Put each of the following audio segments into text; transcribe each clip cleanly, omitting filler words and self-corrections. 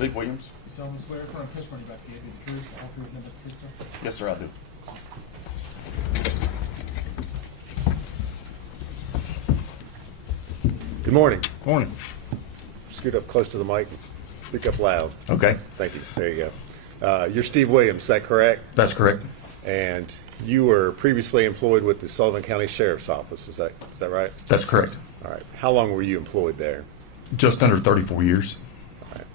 Steve Williams. You solemnly swear affirm testimony about to give you the truth, the whole truth, and nothing but the truth, sir? Yes, sir, I do. Good morning. Morning. Scoot up close to the mic. Speak up loud. Okay, Thank you. There you go. You're Steve Williams, is that correct? that's correct. And you were previously employed with the Sullivan County Sheriff's Office, is that right? That's correct. All right. How long were you employed there? Just under 34 years. All right.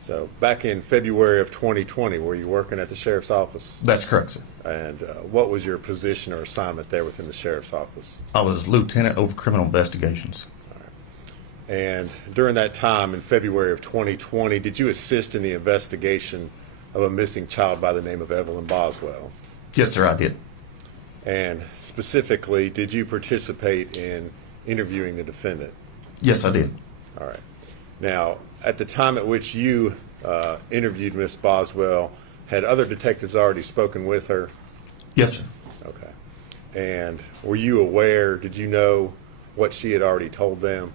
So back in February of 2020, were you working at the Sheriff's Office? That's correct, sir. And what was your position or assignment there within the Sheriff's Office? I was lieutenant over criminal investigations. And during that time in February of 2020, did you assist in the investigation of a missing child by the name of Evelyn Boswell? Yes, sir, I did. And specifically, did you participate in interviewing the defendant? Yes, I did. All right. Now, at the time at which you interviewed Miss Boswell, had other detectives already spoken with her? Yes, sir. Okay. And were you aware, did you know what she had already told them?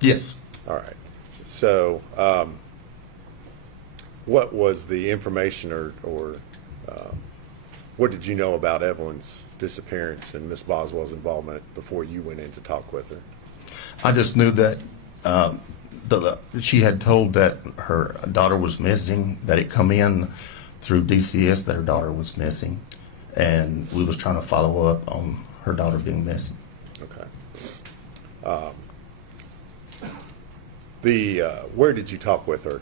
Yes. All right. So, what was the information or what did you know about Evelyn's disappearance and Miss Boswell's involvement before you went in to talk with her? I just knew that she had told that her daughter was missing, that it come in through DCS that her daughter was missing, and we was trying to follow up on her daughter being missing. Okay. Where did you talk with her?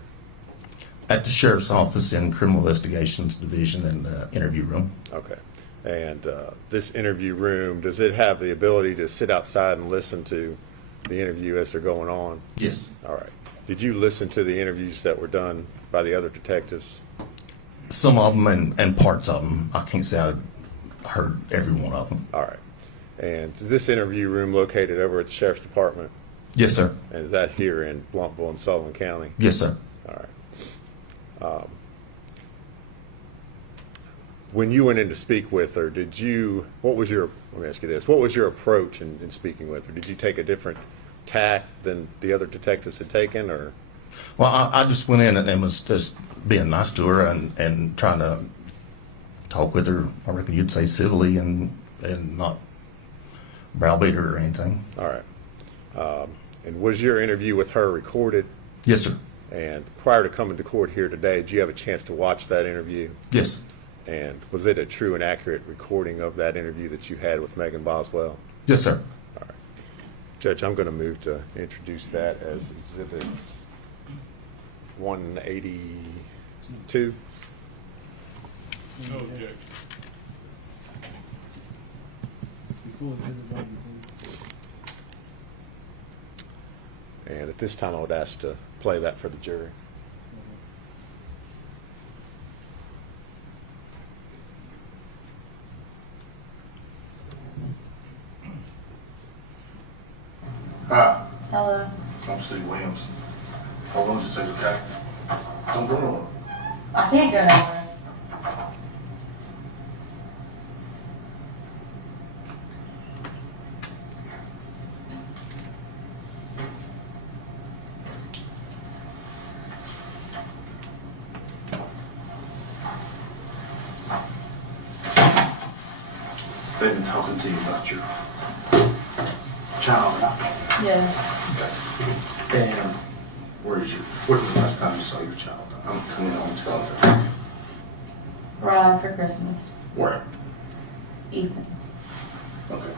At the sheriff's office in criminal investigations division in the interview room. Okay. And this interview room, does it have the ability to sit outside and listen to the interview as they're going on? Yes. All right. Did you listen to the interviews that were done by the other detectives? Some of them and parts of them. I can't say I heard every one of them. All right. And is this interview room located over at the Sheriff's Department? Yes, sir. And is that here in Blumpville and Sullivan County? Yes, sir. All right. When you went in to speak with her, let me ask you this, what was your approach in speaking with her? Did you take a different tack than the other detectives had taken, or? Well, I just went in and was just being nice to her and trying to talk with her, I reckon you'd say civilly and not browbeat her or anything. All right. And was your interview with her recorded? Yes, sir. And prior to coming to court here today, did you have a chance to watch that interview? Yes. And was it a true and accurate recording of that interview that you had with Megan Boswell? Yes, sir. All right. Judge, I'm going to move to introduce that as Exhibit 182. No objection. Before the visit, right before. And at this time, I would ask to play that for the jury. Hi, Hello. I'm Steve Williams. How long does it take, okay? Don't go nowhere. I can't go nowhere. They've been talking to you about your child, right? Yeah. Okay. And where's the last time you saw your child? I'm coming on and telling her. Right after Christmas. Where? Ethan. Okay.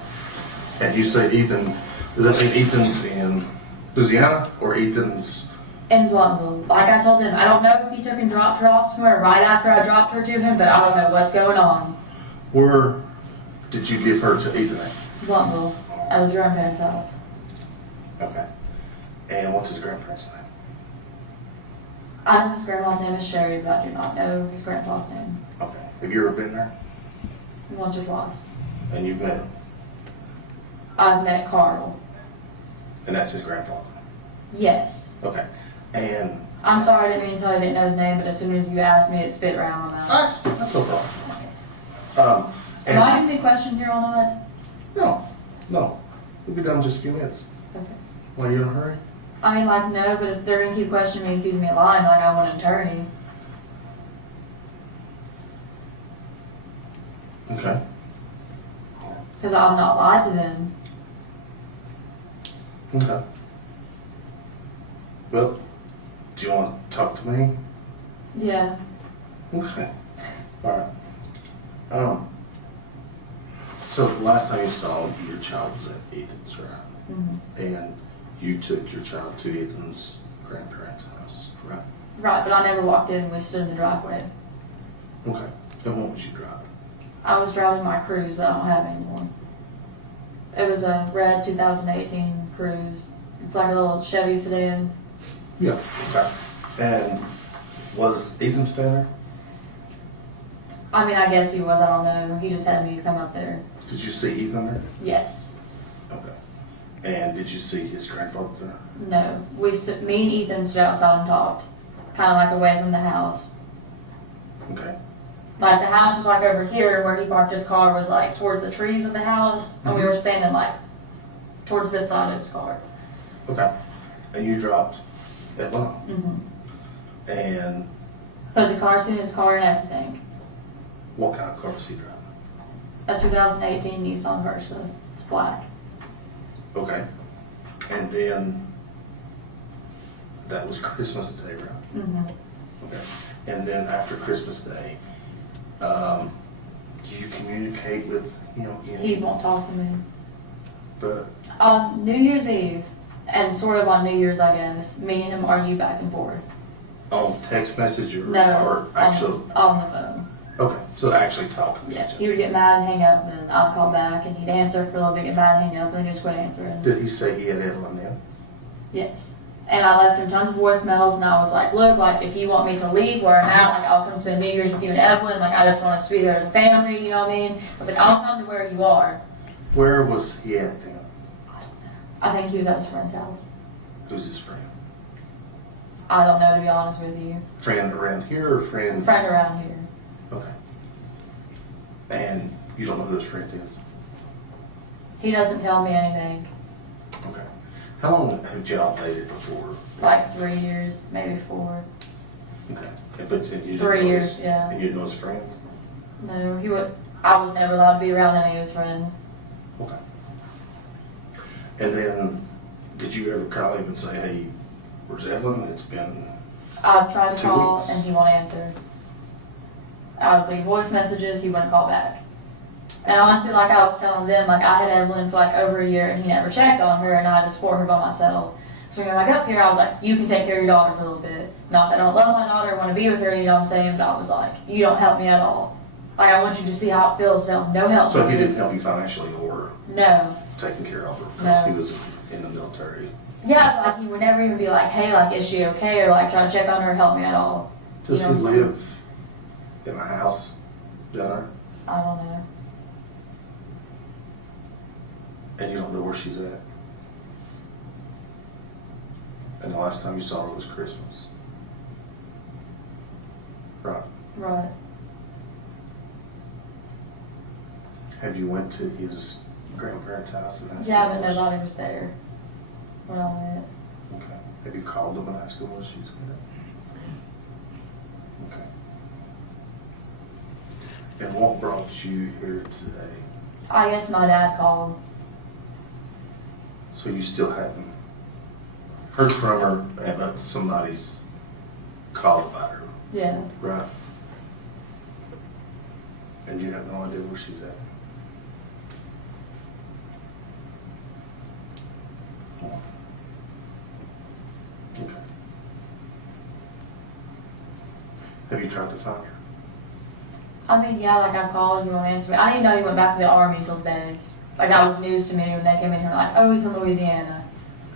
And you say Ethan, does that mean Ethan's in Louisiana or Ethan's? In Boswell. Like I told him, I don't know if he took and dropped her off somewhere right after I dropped her to him, but I don't know what's going on. Where did you give her to Ethan at? Blumpville. I was your grandparents' house. Okay. And what's his grandparents' name? I know his grandma's name is Sherry, but I do not know his grandpa's name. Okay. Have you ever been there? Once or twice. And you've met him? I've met Carl. And that's his grandfather? Yes. Okay. And I'm sorry, I didn't mean to tell you I didn't know his name, but as soon as you asked me, it spit right on my mouth. that's no problem. Am I asking questions here all night? No. We'll be done in just a few minutes. Okay. Why, are you in a hurry? I mean, like, no, but if they're gonna keep questioning me and keeping me in line, like, I want an attorney. Okay. Because I'm not lied to them. Okay. Well, do you want to talk to me? Yeah. Okay. All right. So the last time you saw your child was at Ethan's, right? Mm-hmm. And you took your child to Ethan's grandparents' house, right? Right, but I never walked in. We stood in the driveway. Okay. And what was you driving? I was driving my Cruise that I don't have anymore. It was a red 2018 Cruise. It's like a little Chevy sedan. Yeah. Okay. And was Ethan staying there? I mean, I guess he was. I don't know. He just had me come up there. Did you see Ethan there? Yes. Okay. And did you see his grandfather there? No. Me and Ethan stood outside and talked. Kind of like away from the house. Okay. Like the house was like over here where he parked his car was like towards the trees of the house. And we were standing like towards this side of his car. Okay. And you dropped Evelyn? Mm-hmm. And Put the car in his car and everything. what kind of car was he driving? A 2018 Nissan Versa. It's black. Okay. And then that was Christmas Day, right? Mm-hmm. Okay. And then after Christmas Day, do you communicate with him again? He won't talk to me. But On New Year's Eve, and sort of on New Year's, I guess, me and him argue back and forth. on text message or, No, or actual? on the phone. Okay. So actually talking to Yes, each he would get mad and hang up, and then I'd call back, and he'd answer for a little bit, get mad and hang up, and then just quit answering. other. Did he say he had Evelyn then? Yes. And I left him tons of voicemails, and I was like, look, like, if you want me to leave where I'm at, like, I'll come spend New Year's with you and Evelyn, like, I just want us to be there as a family, you know what I mean? I was like, I'll come to where you are. Where was he at then? I think he was at his friend's house. Who's his friend? I don't know, to be honest with you. Friend around here or friend? Friend around here. Okay. And you don't know who his friend is? He doesn't tell me anything. Okay. How long have y'all dated before? Like 3 years, maybe 4. Okay. But you didn't 3 know years, his- yeah. And you didn't know his friend? No, I was never allowed to be around any of his friends. Okay. And then, did you ever call him and say, hey, where's Evelyn? It's been, I've tried to 2 call, weeks. and he won't answer. I would leave voice messages, he wouldn't call back. And honestly, like I was telling them, like I had Evelyn for like over a year, and he never checked on her, and I had to support her by myself. So when I got up here, I was like, you can take care of your daughter for a little bit. Not that I don't love my daughter, want to be with her, you know what I'm saying, but I was like, you don't help me at all. Like, I want you to see how it feels, so no help. so from he you. didn't help you financially or No. taking care of her? Because No. he was in the military. Yeah, like, he would never even be like, hey, like, is she okay? Or, like, try to check on her or help me at all. Does You he know? live in a house down there? I don't know. And you don't know where she's at? And the last time you saw her was Christmas? Right. Right. Have you went to his grandparents' house? And asked Yeah, them but where nobody was there when I went. she- Okay. Have you called them and asked them where she's at? Okay. And what brought you here today? I guess my dad called. So you still haven't heard from her, but somebody's called about her, Yeah. right? And you have no idea where she's at? Okay. Have you tried to find her? I mean, yeah, like I called, you won't answer me. I didn't know he went back to the Army until today. Like, that was news to me when they came in here, like, oh, he's from Louisiana.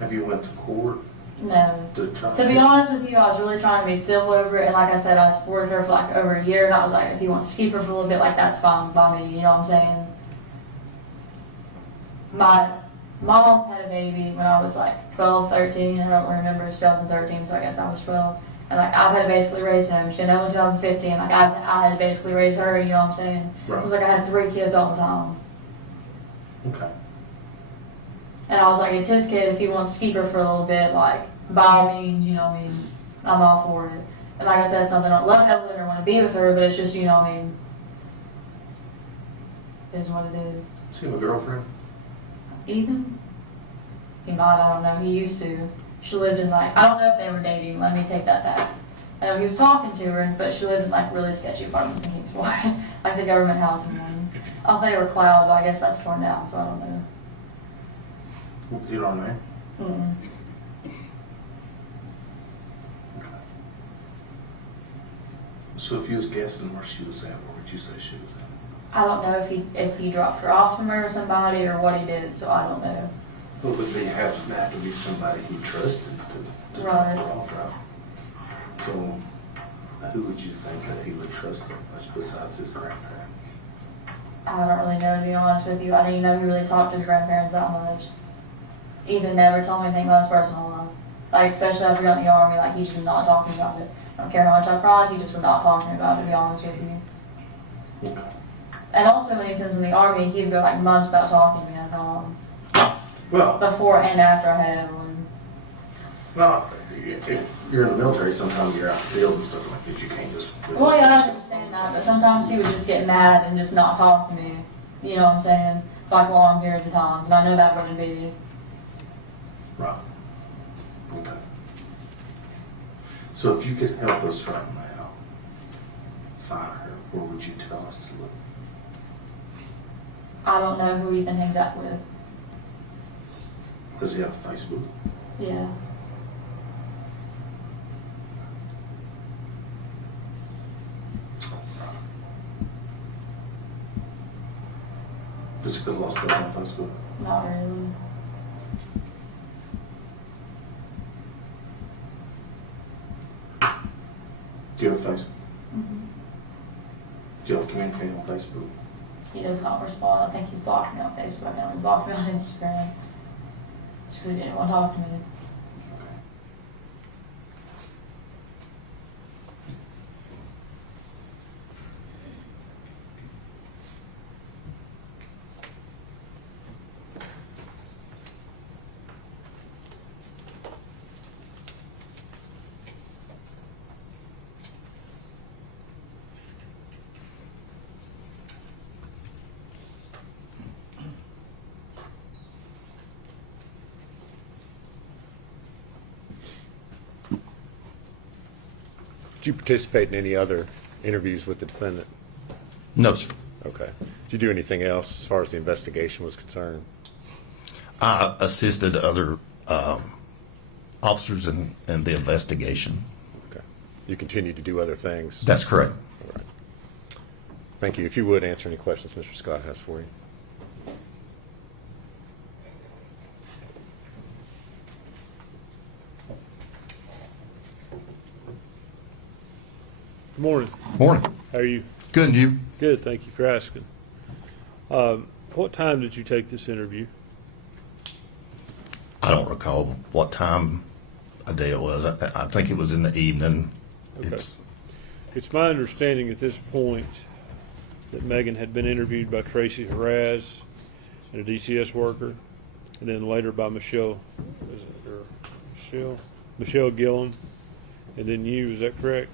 Have you went to court No. to try? To be honest with you, I was really trying to be civil over it, and like I said, I supported her for like over a year, and I was like, if he wants to keep her for a little bit, like, that's fine by me, you know what I'm saying? My mom had a baby when I was like 12, 13, I don't remember, it's 2013, so I guess I was 12. And like, I had to basically raise him. She was 2015, like, I had to basically raise her, you know what I'm saying? Right. It was like I had 3 kids all the time. Okay. And I was like, it's his kid, if he wants to keep her for a little bit, like, by all means, you know what I mean, I'm all for it. And like I said, it's something I don't love Evelyn or want to be with her, but it's just, you know what I mean, it is what it is. Is he my girlfriend? Ethan? He might, I don't know, he used to. She lived in like, I don't know if they were dating, let me take that back. He was talking to her, but she lived in like really sketchy apartments in Kingsway, like the government housing one. I don't think they were cloud, but I guess that's torn down, so I don't know. You know what I mean? Mm-mm. So if you was guessing where she was at, where would you say she was at? I don't know if he dropped her off somewhere or somebody or what he did, so I don't know. Well, but they have to be somebody he trusted to Right. drop her off, right? So who would you think that he would trust besides his grandparents? I don't really know, to be honest with you. I didn't know he really talked to his grandparents that much. Ethan never told me anything about his personal life. Like, especially after he got in the army, like, he just would not talk to me about it. I don't care how much I cried, he just would not talk to me about it, to be honest with you. Okay. And also when he comes in the army, he'd go like months without talking to me. I told him. Well, Before and after I had Evelyn. no, if you're in the military, sometimes you're out in the field and stuff like that. You can't just. Well, yeah, I understand that, but sometimes he would just get mad and just not talk to me. You know what I'm saying? Like long periods of time. And I know that wouldn't be. Right. Okay. So if you could help us right now find her, where would you tell us to look? I don't know who Ethan hangs out with. Does he have a Facebook? Yeah. Does he put a lot of stuff on Facebook? Not really. Do you have a Facebook? Mm-hmm. Do you have communicate on Facebook? He does not respond. I think he blocked me on Facebook now. He blocked me on Instagram. Just 'cause he didn't want to talk to me. Okay. Did you participate in any other interviews with the defendant? No, sir. Okay. Did you do anything else as far as the investigation was concerned? I assisted other officers in the investigation. Okay. You continued to do other things? That's correct. All right. Thank you. If you would answer any questions Mr. Scott has for you. Good morning. Morning. How are you? Good, and you? Good, thank you for asking. What time did you take this interview? I don't recall what time of day it was. I think it was in the evening. Okay. It's my understanding at this point that Megan had been interviewed by Tracy Haraz and a DCS worker, and then later by Michelle Gillen, and then you, is that correct?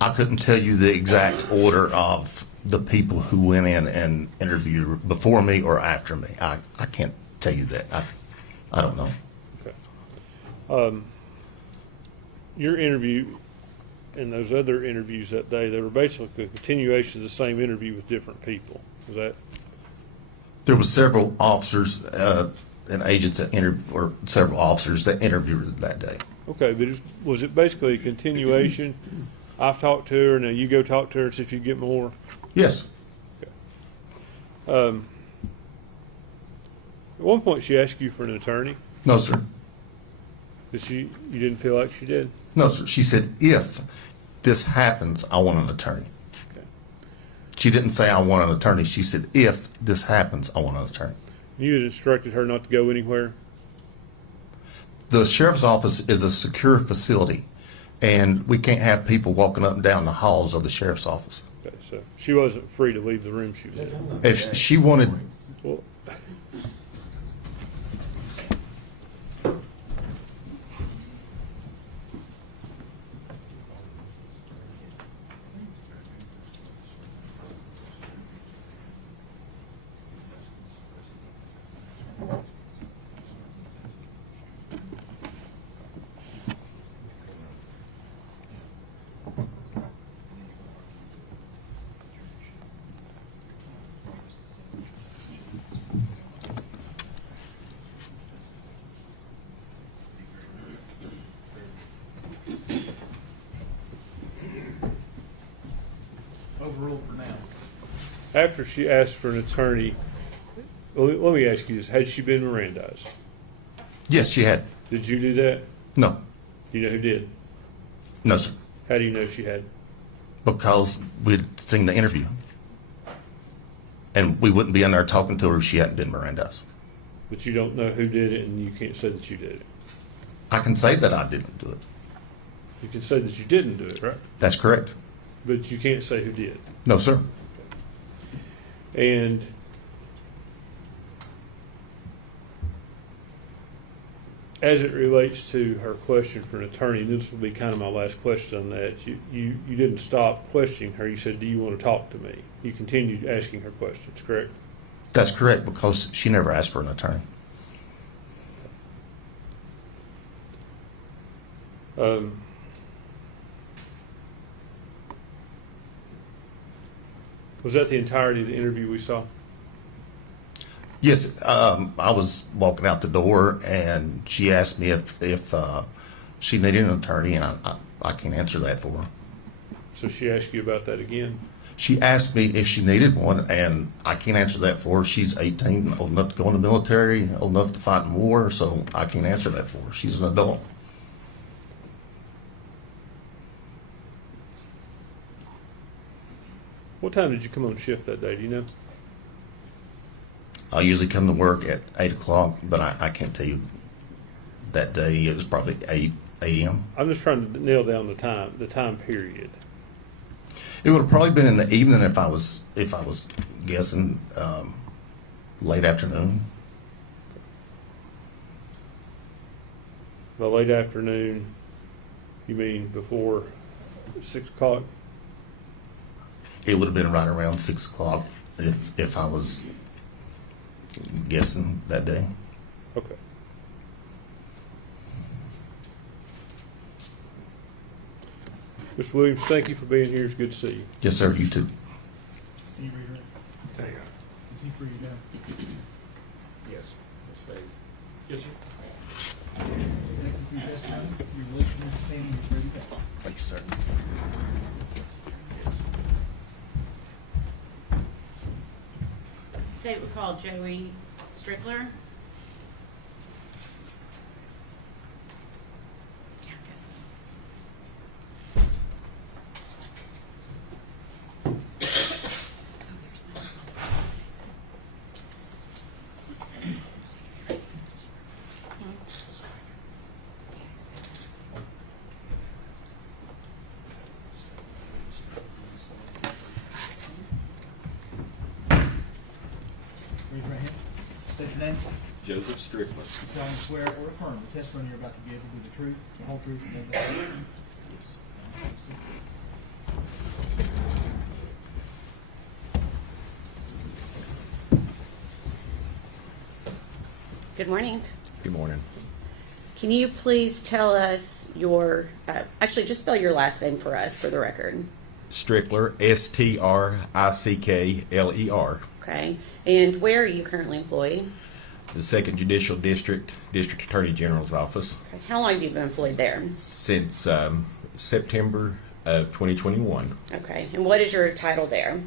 I couldn't tell you the exact order of the people who went in and interviewed before me or after me. I can't tell you that. I don't know. Okay. Your interview and those other interviews that day, they were basically a continuation of the same interview with different people. Is that? There was several officers and agents that or several officers that interviewed that day. Okay, but was it basically a continuation? I've talked to her, and now you go talk to her and see if you get more. Yes. At one point, she asked you for an attorney. No, sir. Because you didn't feel like she did. No, sir. She said, if this happens, I want an attorney. Okay. She didn't say I want an attorney. She said, if this happens, I want an attorney. You had instructed her not to go anywhere. The sheriff's office is a secure facility, and we can't have people walking up and down the halls of the sheriff's office. Okay, so she wasn't free to leave the room she was in. If she wanted, Well, after she asked for an attorney, let me ask you this, had she been Mirandized? Yes, she had. Did you do that? No, Do you know who did? no, sir. How do you know she had? Because we'd seen the interview. And we wouldn't be in there talking to her if she hadn't been Mirandized. But you don't know who did it, and you can't say that you did it. I can say that I didn't do it. You can say that you didn't do it, right? That's correct. But you can't say who did. No, sir. And as it relates to her question for an attorney, and this will be kind of my last question on that, you didn't stop questioning her. You said, do you want to talk to me? You continued asking her questions, correct? That's correct, because she never asked for an attorney. Was that the entirety of the interview we saw? Yes, I was walking out the door, and she asked me if she needed an attorney, and I can't answer that for her. So she asked you about that again? She asked me if she needed one, and I can't answer that for her. She's 18, old enough to go in the military, old enough to fight in war, so I can't answer that for her. She's an adult. What time did you come on shift that day? Do you know? I usually come to work at 8 o'clock, but I can't tell you that day. It was probably 8 a.m. I'm just trying to nail down the time period. It would have probably been in the evening if I was guessing, late afternoon. By late afternoon, you mean before 6 o'clock? It would have been right around 6 o'clock if I was guessing that day. Okay. Mr. Williams, thank you for being here. It's good to see you. Yes, sir. You too. Can you read her? Is he free to go? Yes. Yes, sir. Thank you for your testimony. Your release from entertaining is ready to go. Thank you, sir. State would call Joey Strickler. Raise your right hand. State your name. Joseph Strickler. You solemnly swear or affirm the testimony you're about to give will be the truth, the whole truth, and nothing but the truth. Yes. Good morning. Good morning. Can you please tell us your, actually just spell your last name for us for the record, Strickler, Strickler. okay? And where are you currently employed? The Second Judicial District Attorney General's Office Okay. How long have you been employed there? since September of 2021. Okay. And what is your title there?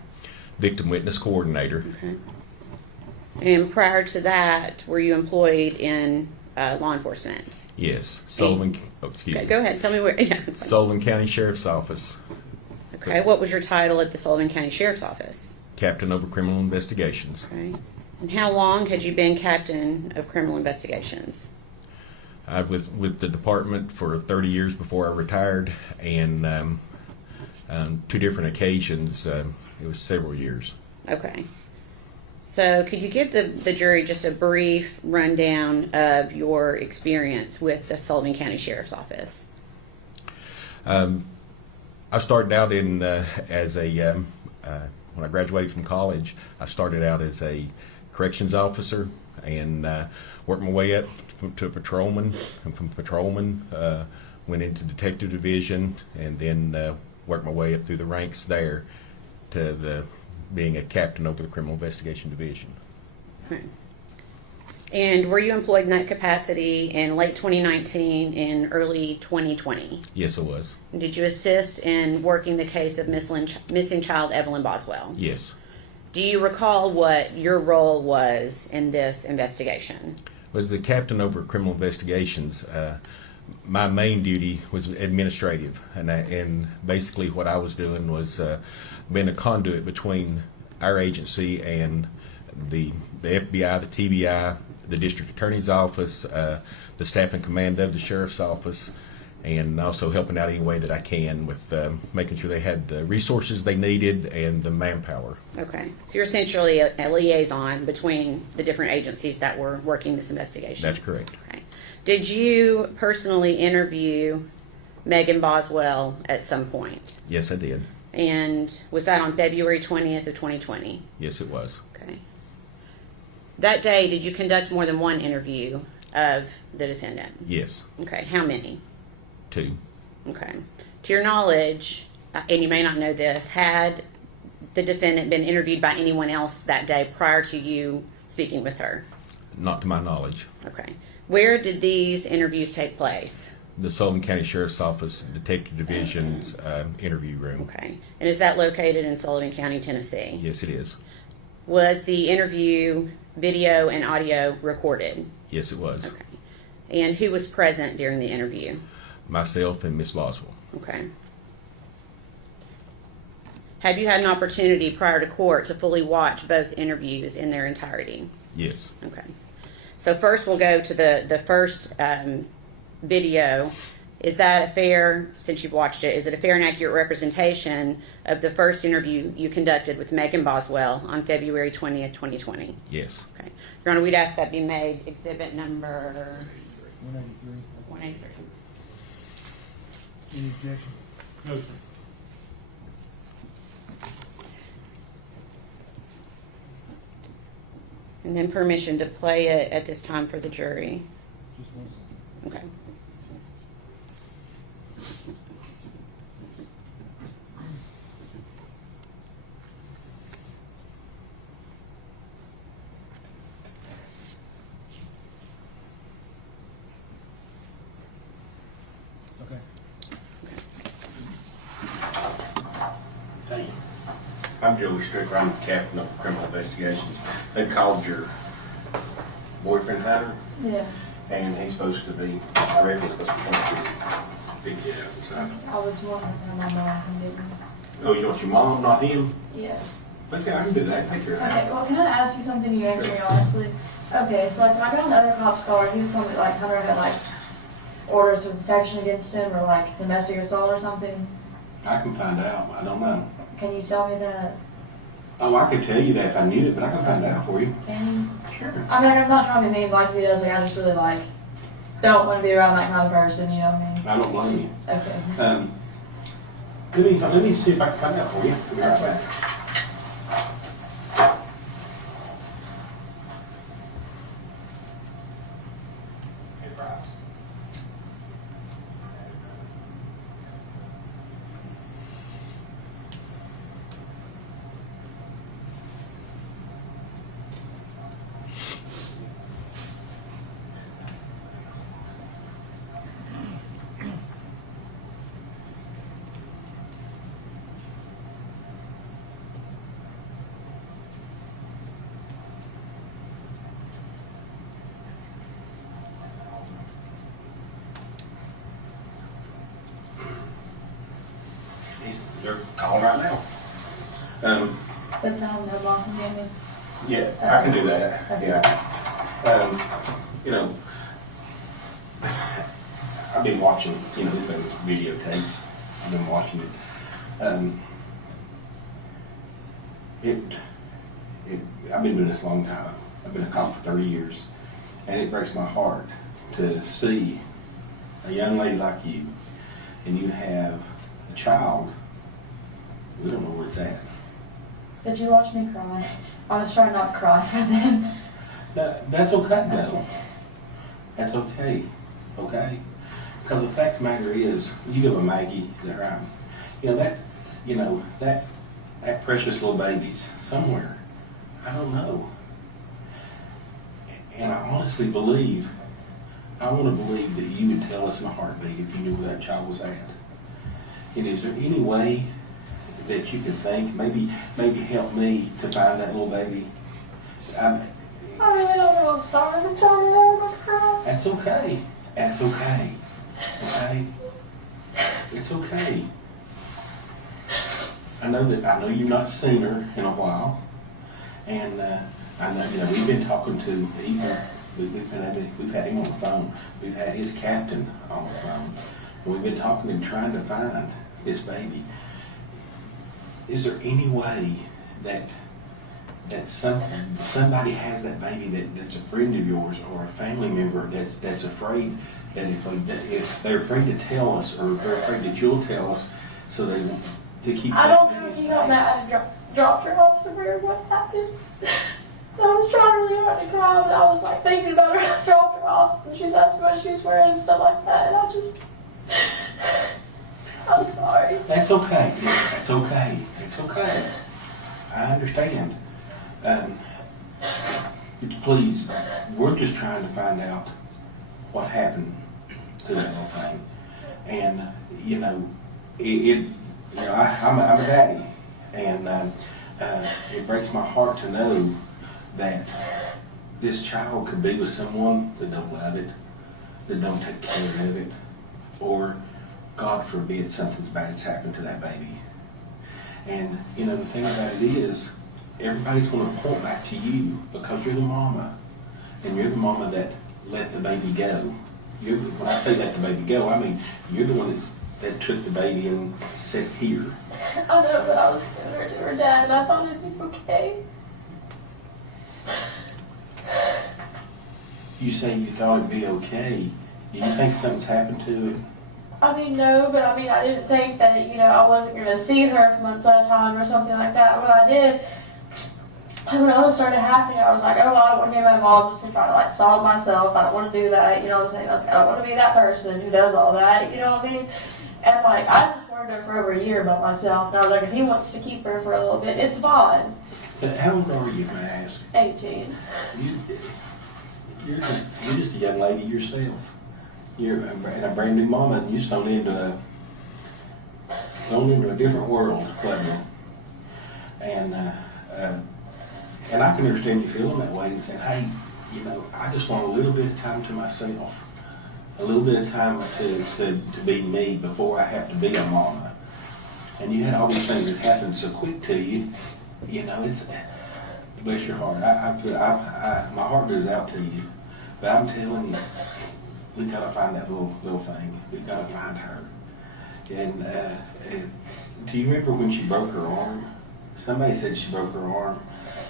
Victim Witness Coordinator. Okay. And prior to that, were you employed in law enforcement? Yes. Sullivan. Oh, excuse Okay, me. go ahead. Tell me where. Yeah. Sullivan County Sheriff's Office. Okay. What was your title at the Sullivan County Sheriff's Office? Captain over Criminal Investigations. Okay. And how long had you been captain of criminal investigations? I was with the department for 30 years before I retired, and on two different occasions, it was several years. Okay. So could you give the jury just a brief rundown of your experience with the Sullivan County Sheriff's Office? I started out in as a when I graduated from college. I started out as a corrections officer and worked my way up to a patrolman, and from patrolman went into detective division, and then worked my way up through the ranks there to being a captain over the criminal investigation division. Okay. And were you employed in that capacity in late 2019 and early 2020? Yes, I was. Did you assist in working the case of missing child Evelyn Boswell? Yes. Do you recall what your role was in this investigation? Was the captain over criminal investigations. My main duty was administrative, and basically what I was doing was being a conduit between our agency and the FBI, the TBI, the district attorney's office, the staff and command of the sheriff's office, and also helping out any way that I can with making sure they had the resources they needed and the manpower. Okay. So you're essentially a liaison between the different agencies that were working this investigation? That's correct. Okay. Did you personally interview Megan Boswell at some point? Yes, I did. And was that on February 20th of 2020? Yes, it was. Okay. That day, did you conduct more than one interview of the defendant? Yes. Okay. How many? 2. Okay. To your knowledge, and you may not know this, had the defendant been interviewed by anyone else that day prior to you speaking with her? Not to my knowledge. Okay. Where did these interviews take place? The Sullivan County Sheriff's Office Detective Division's interview room. Okay. And is that located in Sullivan County, Tennessee? Yes, it is. Was the interview video and audio recorded? Yes, it was. Okay. And who was present during the interview? Myself and Miss Boswell. Okay. Have you had an opportunity prior to court to fully watch both interviews in their entirety? Yes. Okay. So first we'll go to the first video. Is that a fair, since you've watched it, is it a fair and accurate representation of the first interview you conducted with Megan Boswell on February 20th, 2020? Yes. Okay. Your Honor, we'd ask that be made exhibit number 183. 183. Any objection? No, sir. And then permission to play it at this time for the jury. Just 1 second. Okay. Okay. Hey, I'm Joey Stricker. I'm the captain of criminal investigations. They called your boyfriend Hunter, Yeah. and he's supposed to be, I reckon he's supposed to be coming to big jail. So, I was wondering if my mom can get me. oh, you want your mom, not him? Yes. Okay, I can do that. Take care of Okay, that. well, can I ask you something you answer me honestly? Okay, so like when I got on the other cop's car, he was telling me like Hunter had like orders of protection against him or like domestic assault or something. I can find out. I don't know. Can you tell me that? Oh, I could tell you that if I knew it, but I can find out for you. Can Sure. you? I mean, I'm not trying to be mean like he does, like I just really like don't want to be around that kind of person, you know what I mean? I don't blame you. Okay. Let me see if I can find out for you. Be right back. Hey, Bryce. They're calling right now. But tell him no mom can get me. Yeah, I can do that. Yeah. You know, I've been watching, you know, those videotapes. I've been watching it. I've been doing this a long time. I've been a cop for 30 years. And it breaks my heart to see a young lady like you, and you have a child. We don't know where it's at. Did you watch me cry? I was trying not to cry for them. That's okay, though. That's okay. Okay? Because the fact of the matter is, you give a Maggie, is that right? That precious little baby's somewhere. I don't know. And I honestly believe, I want to believe that you would tell us in a heartbeat if you knew where that child was at. And is there any way that you could think, maybe help me to find that little baby? I really don't know. I'm sorry. I'm telling you, I'm gonna cry. That's okay. That's okay. Okay? It's okay. I know you've not seen her in a while, and I know, we've been talking to Ethan. We've had him on the phone. We've had his captain on the phone. And we've been talking and trying to find this baby. Is there any way that somebody has that baby that's a friend of yours or a family member that's afraid that if they're afraid to tell us, or they're afraid that you'll tell us, so they want to keep I that don't know if you know that I dropped her off somewhere. What happened? I was trying really hard to cry, but I was like thinking about her. I dropped her off, and she's asked what she's wearing and stuff like that, and I'm sorry. That's okay. That's okay. It's okay. I understand. Please, we're just trying to find out what happened to that little thing. And, I'm a daddy, and it breaks my heart to know that this child could be with someone that don't love it, that don't take care of it, or, God forbid, something bad's happened to that baby. And, the thing about it is, everybody's going to point back to you because you're the mama, and you're the mama that let the baby go. When I say let the baby go, I mean you're the one that took the baby and said, here. I know, but I was similar to her dad, and I thought it'd be okay. You say you thought it'd be okay. Do you think something's happened to it? I mean, no, but I didn't think that, I wasn't going to see her for months at a time or something like that. What I did, when all this started happening, I was like, oh, well, I don't want to be my mom just to try to, solve myself. I don't want to do that, you know what I'm saying? I don't want to be that person who does all that, you know what I mean? And, I just wanted her for over a year by myself. And I was like, if he wants to keep her for a little bit, it's fine. But how old are you, may I ask? 18. You're just a young lady yourself. You're a brand new mama, and you're thrown into a different world, wasn't you? And I can understand you feeling that way and saying, hey, I just want a little bit of time to myself, a little bit of time to be me before I have to be a mama. And you had all these things that happened so quick to you, it's, bless your heart. My heart goes out to you, but I'm telling you, we've got to find that little thing. We've got to find her. And do you remember when she broke her arm? Somebody said she broke her arm.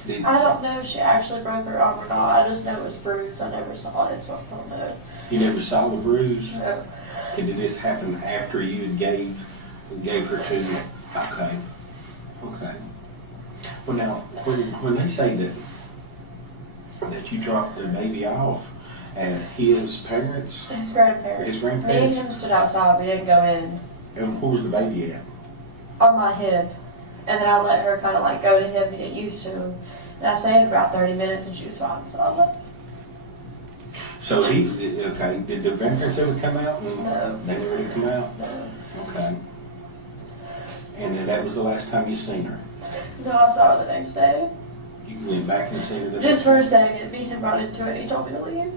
I don't know if she actually broke her arm or not. I just know it was bruised. I never saw it, so I don't know. You never saw the bruise? No. And did this happen after you had gave her to you? Okay. Okay. Well, now, when they say that you dropped the baby off at his parents? His grandparents. His grandparents? Me and him stood outside. We didn't go in. And where was the baby at? On my hip. And then I let her kind of go to him to get used to him. And I stayed about 30 minutes and she was fine. So I left. So okay, did the grandparents ever come out? No. They never did come out? No. Okay. And then that was the last time you seen her? No, I saw her the next day. You went back and seen her the Just next for a second. Beaton brought into it. He told me to leave.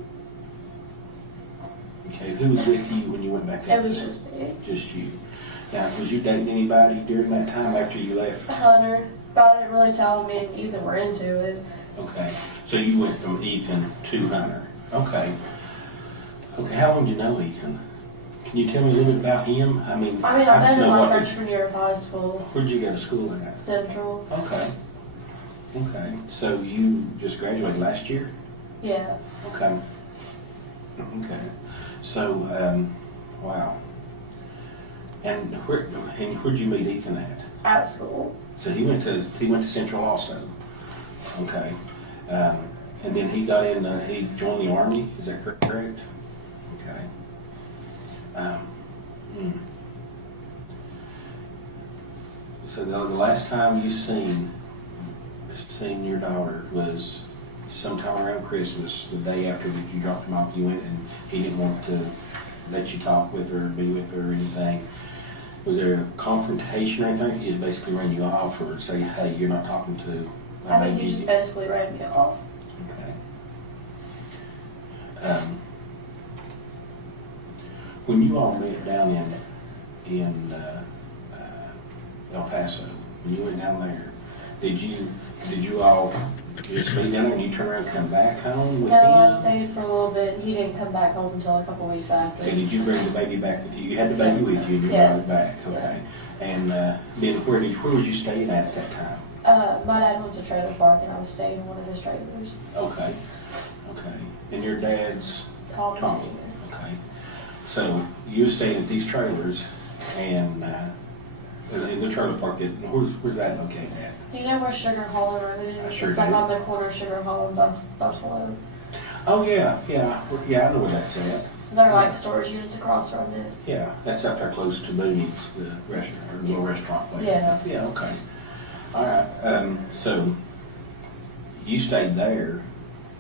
Okay, who was with you when you went back It up was there? just me. Just you. Now, was you dating anybody during that time after you left? Hunter. But I didn't really tell me and Ethan were into it. Okay, so you went from Ethan to Hunter. Okay. Okay, how long did you know Ethan? Can you tell me a little bit about him? I mean, I met him know my what- freshman year of high school. Where'd you go to school at? Central. Okay. Okay, so you just graduated last year? Yeah. Okay. Okay. So, wow. And where'd you meet Ethan at? At school. So he went to Central also. Okay. And then he got in. He joined the Army. Is that correct? Okay. So the last time you seen your daughter was sometime around Christmas, the day after that you dropped him off. You went and he didn't want to let you talk with her, or be with her, or anything. Was there a confrontation or anything? He just basically ran you off or say, hey, you're not talking to my I think he baby? just basically ran me off. Okay. When you all met down in El Paso, when you went down there, did you all just be down there and you turn around and come back home with No, I him? stayed for a little bit. He didn't come back home until a couple weeks after. So did you bring the baby back with you? You had the baby with you and you Yeah. brought it back, okay. And then where was you staying at that time? My dad owns a trailer park and I was staying in one of his trailers. Okay, okay. And your dad's Tommy. Tommy? Okay. So you were staying at these trailers and in the trailer park, where's that located at? Do you know where Sugar Hall Road is? I sure It's like do. on the corner of Sugar Hall and Boswell. Oh, yeah, I know where that's at. They're like storage units across from it. Yeah, that's up there close to Mooney's, the restaurant, or little restaurant place. Yeah. Yeah, okay. All right, so you stayed there,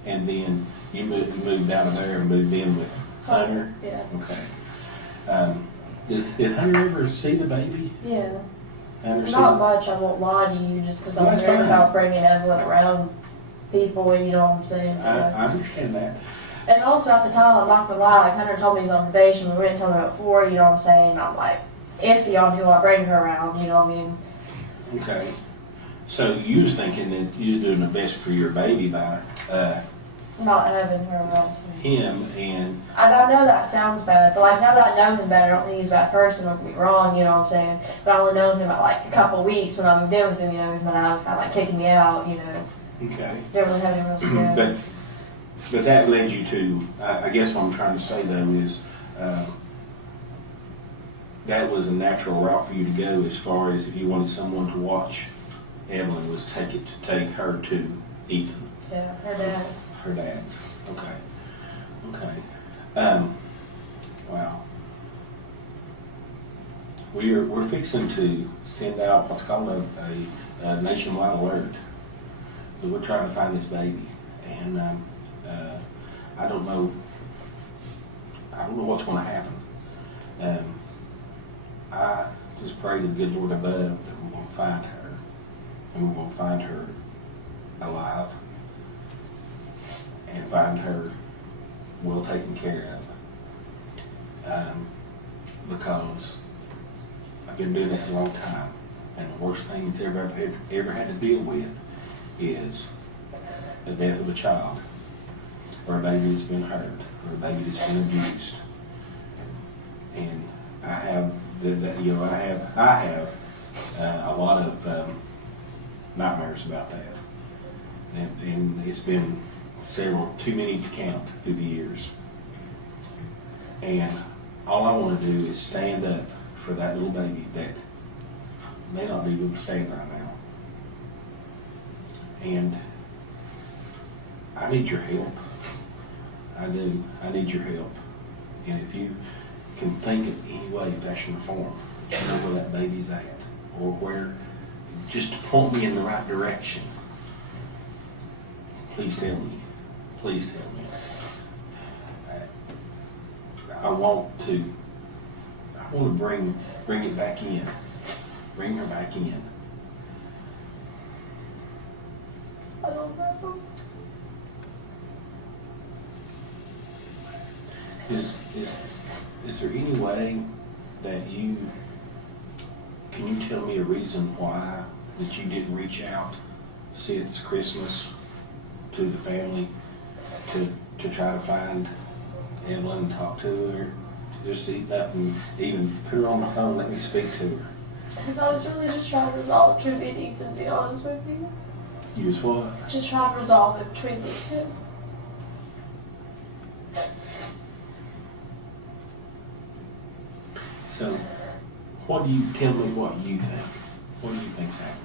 and then you moved out of there and moved in with Hunter? Yeah. Okay. Did Hunter ever see the baby? Yeah. Hunter see Not it? much, I won't lie to you, just because Well, I'm that's worried fine. about bringing Evelyn around people, you know what I'm saying? I understand that. And also at the time, I'm not gonna lie, like Hunter told me he's on probation, we went to him before, you know what I'm saying? I'm like iffy on who I bring her around, you know what I mean? Okay. So you was thinking that you were doing the best for your baby by Not having her around. him and I know that sounds bad, but like now that I know him better, I don't think he's a bad person, don't get me wrong, you know what I'm saying? But I only known him about like a couple weeks when I moved in with him, you know, when I was kind of like taking me out, you know. okay. Didn't really have anyone else to go. But that led you to, I guess what I'm trying to say though is, that was a natural route for you to go as far as if you wanted someone to watch Evelyn was take her to Ethan, Yeah, her dad. her dad. Okay. Wow. We're fixing to send out what's called a nationwide alert. So we're trying to find this baby, and I don't know what's going to happen. I just pray to the good Lord above that we're going to find her, and we're going to find her alive, and find her well taken care of. Because I've been doing this a long time, and the worst thing that's ever had to deal with is the death of a child, or a baby that's been hurt, or a baby that's been abused. And I have a lot of nightmares about that, and it's been too many to count through the years. And all I want to do is stand up for that little baby that may not be able to stand right now. And I need your help. I do. I need your help. And if you can think of any way, fashion, or form, to know where that baby's at, or where, just to point me in the right direction, please help me. Please help me. I want to bring it back in. Bring her back in. I don't know. Is there any way that can you tell me a reason why that you didn't reach out, see it's Christmas, to the family, to try to find Evelyn and talk to her, to just eat up and even put her on the phone, let me speak to her? Because I was really just trying to resolve between me and Ethan, to be honest with you. You was what? Just trying to resolve it between me and him. So, tell me what you think. What do you think's happened?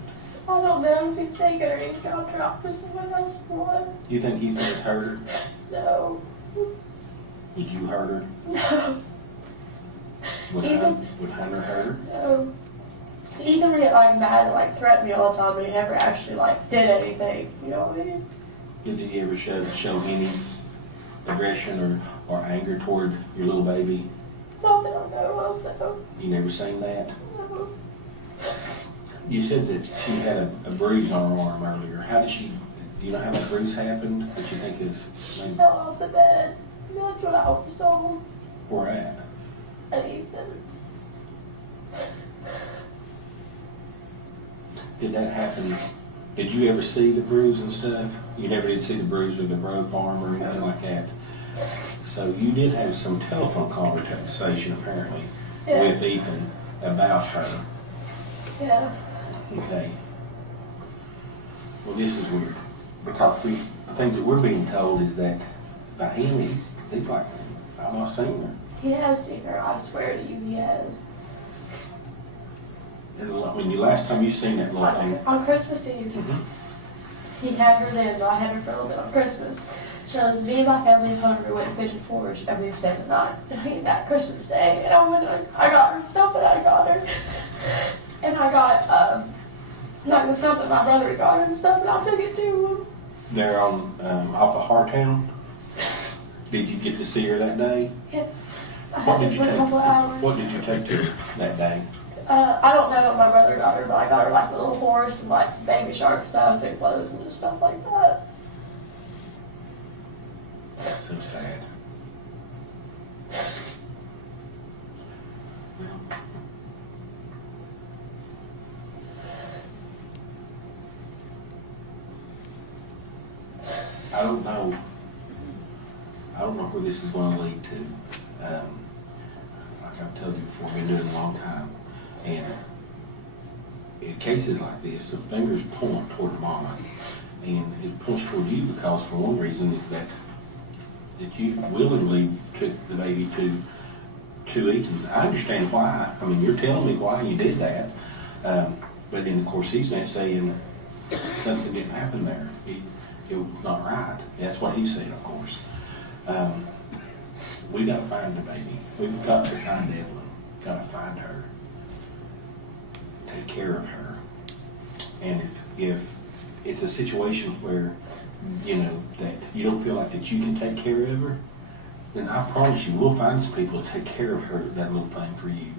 I don't know if he's taken her in contract with someone else for one. You think you could have hurt her? No. Did you hurt her? No. Would Hunter hurt her? No. He used to get like mad and like threaten me all the time, but he never actually like did anything. You know what I mean? Did he ever show any aggression or anger toward your little baby? Not that I know of, no. You never seen that? No. You said that she had a bruise on her arm earlier. How did she, do you know how that bruise happened? That you think is, maybe, Fell off the bed. That's what I was told. where at? At Ethan. Did that happen? Did you ever see the bruise and stuff? You never did see the bruise or the broke arm or anything like that? So you did have some telephone conversation apparently Yeah. with Ethan about her. Yeah. Okay. Well, this is weird because the thing that we're being told is that by him, he's like, I've not seen her. He has seen her, I swear to you, he has. And when you last time you seen that little thing, On Christmas Eve, Mhm. he had her then, so I had her for a little bit on Christmas. So me and my family and Hunter went to Pigeon Forge every second night to hang that Christmas Day. And I went, I got her stuff and I got her. And I got, like the stuff that my brother got her and stuff, and I took it to him. they're on off of Hartown. Did you get to see her that day? Yeah. I What had did her you for a take? couple of hours. What did you take to her that day? I don't know what my brother got her, but I got her like a little horse and like baby shark stuff and clothes and just stuff like that. So sad. I don't know. I don't know where this is going to lead to. Like I've told you before, I've been doing it a long time, and in cases like this, the fingers point toward mama, and it points toward you because, for one reason, is that you willingly took the baby to Ethan. I understand why. I mean, you're telling me why you did that, but then of course he's not saying something didn't happen there. It was not right. That's what he said, of course. We got to find the baby. We've got to find Evelyn. Got to find her. Take care of her. And if it's a situation where, you know, that you don't feel like that you can take care of her, then I promise you, we'll find some people to take care of her, that little thing for you.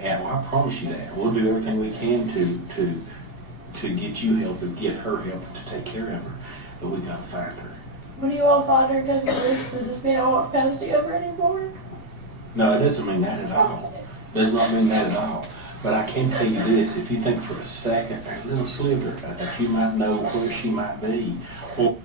And I promise you that. We'll do everything we can to get you help and get her help to take care of her. But we got to find her. When you all find her, does this mean I won't come see over anymore? No, it doesn't mean that at all. Does not mean that at all. But I can tell you this, if you think for a second, there's a little sliver that you might know where she might be. Well,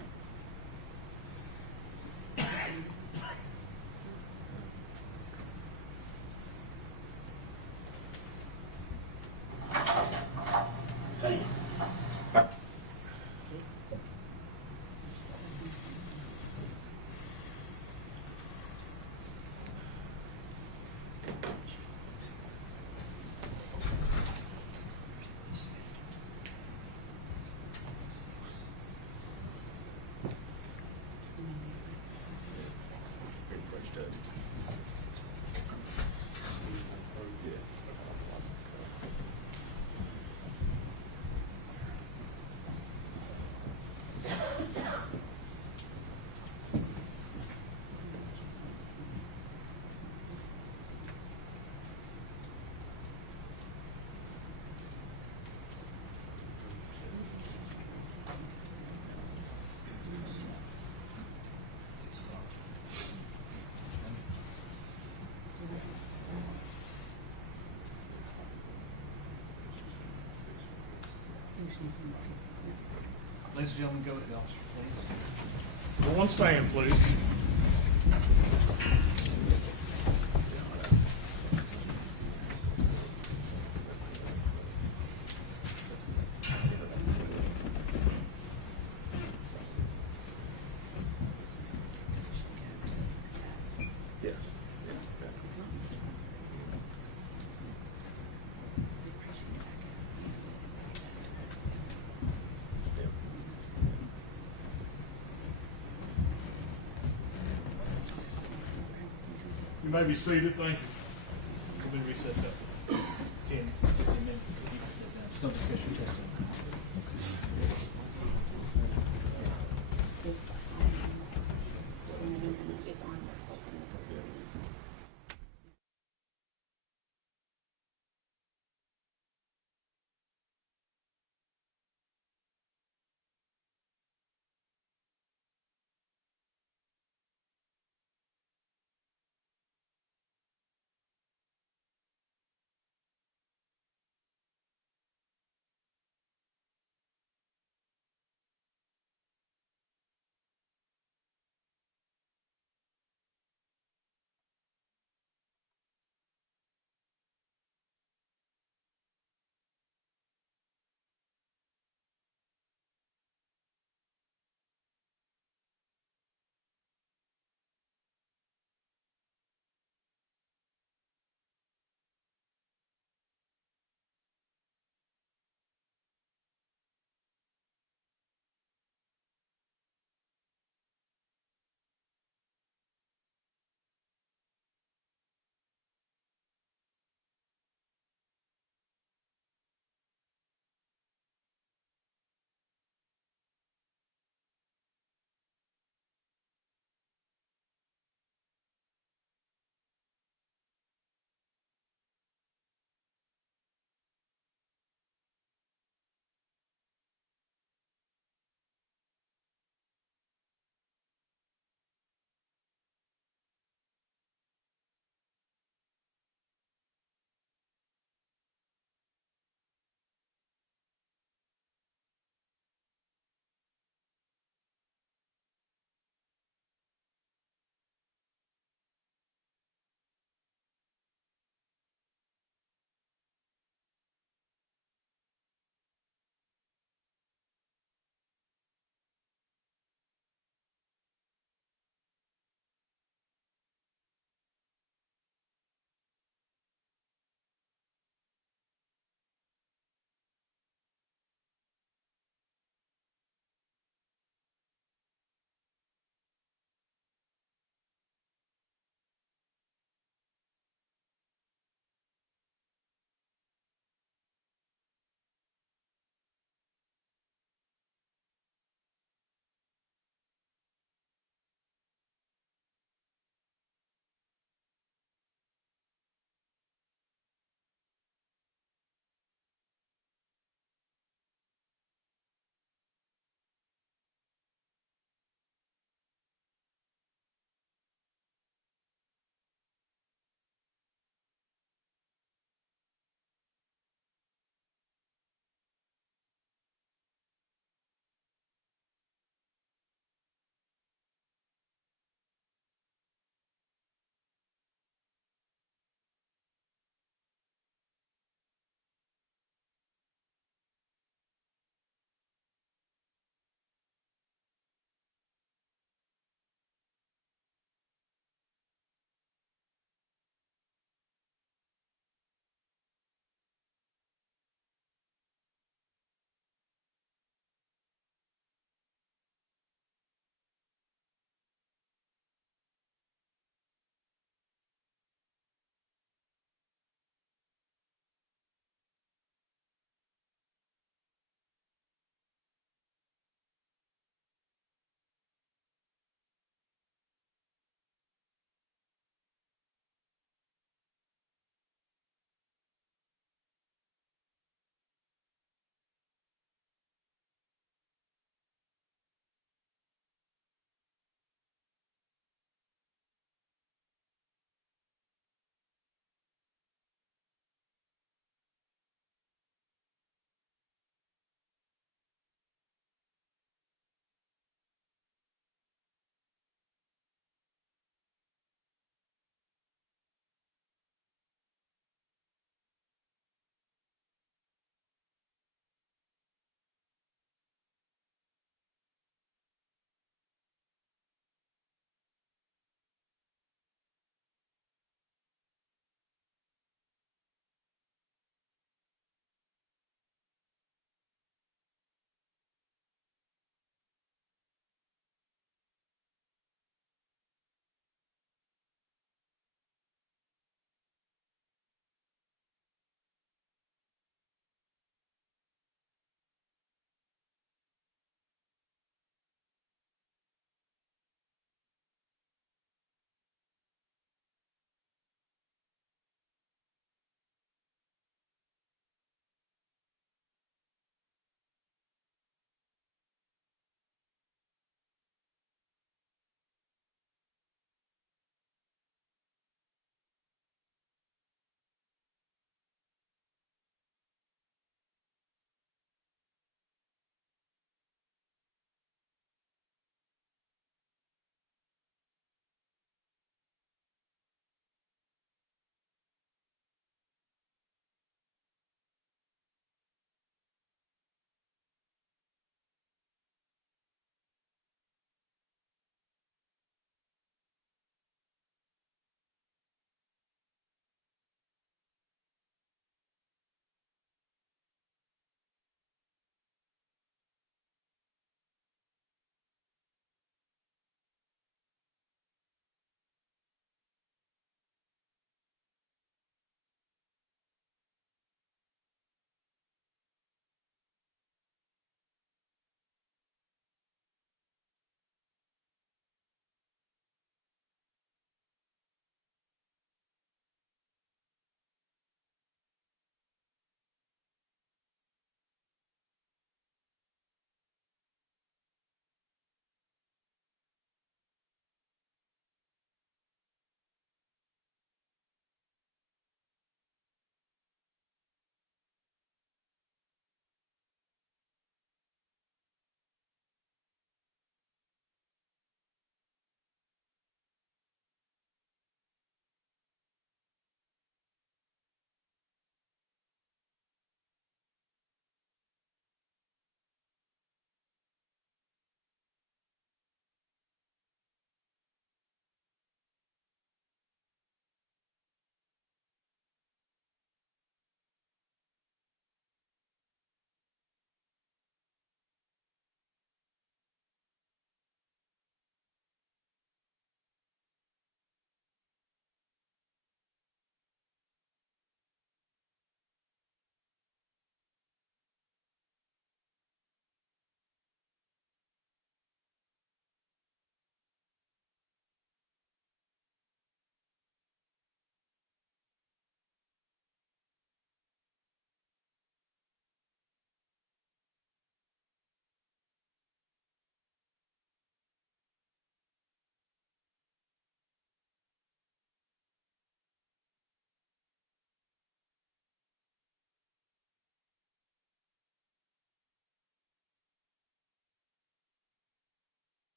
damn. Ladies and gentlemen, go with the officer, please. One stand, please. Yes. You may be seated, thank you. We'll be recessed up 10, 15 minutes. If you can step down. Just don't discuss your testimony. It's on.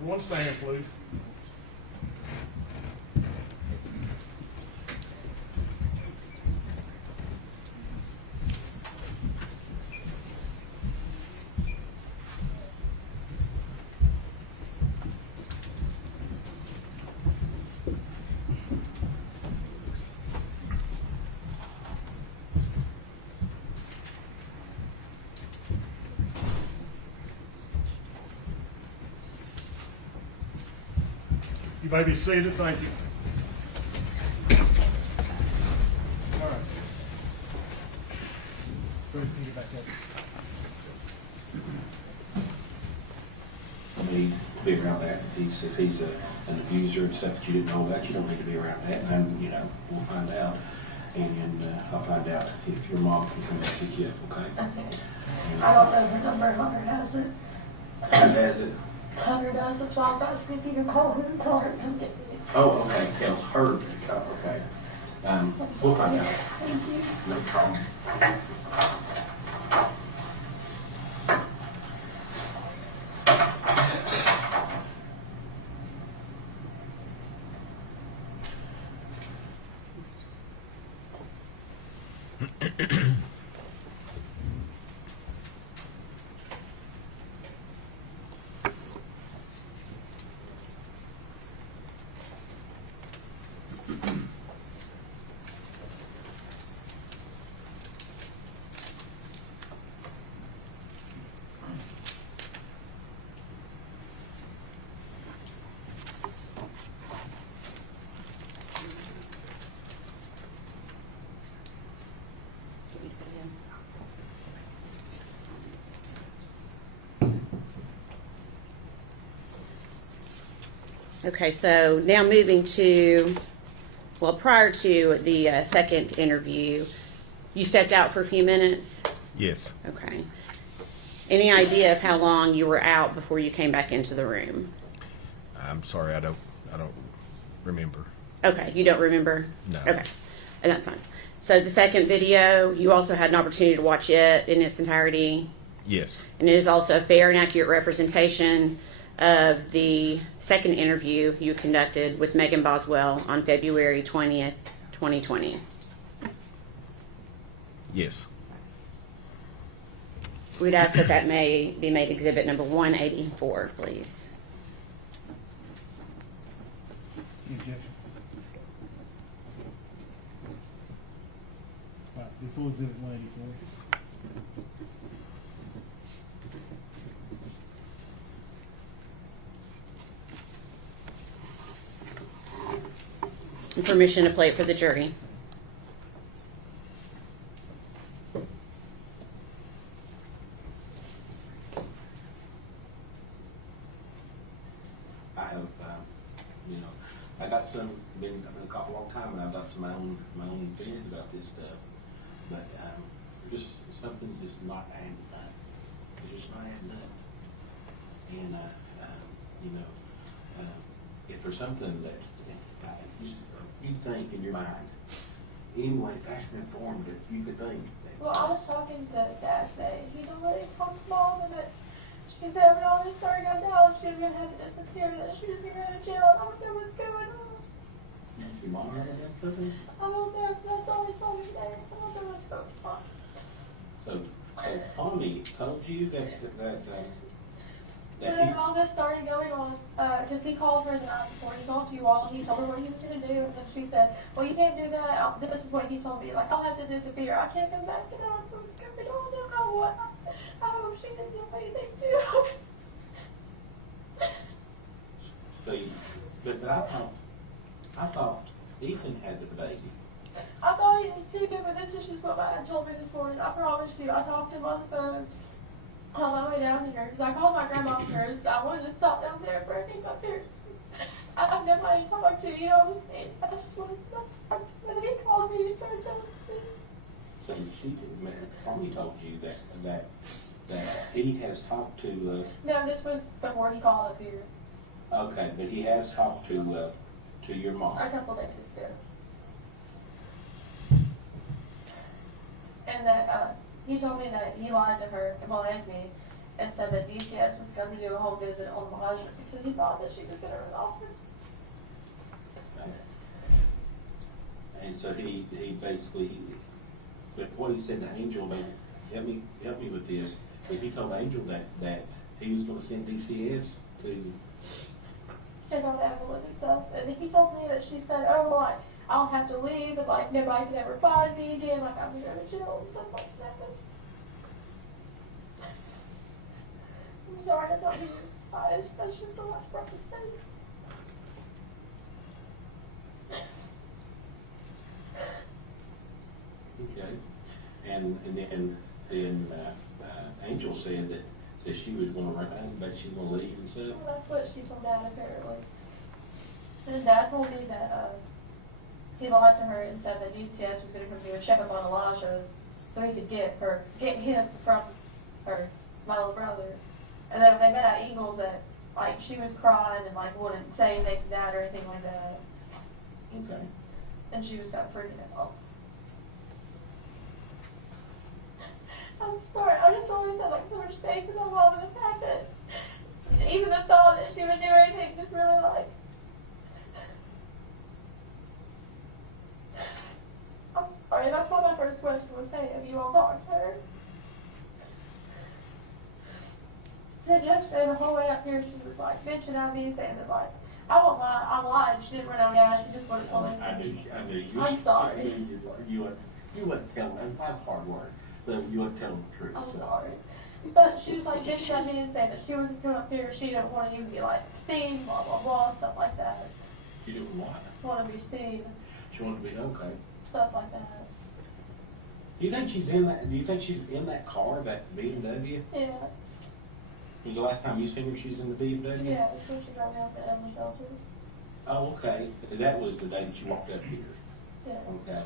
Everyone stand, please. You may be seated, thank you. All right. Go ahead and get back up. I mean, to be around that. If he's an abuser and stuff that you didn't know about, you don't need to be around that. And, we'll find out. And I'll find out if your mom can come and pick you up, okay? I don't know her number, Hunter has it. Who has it? Hunter does, that's why I'm asking if you can call her and tell her to come get me. Oh, okay, tell her to come, okay. We'll find out. Thank you. No problem. Okay, so now moving to, well, prior to the second interview, you stepped out for a few minutes? Yes. Okay. Any idea of how long you were out before you came back into the room? I'm sorry, I don't remember. Okay, you don't remember? No. Okay, and that's fine. So the second video, you also had an opportunity to watch it in its entirety, Yes. and it is also a fair and accurate representation of the second interview you conducted with Megan Boswell on February 20th, 2020. Yes. We'd ask that that may be made exhibit number 184, please. Objection. All right, before exhibit 184. And permission to play it for the jury. I have, I got some, I've been a couple long time, and I've got some my own opinions about this stuff. But, just, something's just not adding up. It's just not adding up. And, if there's something that, you think in your mind, anyway, that's informed that you could think that. Well, I was talking to Dad today. He's already talked to Mom, and that she said when all this story goes down, she was going to have to disappear, that she was going to go to jail. I don't know what's going on. Your mom ever done something? I don't know. That's all he told me today. I don't know what's going on. So Tommy told you that And then all this started going on, because he called her the night before he called you all, and he told her what he was going to do, and then she said, well, you can't do that. This is what he told me, like, I'll have to disappear. I can't come back to that. I don't know what. I hope she didn't do anything too. See, but I thought Ethan had the baby. I thought he was too good, but this is just what my dad told me this morning. I promise you, I talked to him on the phone on my way down here, because I called my grandma first. I wanted to stop down there for a thing up here. I've never had to talk to you, I just wanted to stop. And he called me and started telling me. So Tommy told you that he has talked to, No, this was before he called up here, okay, but he has talked to your mom. a couple days ago. And that, he told me that he lied to her, well, Anthony, and said that DCS was going to do a whole visit on Elijah because he thought that she was going to resolve it. And so he basically, but what he said to Angel, man, help me with this. If he told Angel that he was going to send DCS to, And on Evelyn and stuff, and he told me that she said, oh, like, I'll have to leave, and like, nobody can ever find me again, like, I'm here to chill, and stuff like that. I'm sorry, I don't mean to eyes, that's just the last breath of space. okay, and then Angel said that she was going to run, but she was going to leave and stuff. Well, that's what she told Dad, apparently. And Dad told me that, he lied to her and said that DCS was going to come do a checkup on Elijah so he could get him from her, my little brother. And then when they met at Eagles, that, like, she was crying and, like, wouldn't say anything to Dad or anything like that. Okay. And she was kind of freaking out. I'm sorry, I just always had, like, so much faith in my mom and the fact that even the thought that she would do anything just really, like, I'm sorry, that's why my first question was, hey, have you all talked to her? And yesterday, the whole way up here, she was, like, bitching at me, saying that, like, I won't lie, I lied, she didn't run out of gas, she just wouldn't tell me. I knew. I'm sorry. You wouldn't tell them, that's hard work, but you wouldn't tell them the truth. I'm so. sorry. But she was like bitching at me and saying that she wasn't coming up here, she didn't want you to be like seen, blah, blah, blah, stuff like that. You didn't want it. Want to be seen, She wanted to be okay. stuff like that. Do you think she's in that car, that BMW? Yeah, Was the last time you seen her, she was in the BMW? yeah, so she got me out to Evelyn shelter. Oh, okay. That was the day that you walked up here. Yeah. Okay.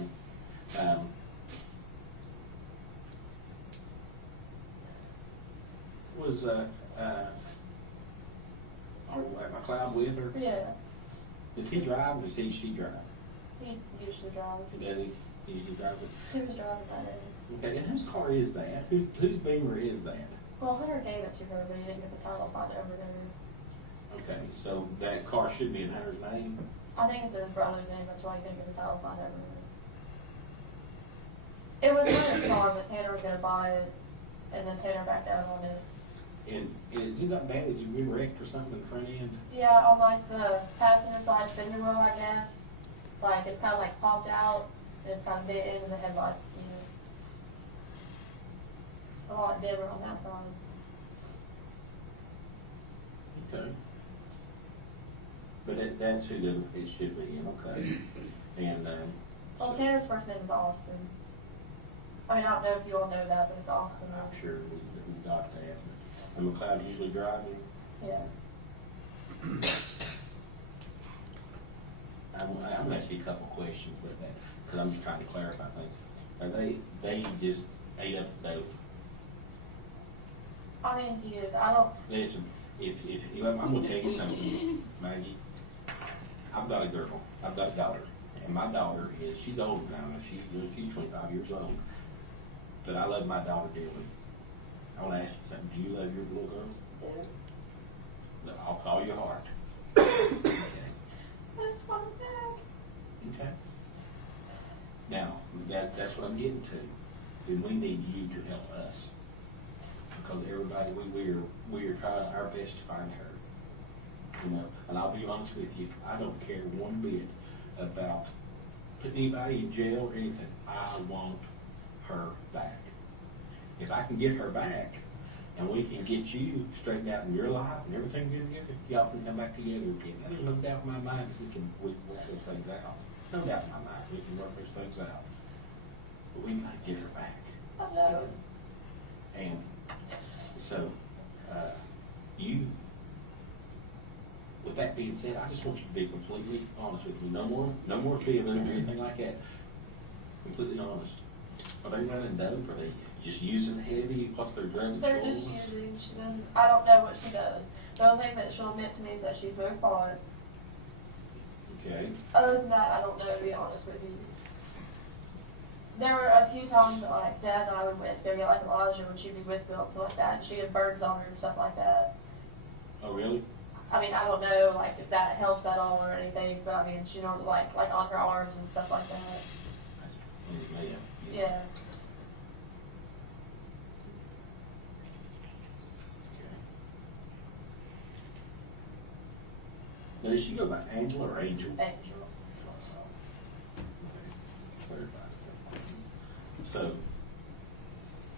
Was McLeod with her? Yeah, Did he drive or did she drive? he usually drives. Did he? He usually drive it? He was driving that day. Okay, and whose car is that? Whose Beamer is that? Well, Hunter gave it to her, but he didn't get the title find over there. Okay, so that car should be in Hunter's name? I think it's his brother's name, that's why he didn't get the title find over there. It was Hunter's car, but Tanner was gonna buy it, and then Tanner backed out on it. And you got bad, did you be wrecked or something in the front end? Yeah, on like the passenger side fender wheel, I guess. Like it's kind of like popped out, and it's kind of bit into the headlights, a lot dimmer on that side. Okay. But that's who it should be in, okay. And, Well, Tanner's first name is Austin. I mean, I don't know if you all know that, but it's Austin. I'm sure we got that. And McLeod usually driving? Yeah. I'm gonna ask you a couple questions with that, because I'm just trying to clarify things. Are they just ate up the dope? I mean, he is. I don't. Listen, if I'm gonna tell you something, Maggie. I've got a girl. I've got a daughter, and my daughter she's old now. She's 25 years old. But I love my daughter dearly. I want to ask you something. Do you love your little girl? Yeah. Look, I'll call your heart. Okay. That's one thing. Okay. Now, that's what I'm getting to. Then we need you to help us. Because everybody, we are trying our best to find her. You know, and I'll be honest with you, I don't care one bit about putting anybody in jail or anything. I want her back. If I can get her back, and we can get you straightened out in your life and everything good together, y'all can come back together again. There's no doubt in my mind that we can work those things out. No doubt in my mind we can work those things out. But we gotta get her back. I know. And so, with that being said, I just want you to be completely honest with me. No more feeling or anything like that. Completely honest. Are they running dope? Are they just using heavy? What's their drug They're control? just using. She doesn't. I don't know what she does. The only thing that she'll admit to me is that she's very pot. Okay. Other than that, I don't know, to be honest with you. There were a few times that like Dad and I would went go get like Elijah when she'd be with Bill and stuff like that, and she had birds on her and stuff like that. Oh, really? I mean, I don't know like if that helps at all or anything, but I mean, she normally like on her arms and stuff like that. Oh, man. Yeah. Now, does she go by Angela or Angel? Angel. So,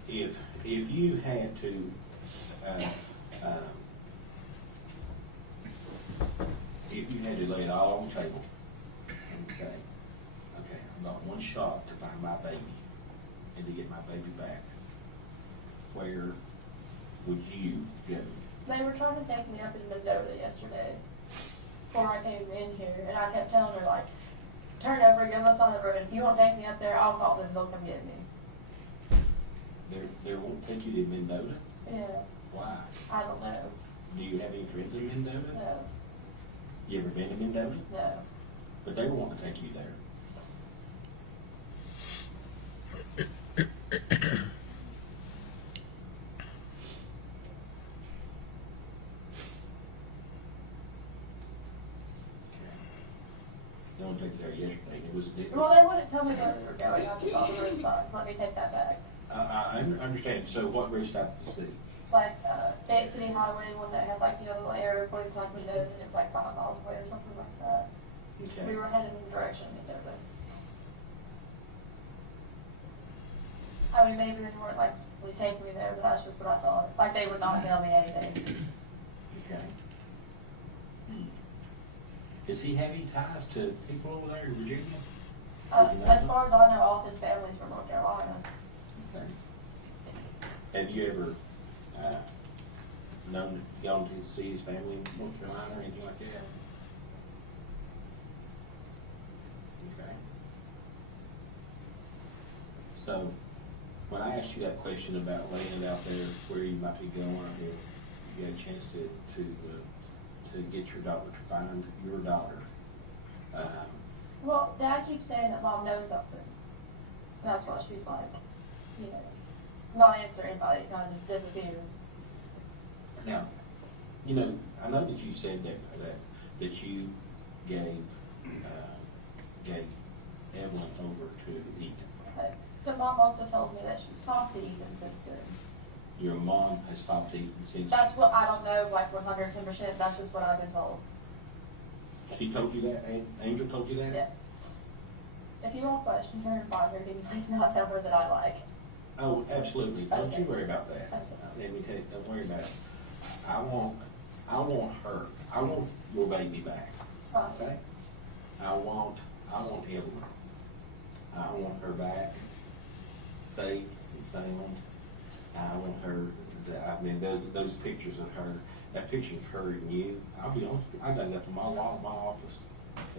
if you had to, if you had to lay it all on the table, okay, I got one shot to find my baby and to get my baby back, where would you go? They were trying to take me up in Mendoza yesterday before I came in here, and I kept telling her, like, turn over, go up on the road. If you won't take me up there, I'll call them, they'll come get me. They won't take you to Mendoza? Yeah, Why? I don't know. Do you have any friends in Mendoza? No, You ever been to Mendoza? no. But they want to take you there. They want to take you there yesterday. It was. Well, they wouldn't tell me where we were going. I just saw the road sign. Let me take that back. I understand. So what route stopped the city? Like, State City Highway, one that had like, you know, the little arrow pointing like Mendoza, and it's like 5 miles away or something like that. Okay. We were headed in the direction of Mendoza. I mean, maybe they weren't like, we take me there, but that's just what I thought. Like, they would not tell me anything. Okay. Does he have any ties to people over there in Virginia? As far as I know, all of his family's from North Carolina. Okay. Have you ever gone to see his family in North Carolina or anything like that? Okay. So, when I asked you that question about laying it out there where you might be going, or if you had a chance to get your daughter, to find your daughter, Well, Dad keeps saying that Mom knows something. That's why she's like, you know, not answering anybody, kind of just disappears. now, you know, I know that you said that you gave Evelyn over to Ethan. But Mom also told me that she's talked to Ethan since then. Your mom has talked to Ethan since. That's what, I don't know, like 110%, that's just what I've been told. She told you that? Angel told you that? Yeah. If you want questions her and find her, can you please not tell her that I like? Oh, absolutely. Don't Okay. you worry about that. Okay. Let me tell you, don't worry about it. I want her. I want your baby back. Okay? I want Evelyn. I want her back, safe and sound. I want her. I mean, those pictures of her. That picture of her and you. I'll be honest with you, I got that on my wall in my office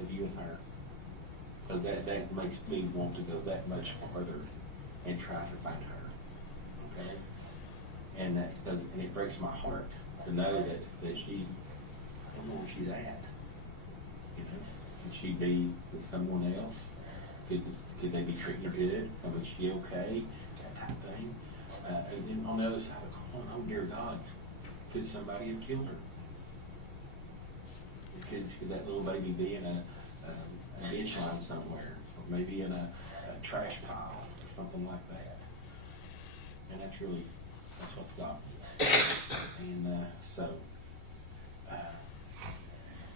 of you and her. So that makes me want to go that much farther and try to find her. Okay? And it breaks my heart to know that she, I don't know where she's at. You know, could she be with someone else? Could they be treating her good? I mean, is she okay? That type of thing. And then on the other side of the coin, oh dear God, could somebody have killed her? Could that little baby be in a ditch line somewhere, or maybe in a trash pile, or something like that? And that's what's got me. And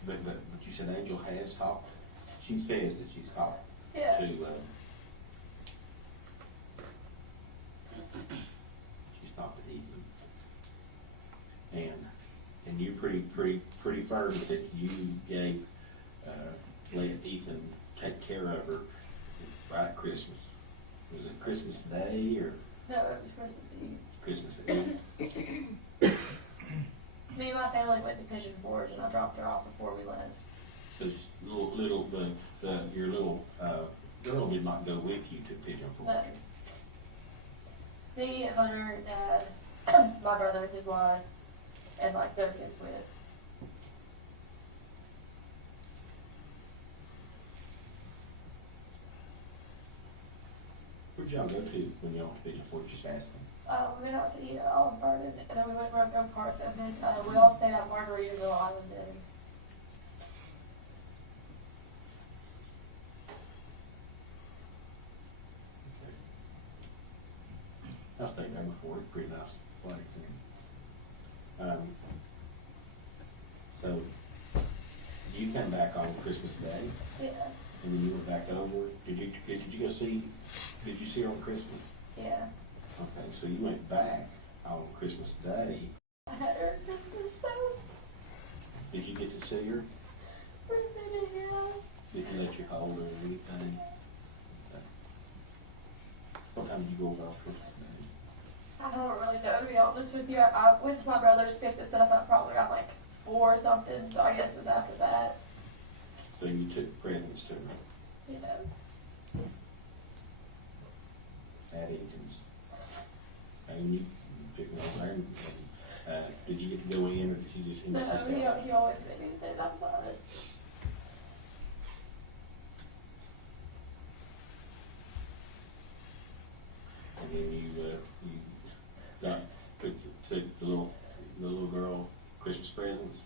but you said Angel has talked. She says that she's talked Yeah. to. She's talked to Ethan, and you pretty firm that you gave let Ethan take care of her right at Christmas. Was it Christmas Day or No, it was Christmas Christmas Eve? Eve. Me and my family went to Pigeon Forge, and I dropped her off before we went. This your little girl did not go with you to Pigeon Forge. No. Me, Hunter, Dad, my brother, his wife, and like their kids with. Where'd y'all go to when y'all did your Fort just asking? We went out to eat at Olive Garden, and then we went for a go-kart, and then, we all stayed at Margaritaville Island then. I was thinking there before, it's pretty nice place. So, you come back on Christmas Day, Yeah, and then you went back over. Did you go see? Did you see her on Christmas? yeah. Okay, so you went back on Christmas Day. I had her at Christmas, so, Did you get to see her? for a minute, yeah. Did you let you hold her or anything? Okay. What time did you go over on Christmas Day? I don't really know, to be honest with you. I went to my brother's, picked this up, I probably got like 4 or something, so I guess it was after that, So you took presents to her you know. at Eaton's. And you took them over and did you get to go in or did you just? No, he always made me say that about it. And then you got, took the little girl Christmas presents,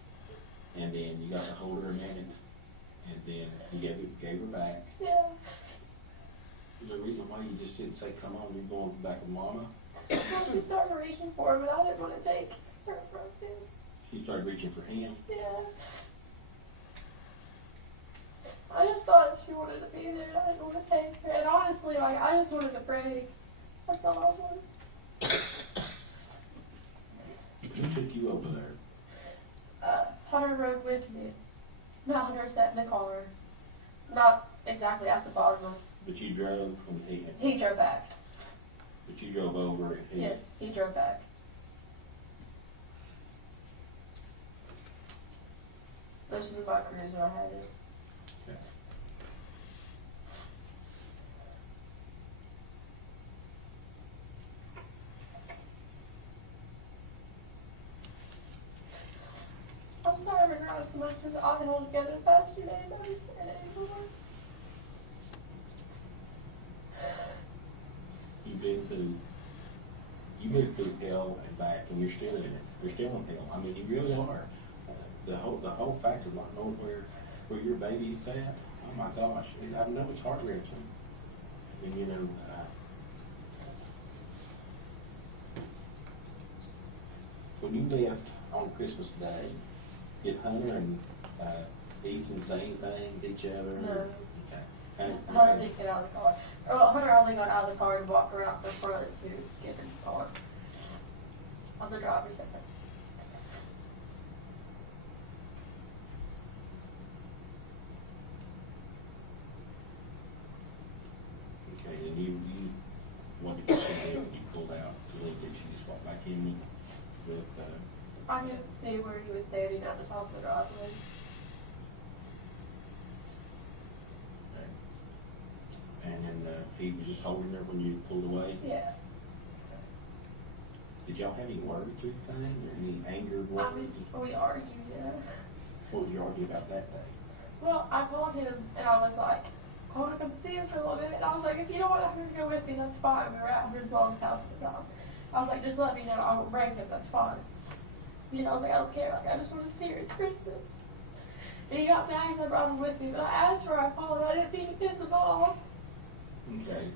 and then you got to hold her a minute, and then you gave her back. Yeah. Is there a reason why you just didn't say, come on, you're going back with Mama? She started reaching for him, but I didn't want to take her from him. She started reaching for him. Yeah. I just thought she wanted to be there. I didn't want to take her. And honestly, like, I just wanted to pray. That's all I wanted. Who took you over there? Hunter rode with me. No, Hunter sat in the car. Not exactly at the bottom. But you drove from here. He drove back. But you drove over and he. Yes, he drove back. This is my cruiser I had it. Okay. I'm sorry I've been around so much because I've been holding together the past few days. I just can't anymore. You've been through hell and back, and you're still in it. You're still in hell. I mean, you really are. The whole fact of not knowing where your baby is at. Oh my gosh, I know it's heart wrenching. And you know, when you left on Christmas Day, did Hunter and Ethan say anything to each other? No. Okay. And, Hunter didn't get out of the car. Well, Hunter only got out of the car and walked around the front to get in the car. On the driver's side. Okay, and you what did you say when you pulled out? Did you just walk back in with I didn't see where he was standing at the top of the driveway. and then he was just holding her when you pulled away? Yeah. Did y'all have any words or anything, or any anger words? I mean, we argued, yeah. What did you argue about that day? Well, I called him and I was like, I want to come see him for a little bit. And I was like, if you don't want to go with me, that's fine. We were at his mom's house at the time. I was like, just let me know. I will bring him. That's fine. You know, I was like, I don't care. Like, I just want to see her. It's Christmas. And he got mad because I brought him with me. But I asked her, I called her. I didn't mean to piss him off. Okay.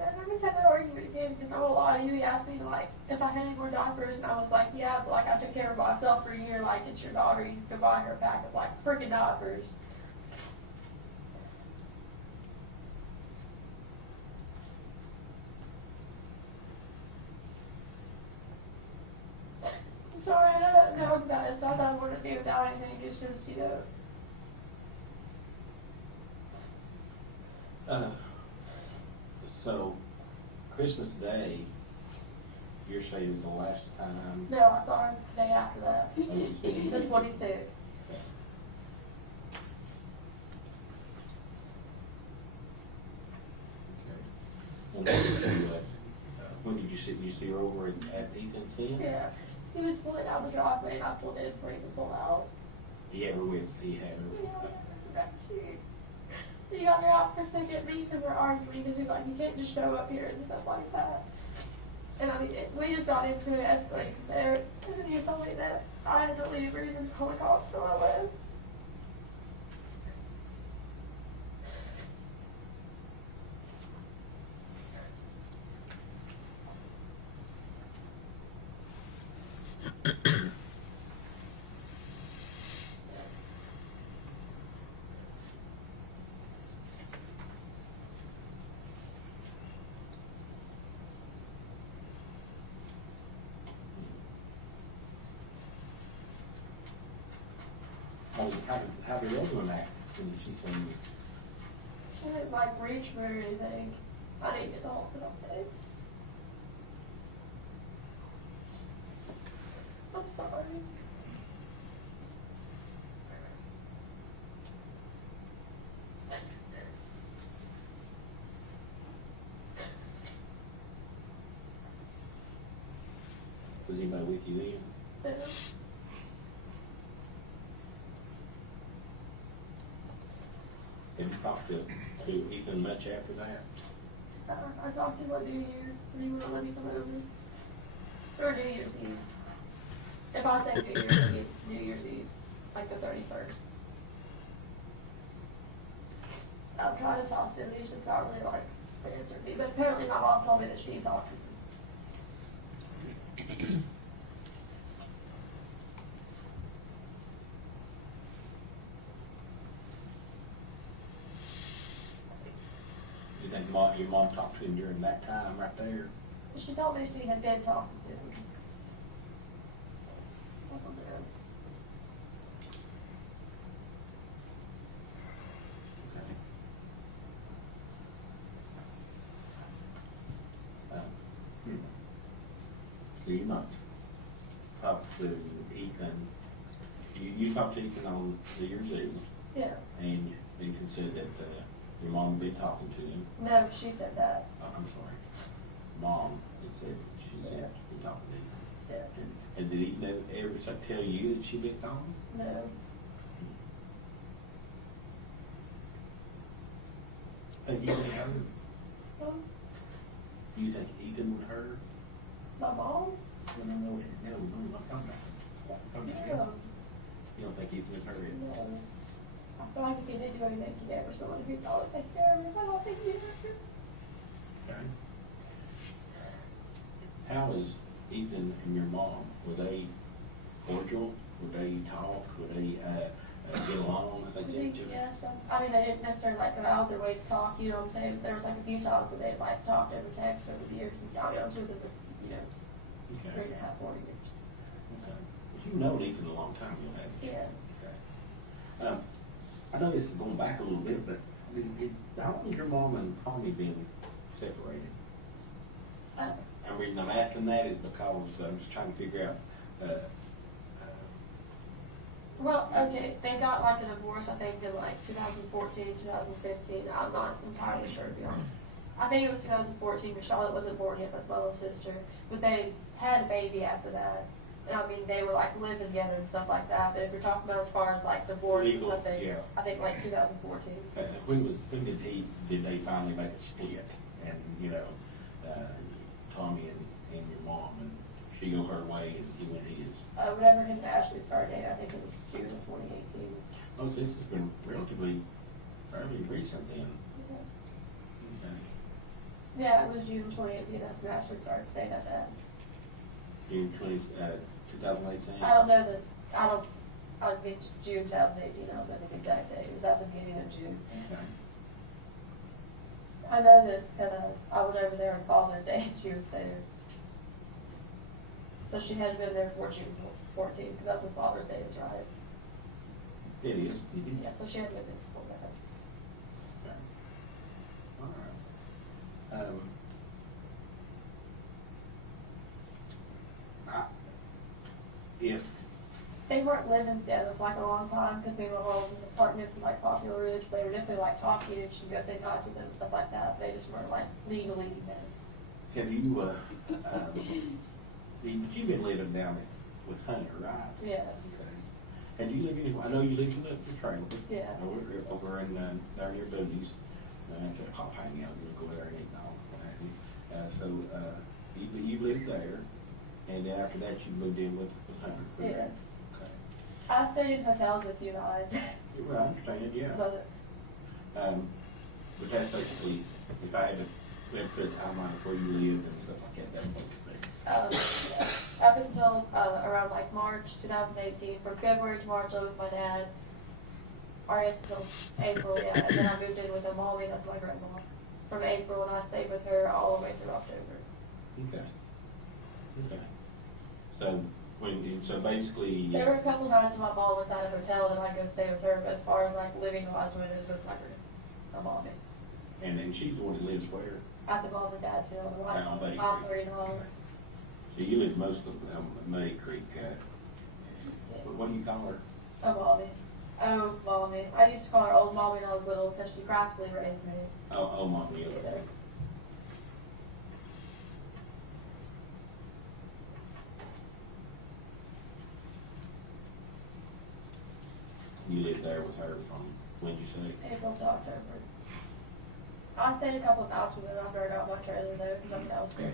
And then we had that argument again because I won't lie to you. He asked me, like, if I had any more diapers. And I was like, yeah, but, like, I took care of myself for a year. Like, it's your daughter. You can buy her a pack of, like, freaking diapers. I'm sorry, I know that sounds bad. It's not that I want to be without anything. It's just, you know. So, Christmas Day, you're saying the last time? No, I saw him the day after that. That's what he said. And when did you see her over at Ethan's then? Yeah. He was pulling out the driveway and I pulled in for him to pull out. He had her with, he had her. Yeah, that's cute. he got me out for a second, me because we're arguing, because he's like, you can't just show up here and stuff like that. And I mean, we just got into it escalating from there, and then he told me that I had to leave or he was calling cops, so I left. How did Evelyn act when she told you? She didn't like reach for anything. I didn't get the whole thing okay. I'm sorry. Was anybody with you then? Yeah. Have you talked to Ethan much after that? I talked to him on New Year's, and he wouldn't let me come over. Or New Year's Eve. If I say New Year's Eve, New Year's Eve, like the 31st. I'm trying to talk to him, he's just not really like answering me. But apparently my mom told me that she talked to him. You think your mom talked to him during that time right there? She told me she had been talking to him. Okay. So you not talked to Ethan, you talked to Ethan on New Year's Eve, Yeah. and Ethan said that your mom had been talking to him. No, she said that. Oh, I'm sorry. Mom had said she had been talking to him. Yeah. And did Ethan ever tell you that she'd been talking? No. Have you been heard? Um, You think Ethan would hurt? my mom? No, I'm not talking about. I'm talking about him. No. You don't think Ethan would hurt him? No. I feel like if he did do anything to ever someone who thought to take care of him, I don't think he would. Okay. How was Ethan and your mom? Were they cordial? Would they talk? Would they get along? I think they did. Yes, I mean, they didn't necessarily like go out of their way to talk, you know what I'm saying? There was like a few times where they like talked over text over the years, and I was with them for, you know, Okay. 3.5, 4 years. Okay. If you've known Ethan a long time, you'll have. Yeah. Okay. I know this is going back a little bit, but I mean, how long has your mom and Tommy been separated? The reason I'm asking that is because I'm just trying to figure out, Well, okay, they got like a divorce, I think, in like 2014, 2015. I'm not entirely sure, to be honest. I think it was 2014, but Charlotte wasn't born yet, but my little sister. But they had a baby after that. And I mean, they were like living together and stuff like that. But if you're talking about as far as like divorce or Legal, something, yeah. I think like 2014. when did they finally make a split? And, you know, Tommy and your mom, and she go her way and he went his. Whenever his Ashley's birthday, I think it was June of 2018. Oh, so this has been relatively fairly recent then. Okay. Yeah, it was June 2018, after Ashley's birthday, that. June 2018? I don't know the, I would be June 2018, I don't know the exact date. It was at the beginning of June. Okay. I know that I was over there on Father's Day and she was there. So she had been there before June 14th, because that's when Father's Day is, right? It is. Yeah, so she had been there before that. Okay. All right. If They weren't living together for like a long time, because they were all in apartments in like Popular Ridge. They were definitely like talking and she would go say hi to them and stuff like that. They just weren't like legally together. have you, you've been living down with Hunter, right? Yeah. Okay. And you live anywhere, I know you live in the trailer. Yeah. Over in, down near Boone's, at the hop hangout, you go there and eat and all, what have you. You lived there, and then after that you moved in with Hunter, correct? Okay. I stayed in hotels with you guys. Well, I understand, yeah. But But that's basically, if I had to put a timeline of where you lived and stuff like that, that's what it's yeah. Up until around like March 2018, from February to March I was with my dad, or until April, yeah, and then I moved in with a mommy, that's my grandma, from April, and I stayed with her all the way through October. Okay. Okay. So, so basically. There were a couple nights when my mom was at a hotel that I could stay with her, but as far as like living wise with it was my mommy. And then she's the one that lives where? At the mom and dad's hill, like Down Bay Mom Creek. home. So you live most of May Creek, what do you call her? Oh, mommy. Oh, mommy. I used to call her old mommy when I was little because she practically raised me. Oh, Mommy, okay. You lived there with her from, when'd you say? April to October. I stayed a couple of nights with her after I got my trailer though, because I'm that was great.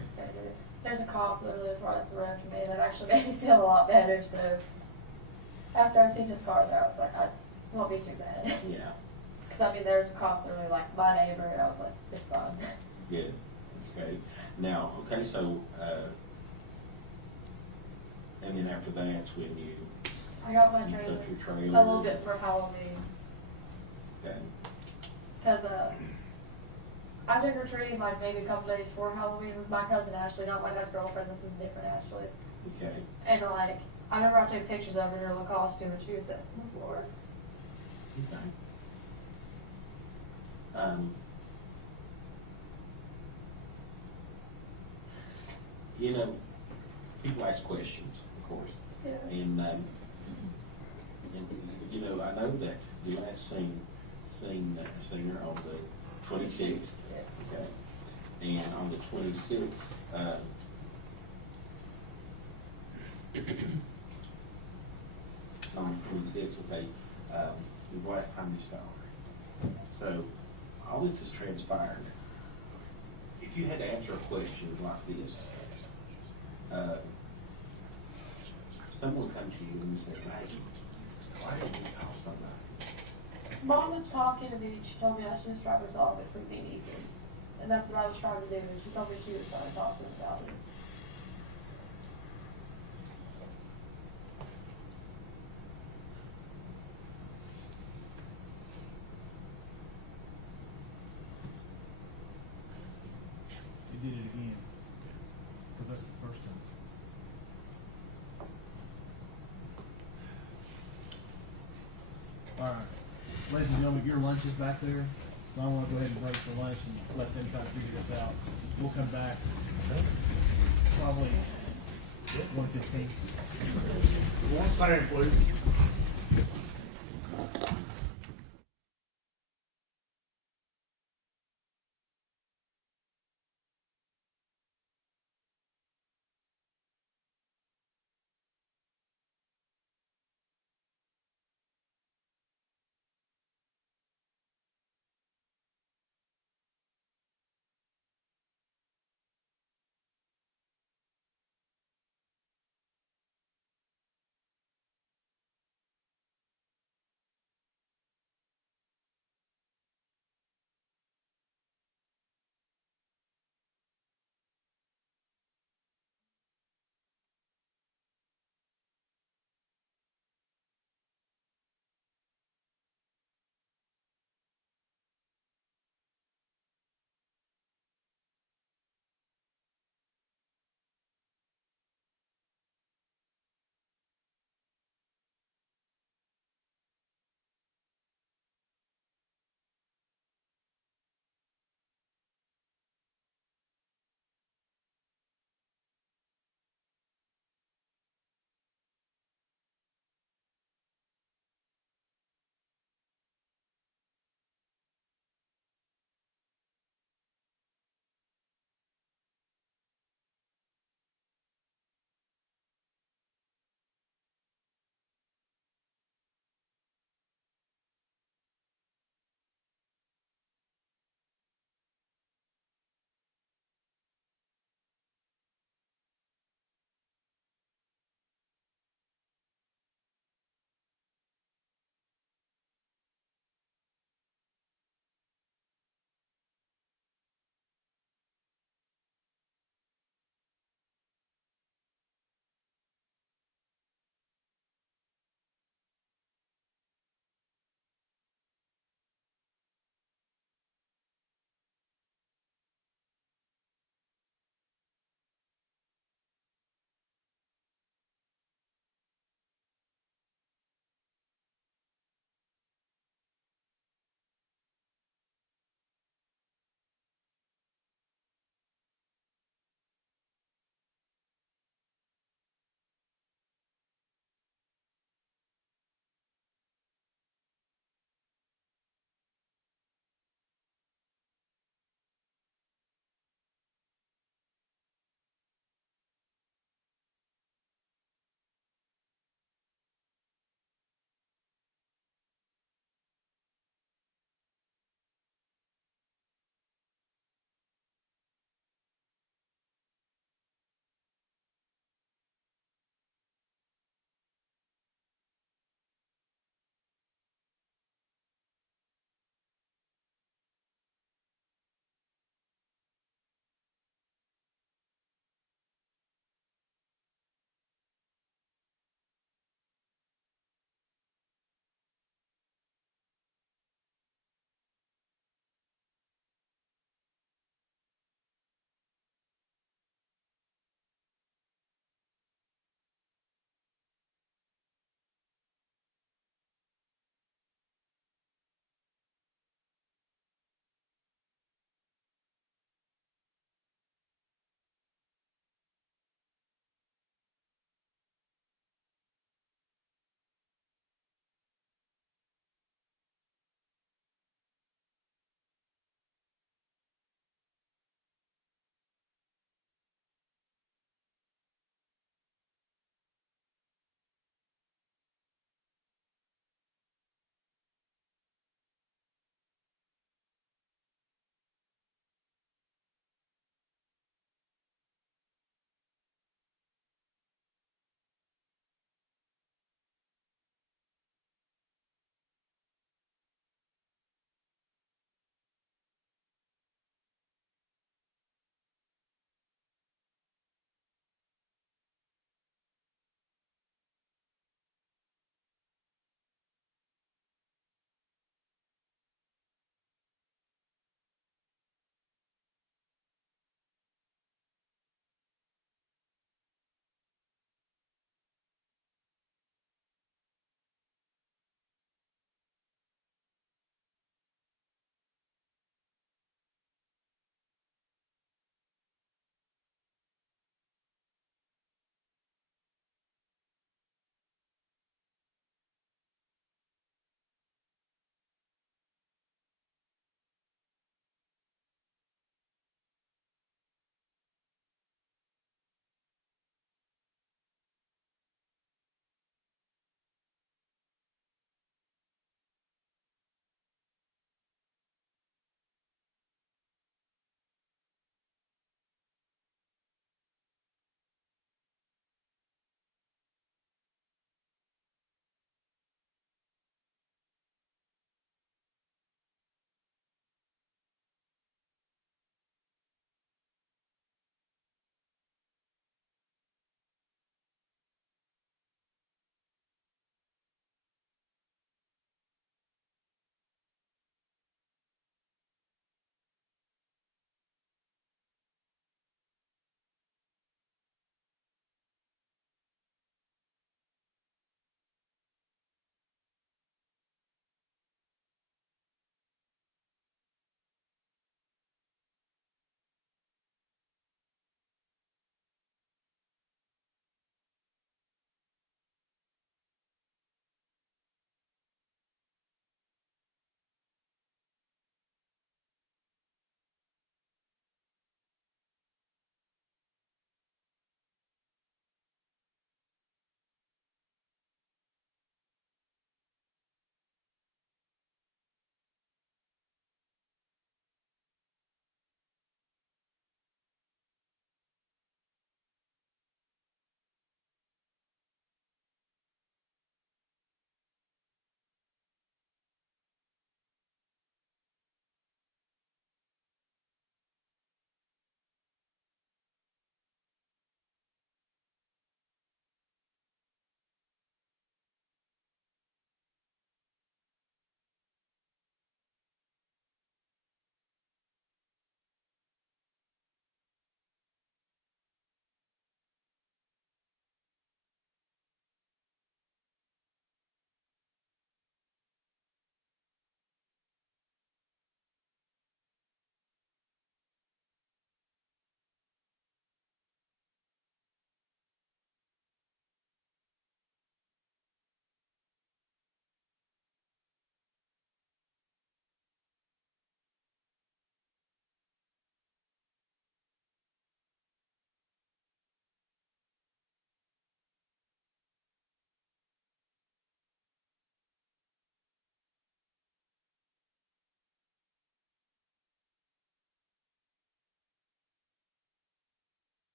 There's a cop that lives right up the road from me that actually made me feel a lot better, so after I seen his car there, I was like, I won't be too bad. Yeah, Because I mean, there's a cop that really like my neighbor, and I was like, it's fun. good, okay. Now, okay, so, and then after that's when you I got my took trailer your a trailer. little bit for Halloween. Okay, Because I took her tree like maybe a couple days before Halloween with my cousin Ashley, not my ex-girlfriend, this is a different Ashley. okay, And like, I remember I took pictures of her in her little costume and she was sitting on the floor. okay. You know, people ask questions, of course. Yeah. And you know, I know that the last seen her on the 26th, okay? And on the 26th, on the 26th, okay, the last time you saw her. So, all this has transpired. If you had to answer a question like this, someone comes to you and says, Maggie, why did you call somebody? Mom was talking to me, she told me I should just try to resolve it for me and Ethan. And that's what I was trying to do, and she told me she was trying to talk to him about it. You did it again. Because that's the first time. All right. Ladies and gentlemen, your lunch is back there. So I want to go ahead and break for lunch and let them try to figure this out. We'll come back probably 1:15. One thing, please.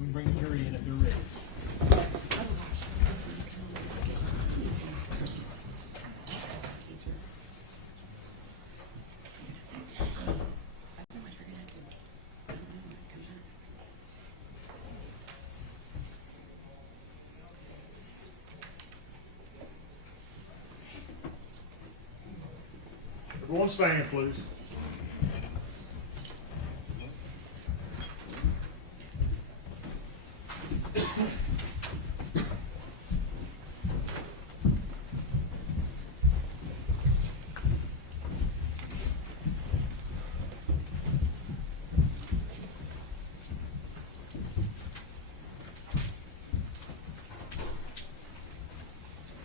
We can bring the jury in if they're ready. Everyone stand, please.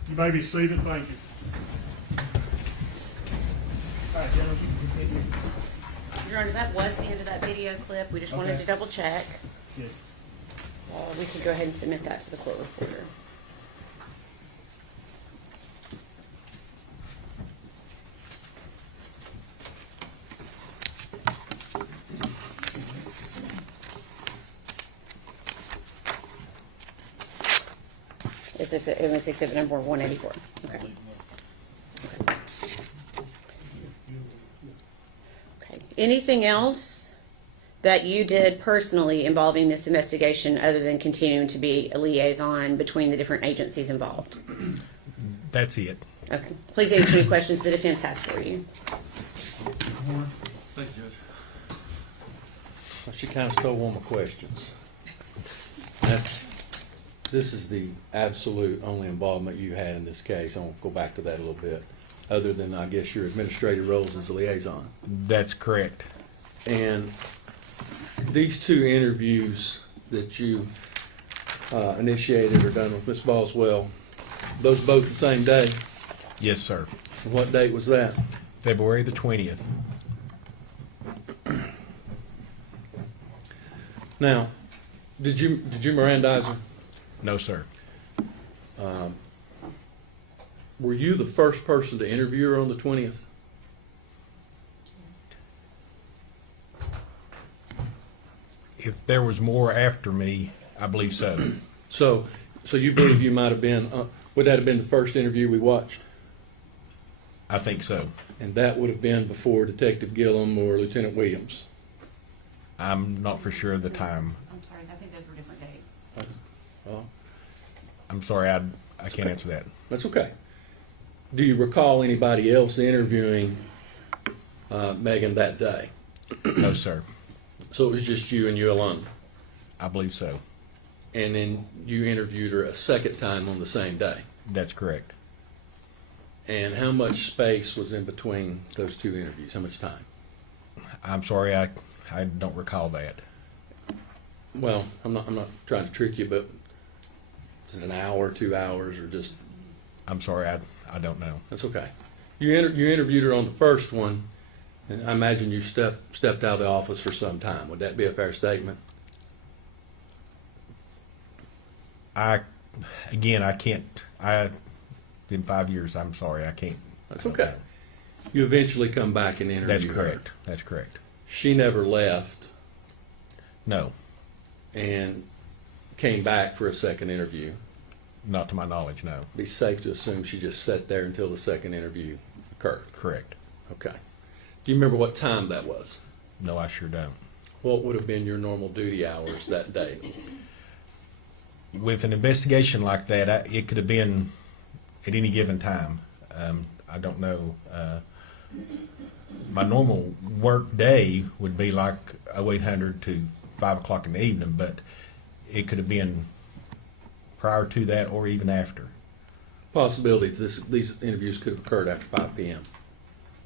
You may be seated. Thank you. All right, gentlemen, you can continue. Your Honor, that was the end of that video clip. We just wanted Okay. to double check. Good. We could go ahead and submit that to the court reporter. It was exhibit number 184. Okay. Okay. Anything else that you did personally involving this investigation other than continuing to be a liaison between the different agencies involved? That's it. Okay. Please answer any questions the defense has for you. Thank you, Judge. Well, she kind of stole one of my questions. This is the absolute only involvement you had in this case. I won't go back to that a little bit, other than, I guess, your administrative roles as a liaison. That's correct. And these two interviews that you initiated or done with Ms. Boswell, those both the same day? Yes, sir. What date was that? February the 20th. Now, did you Mirandize her? No, sir. Were you the first person to interview her on the 20th? If there was more after me, I believe so. So you believe you might have been, would that have been the first interview we watched? I think so. And that would have been before Detective Gillum or Lieutenant Williams? I'm not for sure of the time. I'm sorry, I think those were different dates. Well, I'm sorry, I can't answer that. that's okay. Do you recall anybody else interviewing Megan that day? No, sir. So it was just you and you alone? I believe so. And then you interviewed her a second time on the same day? That's correct. And how much space was in between those two interviews? How much time? I'm sorry, I don't recall that. Well, I'm not trying to trick you, but is it an hour, 2 hours, or just? I'm sorry, I don't know. That's okay. You interviewed her on the first one, and I imagine you stepped out of the office for some time. Would that be a fair statement? I can't. Been 5 years. I'm sorry, I can't. That's okay. You eventually come back and interview That's her. correct. That's correct. She never left No, and came back for a second interview. not to my knowledge. No. Be safe to assume she just sat there until the second interview occurred. Correct. Okay. Do you remember what time that was? No, I sure don't. What would have been your normal duty hours that day? With an investigation like that, it could have been at any given time. I don't know. My normal work day would be like 0800 to 5 o'clock in the evening, but it could have been prior to that or even after. Possibility that these interviews could have occurred after 5 p.m.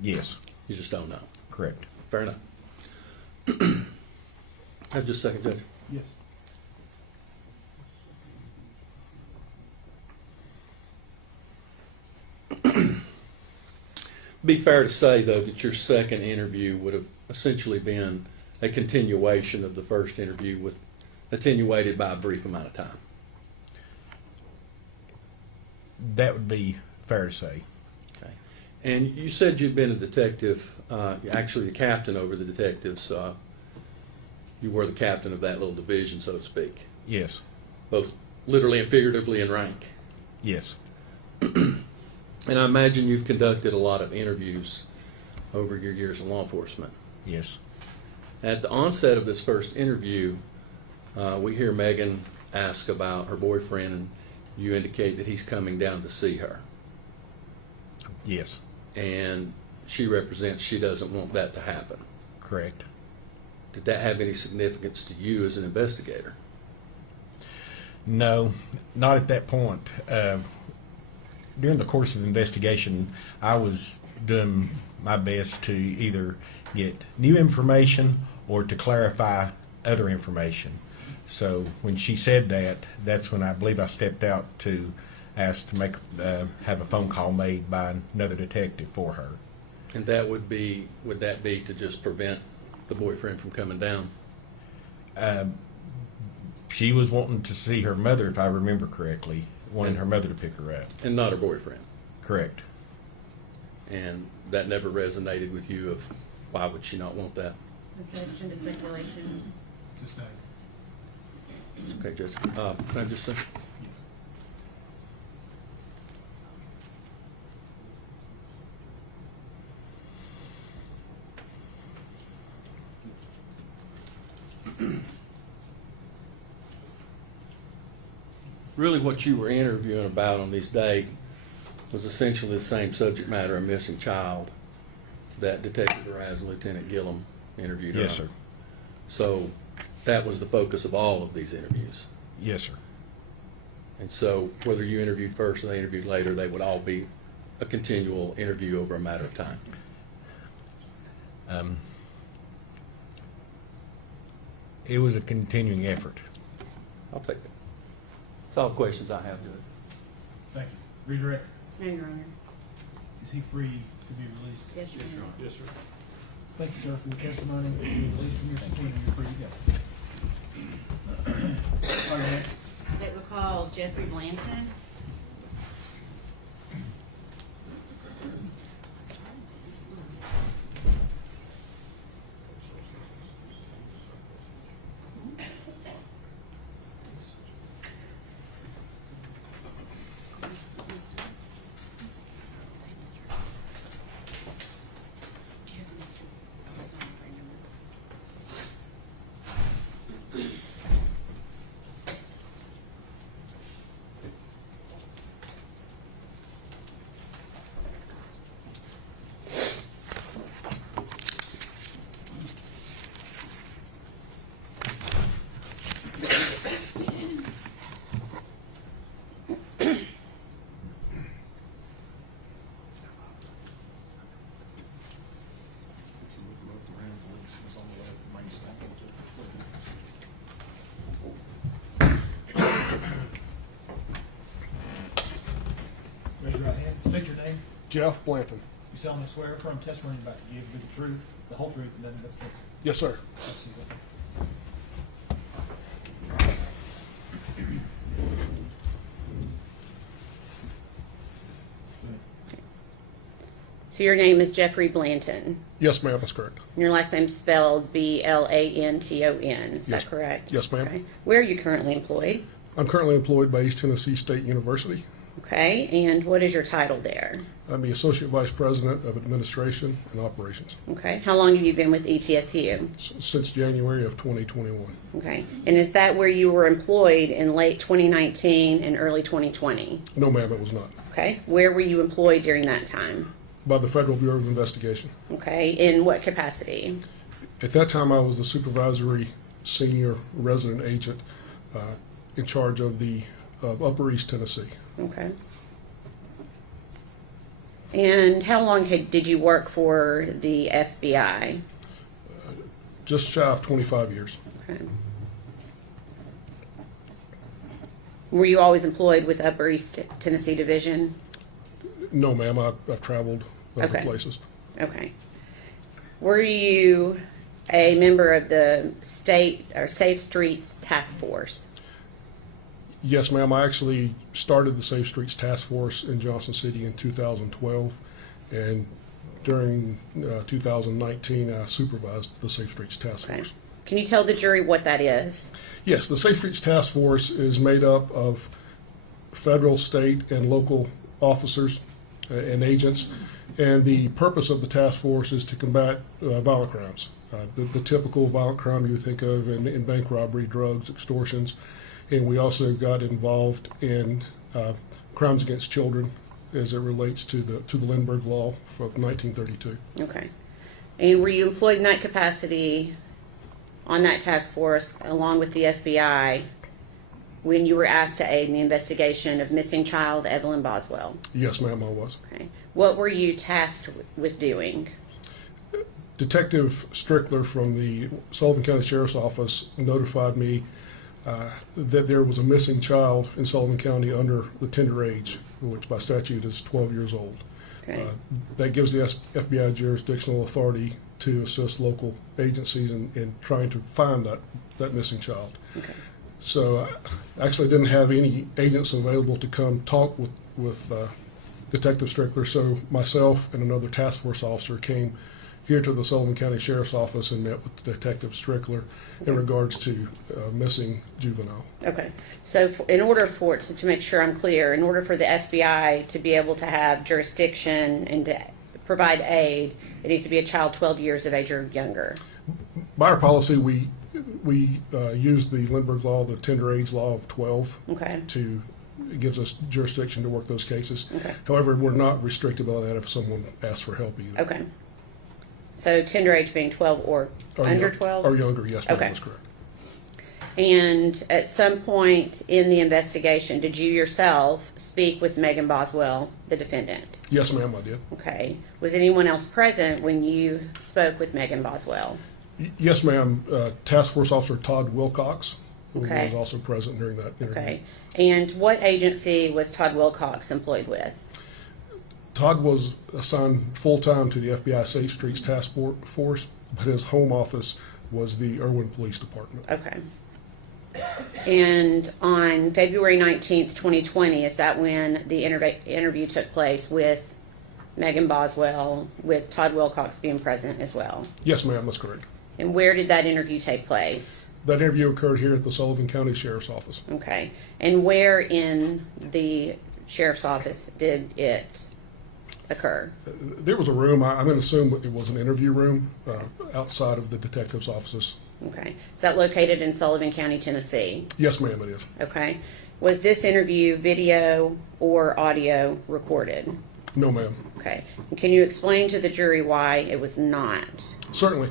Yes, You just don't know. correct. Fair enough. Have just a second, Judge. Yes. Be fair to say, though, that your second interview would have essentially been a continuation of the first interview, with attenuated by a brief amount of time. That would be fair to say. Okay. And you said you'd been a detective, actually the captain over the detectives. You were the captain of that little division, so to speak. Yes. both literally and figuratively in rank. Yes. And I imagine you've conducted a lot of interviews over your years in law enforcement. Yes. At the onset of this first interview, we hear Megan ask about her boyfriend, and you indicate that he's coming down to see her. Yes. And she represents she doesn't want that to happen. Correct. Did that have any significance to you as an investigator? No, not at that point. During the course of the investigation, I was doing my best to either get new information or to clarify other information. So when she said that, that's when I believe I stepped out to ask to make have a phone call made by another detective for her. And would that be to just prevent the boyfriend from coming down? She was wanting to see her mother, if I remember correctly, wanting her mother to pick her up. And not her boyfriend? Correct. And that never resonated with you of why would she not want that? Objection to speculation. Sustained. Okay, Judge. Can I just say? Really what you were interviewing about on this day was essentially the same subject matter, a missing child, that Detective Raz and Lieutenant Gillum interviewed her Yes, on. sir. So that was the focus of all of these interviews. Yes, sir. And so whether you interviewed first or they interviewed later, they would all be a continual interview over a matter of time. It was a continuing effort. I'll take that. That's all the questions I have, Judge. Thank you. Redirect. No, Your Honor. Is he free to be released? Yes, Your Honor. Yes, sir. Thank you, sir, for your testimony. If you're released from your subpoena, you're free to go. All right, next. That we'll call Jeffrey Blanton. Raise your right hand. State your name. Jeff Blanton. You solemnly swear affirm testimony about to give the truth, the whole truth, and nothing but the truth. Yes, sir. Absolutely. So your name is Jeffrey Blanton. Yes, ma'am, that's correct. And your last name's spelled Blanton. Is Yes. that correct? Yes, ma'am. Okay. Where are you currently employed? I'm currently employed by East Tennessee State University. Okay. And what is your title there? I'm the Associate Vice President of Administration and Operations Okay. How long have you been with ETSU? since January of 2021. Okay. And is that where you were employed in late 2019 and early 2020? No, ma'am, it was not. Okay. Where were you employed during that time? By the Federal Bureau of Investigation. Okay. In what capacity? At that time, I was the supervisory senior resident agent in charge of the Upper East Tennessee. Okay. And how long did you work for the FBI? Just shy of 25 years. Okay. Were you always employed with Upper East Tennessee Division? No, ma'am, I've traveled other Okay. places. Okay. Were you a member of the state or Safe Streets Task Force? Yes, ma'am. I actually started the Safe Streets Task Force in Johnson City in 2012, and during 2019, I supervised the Safe Streets Task Okay. Force. Can you tell the jury what that is? Yes, the Safe Streets Task Force is made up of federal, state, and local officers and agents, and the purpose of the task force is to combat violent crimes. The typical violent crime you would think of in bank robbery, drugs, extortions, and we also got involved in crimes against children as it relates to the Lindbergh Law from 1932. Okay. And were you employed in that capacity on that task force along with the FBI when you were asked to aid in the investigation of missing child Evelyn Boswell? Yes, ma'am, I was. Okay. What were you tasked with doing? Detective Strickler from the Sullivan County Sheriff's Office notified me that there was a missing child in Sullivan County under the tender age, which by statute is 12 years old. Okay. That gives the FBI jurisdictional authority to assist local agencies in trying to find that missing child. Okay. So I actually didn't have any agents available to come talk with Detective Strickler, so myself and another task force officer came here to the Sullivan County Sheriff's Office and met with Detective Strickler in regards to missing juvenile. Okay. So in order for it, to make sure I'm clear, in order for the FBI to be able to have jurisdiction and to provide aid, it needs to be a child 12 years of age or younger. By our policy, we use the Lindbergh Law, the tender age law of 12, Okay. it gives us jurisdiction to work those cases. Okay. However, we're not restricted by that if someone asks for help either. Okay. So tender age being 12 or under 12? Or younger, yes, ma'am, Okay. that's correct. And at some point in the investigation, did you yourself speak with Megan Boswell, the defendant? Yes, ma'am, I did. Okay. Was anyone else present when you spoke with Megan Boswell? Yes, ma'am. Task Force Officer Todd Wilcox who Okay. was also present during that interview. Okay. And what agency was Todd Wilcox employed with? Todd was assigned full-time to the FBI Safe Streets Task Force, but his home office was the Irwin Police Department. Okay. And on February 19th, 2020, is that when the interview took place with Megan Boswell, with Todd Wilcox being present as well? Yes, ma'am, that's correct. And where did that interview take place? That interview occurred here at the Sullivan County Sheriff's Office. Okay. And where in the sheriff's office did it occur? There was a room, I'm going to assume it was an interview room outside of the detective's offices. Okay. Is that located in Sullivan County, Tennessee? Yes, ma'am, it is. Okay. Was this interview video or audio recorded? No, ma'am. Okay. And can you explain to the jury why it was not? Certainly.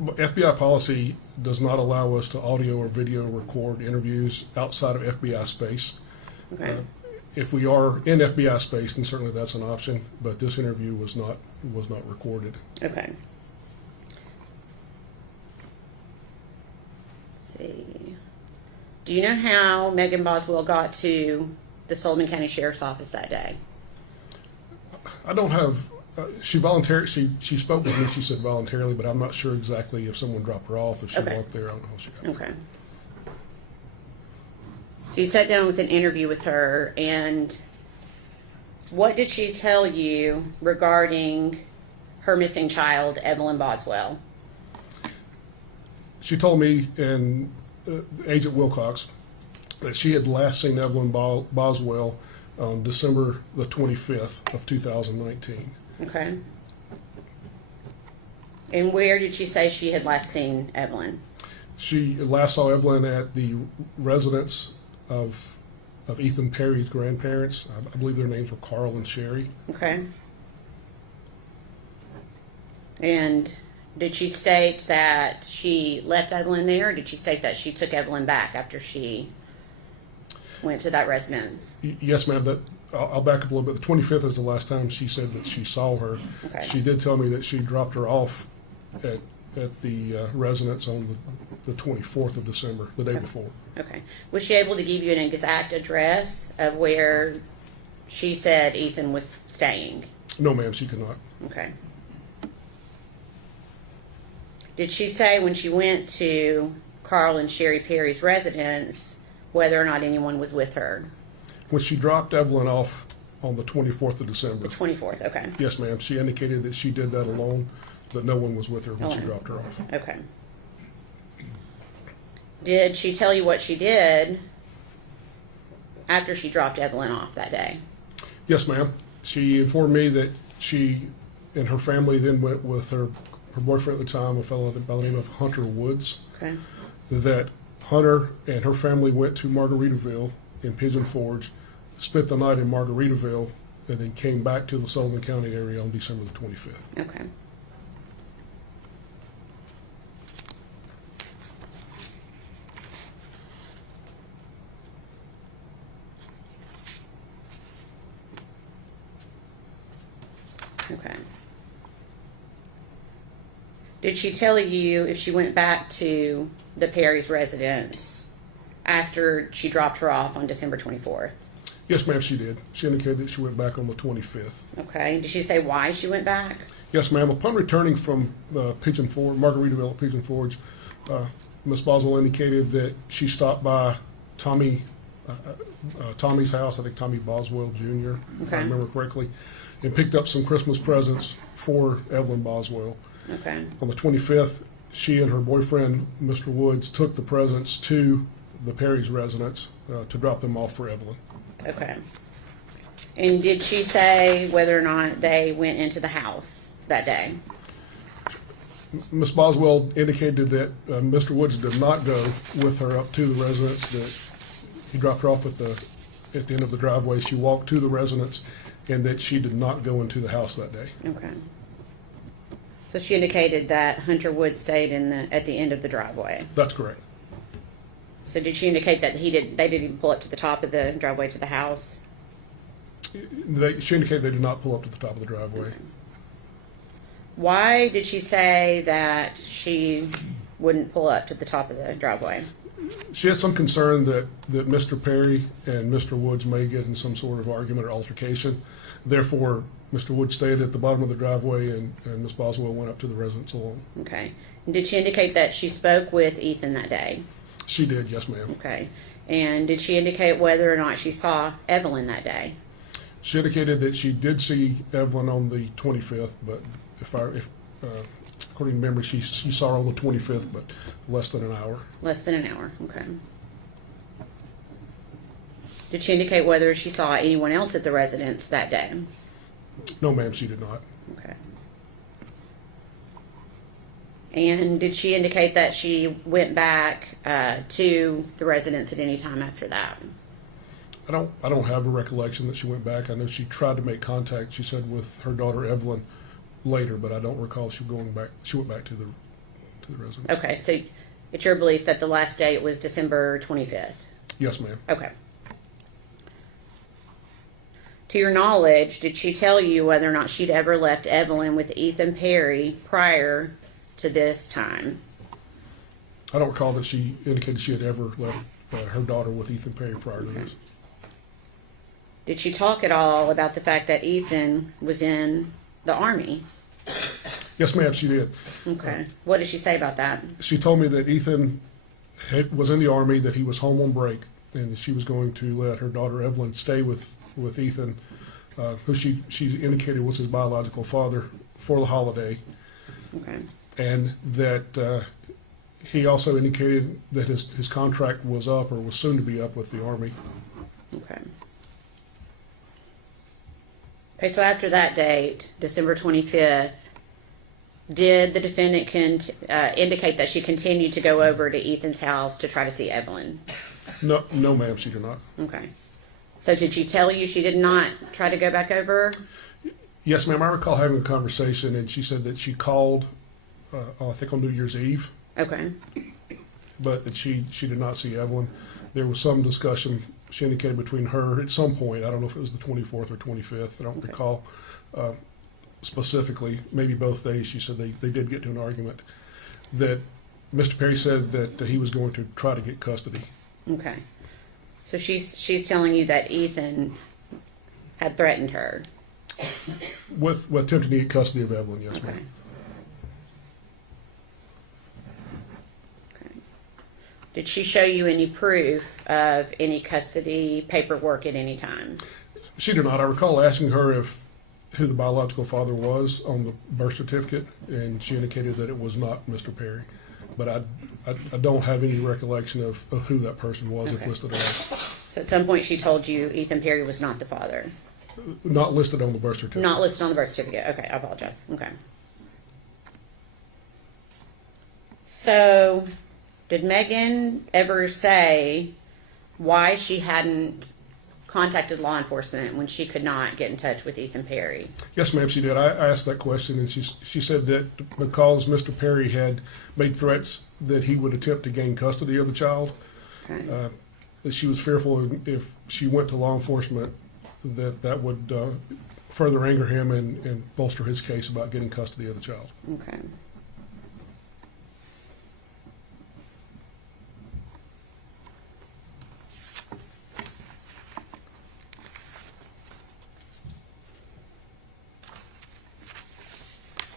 FBI policy does not allow us to audio or video record interviews outside of FBI space. Okay. If we are in FBI space, then certainly that's an option, but this interview was not recorded. Okay. Let's see. Do you know how Megan Boswell got to the Sullivan County Sheriff's Office that day? I don't have, she spoke with me, she said voluntarily, but I'm not sure exactly if someone dropped her off, if she Okay. walked there, I don't know how she got there. Okay. So you sat down with an interview with her, and what did she tell you regarding her missing child, Evelyn Boswell? She told me and Agent Wilcox that she had last seen Evelyn Boswell on December the 25th of 2019. Okay. And where did she say she had last seen Evelyn? She last saw Evelyn at the residence of Ethan Perry's grandparents. I believe their names were Carl and Sherry. Okay. And did she state that she left Evelyn there, or did she state that she took Evelyn back after she went to that residence? Yes, ma'am. I'll back up a little bit. The 25th is the last time she said that she saw her. Okay. She did tell me that she dropped her off at the residence on the 24th of December, the day before. Okay. Was she able to give you an exact address of where she said Ethan was staying? No, ma'am, she could not. Okay. Did she say when she went to Carl and Sherry Perry's residence whether or not anyone was with her? When she dropped Evelyn off on the 24th of December, The 24th, okay. yes, ma'am, she indicated that she did that alone, that no one was with her when she Alone. dropped her off. Okay. Did she tell you what she did after she dropped Evelyn off that day? Yes, ma'am. She informed me that she and her family then went with her boyfriend at the time, a fellow by the name of Hunter Woods, Okay. that Hunter and her family went to Margaritaville in Pigeon Forge, spent the night in Margaritaville, and then came back to the Sullivan County area on December the 25th. Okay. Okay. Did she tell you if she went back to the Perry's residence after she dropped her off on December 24th? Yes, ma'am, she did. She indicated that she went back on the 25th. Okay. Did she say why she went back? Yes, ma'am. Upon returning from Pigeon Forge, Margaritaville at Pigeon Forge, Miss Boswell indicated that she stopped by Tommy's house, I think Tommy Boswell Jr., if I Okay. remember correctly, and picked up some Christmas presents for Evelyn Boswell. Okay. On the 25th, she and her boyfriend, Mr. Woods, took the presents to the Perry's residence to drop them off for Evelyn. Okay. And did she say whether or not they went into the house that day? Miss Boswell indicated that Mr. Woods did not go with her up to the residence, that he dropped her off at the end of the driveway. She walked to the residence, and that she did not go into the house that day. Okay. So she indicated that Hunter Wood stayed at the end of the driveway. That's correct. So did she indicate that they didn't even pull up to the top of the driveway to the house? She indicated they did not pull up to the top of the driveway. Why did she say that she wouldn't pull up to the top of the driveway? She had some concern that Mr. Perry and Mr. Woods may get in some sort of argument or altercation. Therefore, Mr. Woods stayed at the bottom of the driveway, and Miss Boswell went up to the residence alone. Okay. And did she indicate that she spoke with Ethan that day? She did, yes, ma'am. Okay. And did she indicate whether or not she saw Evelyn that day? She indicated that she did see Evelyn on the 25th, but according to memory, she saw her on the 25th, but less than an hour. Less than an hour. Okay. Did she indicate whether she saw anyone else at the residence that day? No, ma'am, she did not. Okay. And did she indicate that she went back to the residence at any time after that? I don't have a recollection that she went back. I know she tried to make contact, she said, with her daughter Evelyn later, but I don't recall she going back. She went back to the residence. Okay, so it's your belief that the last date was December 25th? Yes, ma'am. Okay. To your knowledge, did she tell you whether or not she'd ever left Evelyn with Ethan Perry prior to this time? I don't recall that she indicated she had ever left her daughter with Ethan Perry prior to this. Did she talk at all about the fact that Ethan was in the Army? Yes, ma'am, she did. Okay. What did she say about that? She told me that Ethan was in the Army, that he was home on break, and that she was going to let her daughter Evelyn stay with Ethan, who she indicated was his biological father, for the holiday. Okay. And that he also indicated that his contract was up, or was soon to be up, with the Army. Okay. Okay, so after that date, December 25th, did the defendant indicate that she continued to go over to Ethan's house to try to see Evelyn? No, ma'am, she did not. Okay. So did she tell you she did not try to go back over? Yes, ma'am, I recall having a conversation, and she said that she called, I think on New Year's Eve, Okay. but that she did not see Evelyn. There was some discussion, she indicated, between her at some point. I don't know if it was the 24th or 25th. I don't recall specifically. Maybe both days. She said they did get to an argument. That Mr. Perry said that he was going to try to get custody. Okay. So she's telling you that Ethan had threatened her. With attempting to get custody of Evelyn, yes, Okay. ma'am. Okay. Did she show you any proof of any custody paperwork at any time? She did not. I recall asking her who the biological father was on the birth certificate, and she indicated that it was not Mr. Perry. but I don't have any recollection of who that person was, if Okay. listed at all. So at some point she told you Ethan Perry was not the father. Not listed on the birth certificate. Not listed on the birth certificate. Okay, I apologize. Okay. So, did Megan ever say why she hadn't contacted law enforcement when she could not get in touch with Ethan Perry? Yes, ma'am, she did. I asked that question, and she said that because Mr. Perry had made threats that he would attempt to gain custody of the child, Okay. that she was fearful if she went to law enforcement that would further anger him and bolster his case about getting custody of the child. Okay.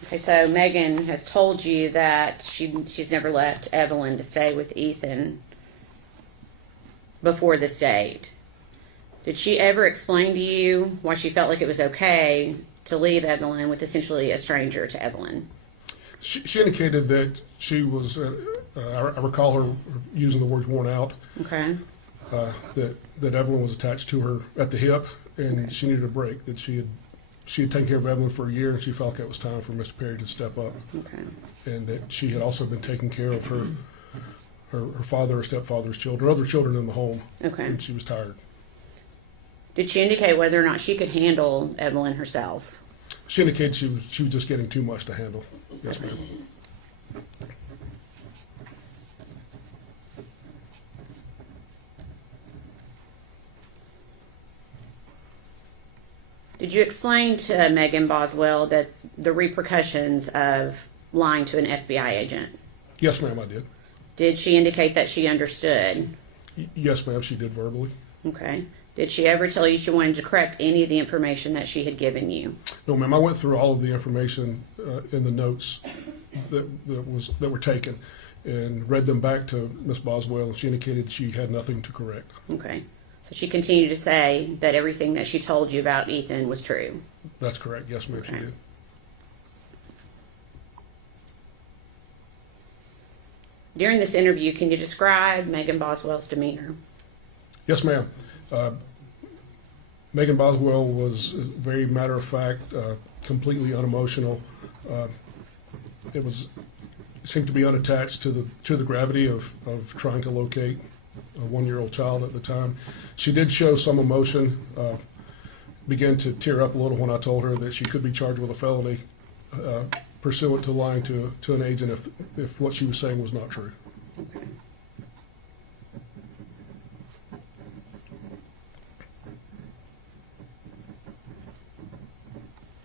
Okay, so Megan has told you that she's never left Evelyn to stay with Ethan before this date. Did she ever explain to you why she felt like it was okay to leave Evelyn with essentially a stranger to Evelyn? She indicated that she was, I recall her using the words worn out, Okay. that Evelyn was attached to her at the hip, and she needed a break, that she had taken care of Evelyn for a year, and she felt like it was time for Mr. Perry to step up, Okay. and that she had also been taking care of her father or stepfather's children, other children in the home, Okay. and she was tired. Did she indicate whether or not she could handle Evelyn herself? She indicated she was just getting too much to handle. Yes, ma'am. Did you explain to Megan Boswell that the repercussions of lying to an FBI agent? Yes, ma'am, I did. Did she indicate that she understood? Yes, ma'am, she did verbally. Okay. Did she ever tell you she wanted to correct any of the information that she had given you? No, ma'am, I went through all of the information in the notes that were taken and read them back to Miss Boswell, and she indicated she had nothing to correct. Okay. So she continued to say that everything that she told you about Ethan was true. That's correct. Yes, ma'am, she Okay. did. During this interview, can you describe Megan Boswell's demeanor? Yes, ma'am. Megan Boswell was very matter of fact, completely unemotional. It seemed to be unattached to the gravity of trying to locate a 1-year-old child at the time. She did show some emotion, began to tear up a little when I told her that she could be charged with a felony pursuant to lying to an agent if what she was saying was not true. Okay.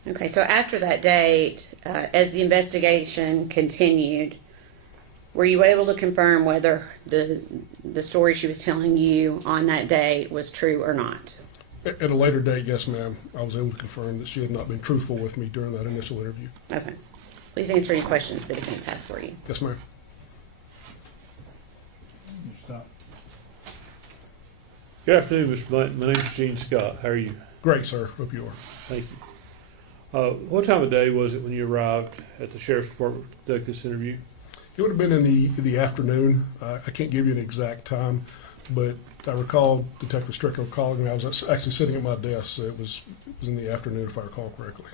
Okay, so after that date, as the investigation continued, were you able to confirm whether the story she was telling you on that date was true or not? At a later date, yes, ma'am, I was able to confirm that she had not been truthful with me during that initial interview. Okay. Please answer any questions the defense has for you. Yes, ma'am. You stop. Good afternoon, Mr. Blunt. My name's Gene Scott. How are you? Great, sir. Hope you are. Thank you. What time of day was it when you arrived at the sheriff's department to conduct this interview? It would have been in the afternoon. I can't give you an exact time, but I recall Detective Strickland calling me. I was actually sitting at my desk, so it was in the afternoon, if I recall correctly.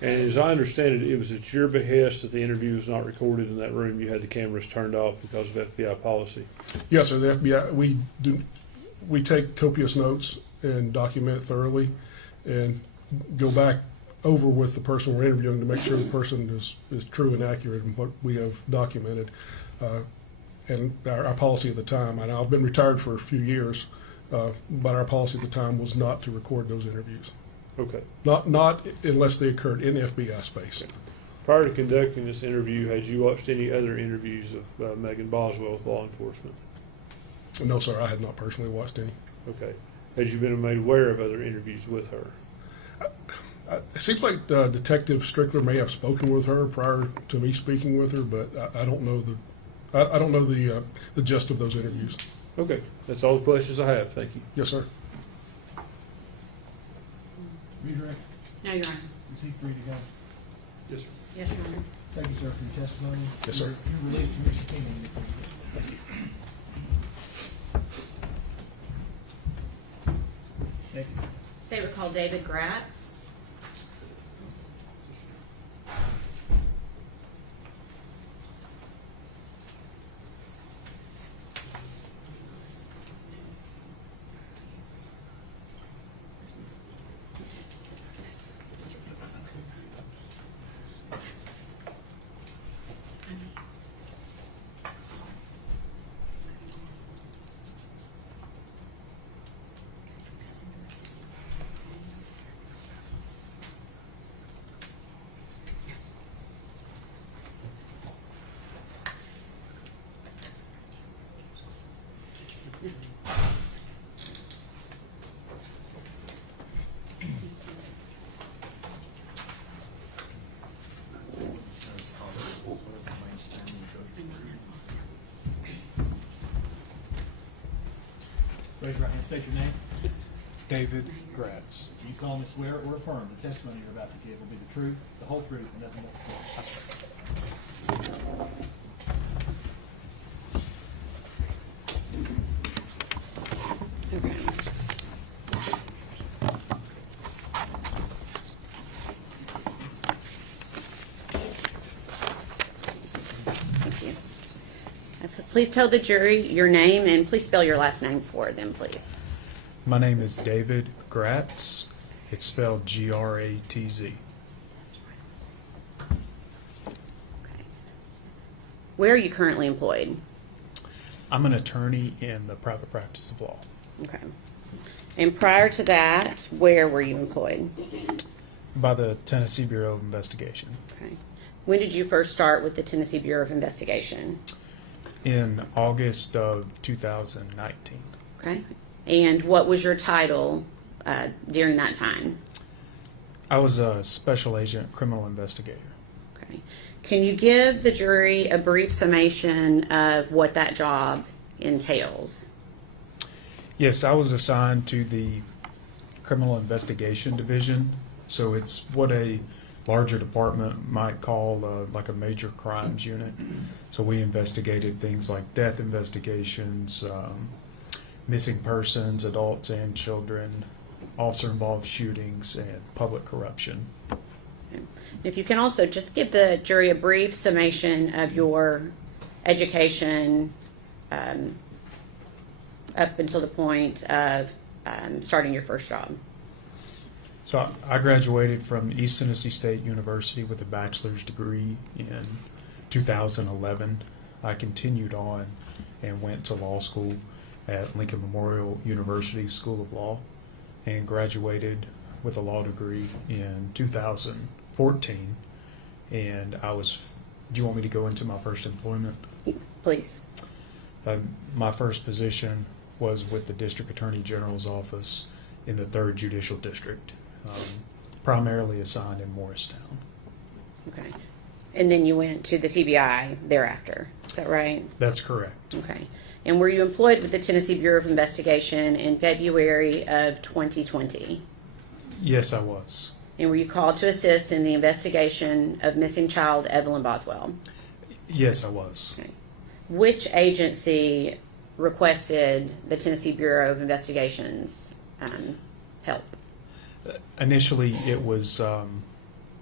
And as I understand it, it was at your behest that the interview was not recorded in that room. You had the cameras turned off because of FBI policy. Yes, sir. The FBI, we take copious notes and document thoroughly, and go back over with the person we're interviewing to make sure the person is true and accurate in what we have documented. And our policy at the time, and I've been retired for a few years, but our policy at the time was not to record those interviews. Okay. Not unless they occurred in FBI space. Prior to conducting this interview, had you watched any other interviews of Megan Boswell with law enforcement? No, sir, I had not personally watched any. Okay. Had you been made aware of other interviews with her? It seems like Detective Strickler may have spoken with her prior to me speaking with her, but I don't know the gist of those interviews. Okay. That's all the questions I have. Thank you. Yes, sir. Redirect. No, Your Honor. Is he free to go? Yes, sir. Yes, Your Honor. Thank you, sir, for your testimony. Yes, sir. You're released from your subpoena. Next. State would call David Gratz. Raise your right hand, state your name. David Gratz. Do you solemnly swear or affirm the testimony you're about to give will be the truth, the whole truth, and nothing but the truth? Thank you. Please tell the jury your name and please spell your last name for them, please. My name is David Gratz. It's spelled Gratz. Okay. Where are you currently employed? I'm an attorney in the private practice of law. Okay. And prior to that, where were you employed? By the Tennessee Bureau of Investigation. Okay. When did you first start with the Tennessee Bureau of Investigation? In August of 2019. Okay. And what was your title during that time? I was a special agent criminal investigator. Okay. Can you give the jury a brief summation of what that job entails? Yes, I was assigned to the criminal investigation division. So it's what a larger department might call like a major crimes unit. So we investigated things like death investigations, missing persons, adults and children, officer-involved shootings, and public corruption. If you can also just give the jury a brief summation of your education up until the point of starting your first job. So I graduated from East Tennessee State University with a bachelor's degree in 2011. I continued on and went to law school at Lincoln Memorial University School of Law and graduated with a law degree in 2014. And do you want me to go into my first employment? Please. My first position was with the District Attorney General's office in the 3rd Judicial District, primarily assigned in Morristown. Okay. And then you went to the TBI thereafter. Is that right? That's correct. Okay. And were you employed with the Tennessee Bureau of Investigation in February of 2020? Yes, I was. And were you called to assist in the investigation of missing child Evelyn Boswell? Yes, I was. Okay. Which agency requested the Tennessee Bureau of Investigation's help? Initially, it was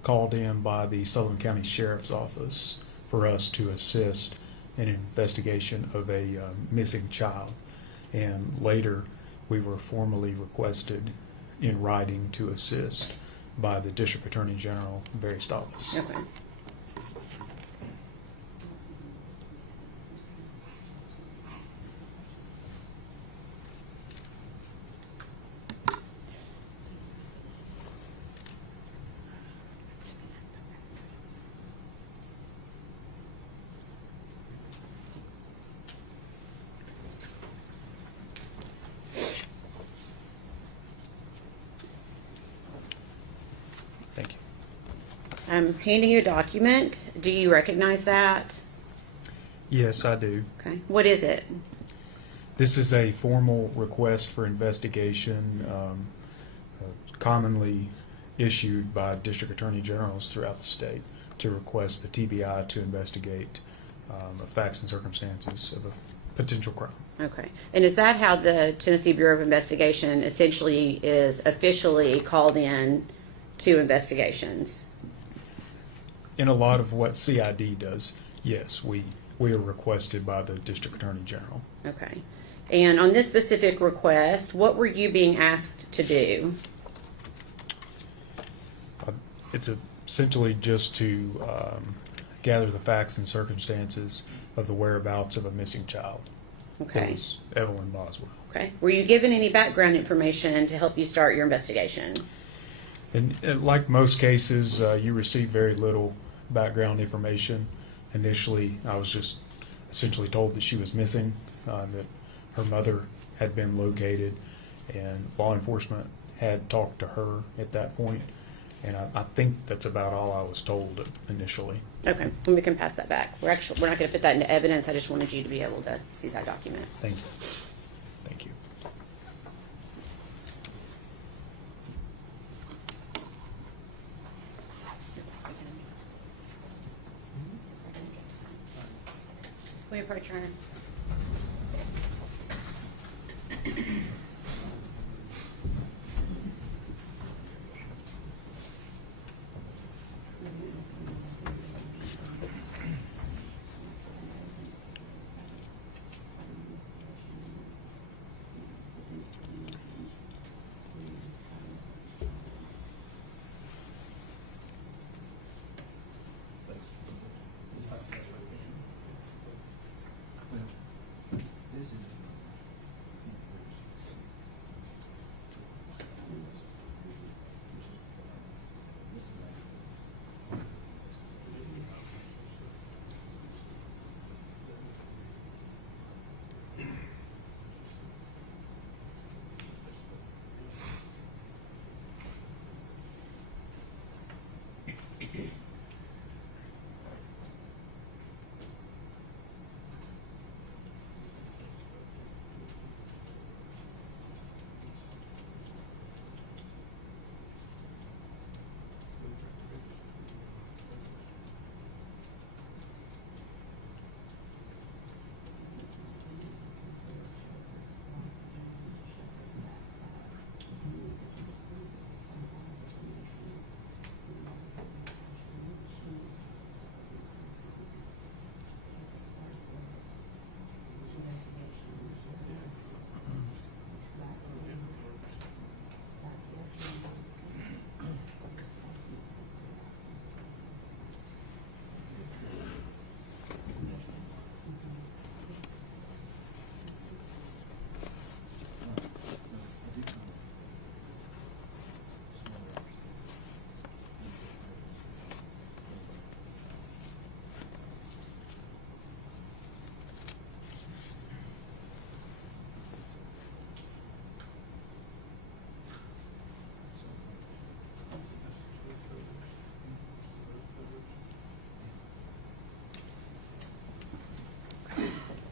called in by the Sullivan County Sheriff's Office for us to assist in an investigation of a missing child. And later, we were formally requested in writing to assist by the District Attorney General based office. Okay. Thank you. I'm handing you a document. Do you recognize that? Yes, I do. Okay. What is it? This is a formal request for investigation, commonly issued by district attorney generals throughout the state to request the TBI to investigate facts and circumstances of a potential crime. Okay. And is that how the Tennessee Bureau of Investigation essentially is officially called in to investigations? In a lot of what CID does, yes, we are requested by the District Attorney General. Okay. And on this specific request, what were you being asked to do? It's essentially just to gather the facts and circumstances of the whereabouts of a missing child. Okay. That was Evelyn Boswell. Okay. Were you given any background information to help you start your investigation? And like most cases, you receive very little background information. Initially, I was just essentially told that she was missing, that her mother had been located, and law enforcement had talked to her at that point. And I think that's about all I was told initially. Okay. Then we can pass that back. We're not going to put that into evidence. I just wanted you to be able to see that document. Thank you. Thank you. We approach her.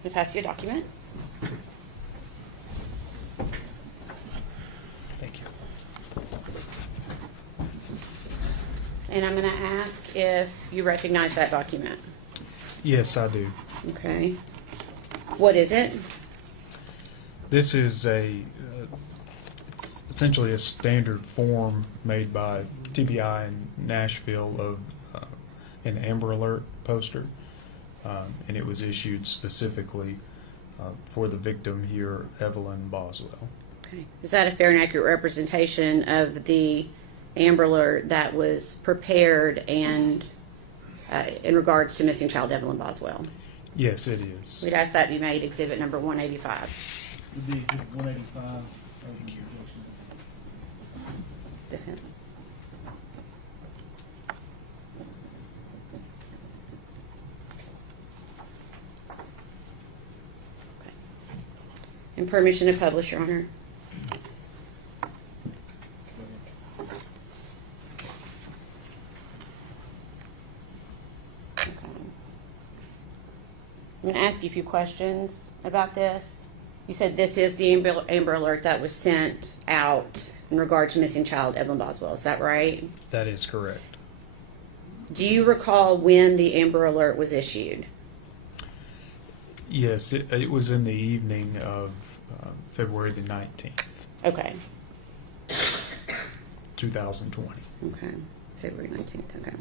I'm going to pass you a document. Thank you. And I'm going to ask if you recognize that document. Yes, I do. Okay. What is it? This is essentially a standard form made by TBI in Nashville of an Amber Alert poster, and it was issued specifically for the victim here, Evelyn Boswell. Okay. Is that a fair and accurate representation of the Amber Alert that was prepared and in regards to missing child Evelyn Boswell? Yes, it is. We'd ask that be made exhibit number 185. Would be exhibit 185. Thank you. Defense. Okay. And permission to publish, Your Honor. Okay. I'm going to ask you a few questions about this. You said this is the Amber Alert that was sent out in regard to missing child Evelyn Boswell. Is that right? That is correct. Do you recall when the Amber Alert was issued? Yes, it was in the evening of February the 19th, Okay. 2020. Okay. February 19th. Okay.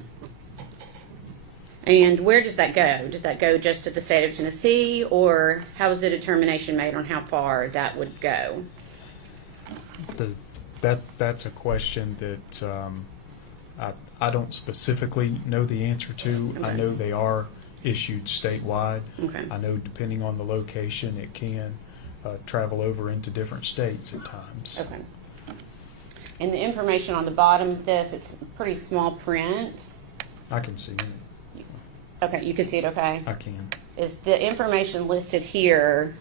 And where does that go? Does that go just to the state of Tennessee, or how is the determination made on how far that would go? That's a question that I don't specifically know the answer to. I Okay. know they are issued statewide. Okay. I know depending on the location, it can travel over into different states at times. Okay. And the information on the bottom of this, it's pretty small print. I can see it. Okay, you can see it okay? I can. Is the information listed here,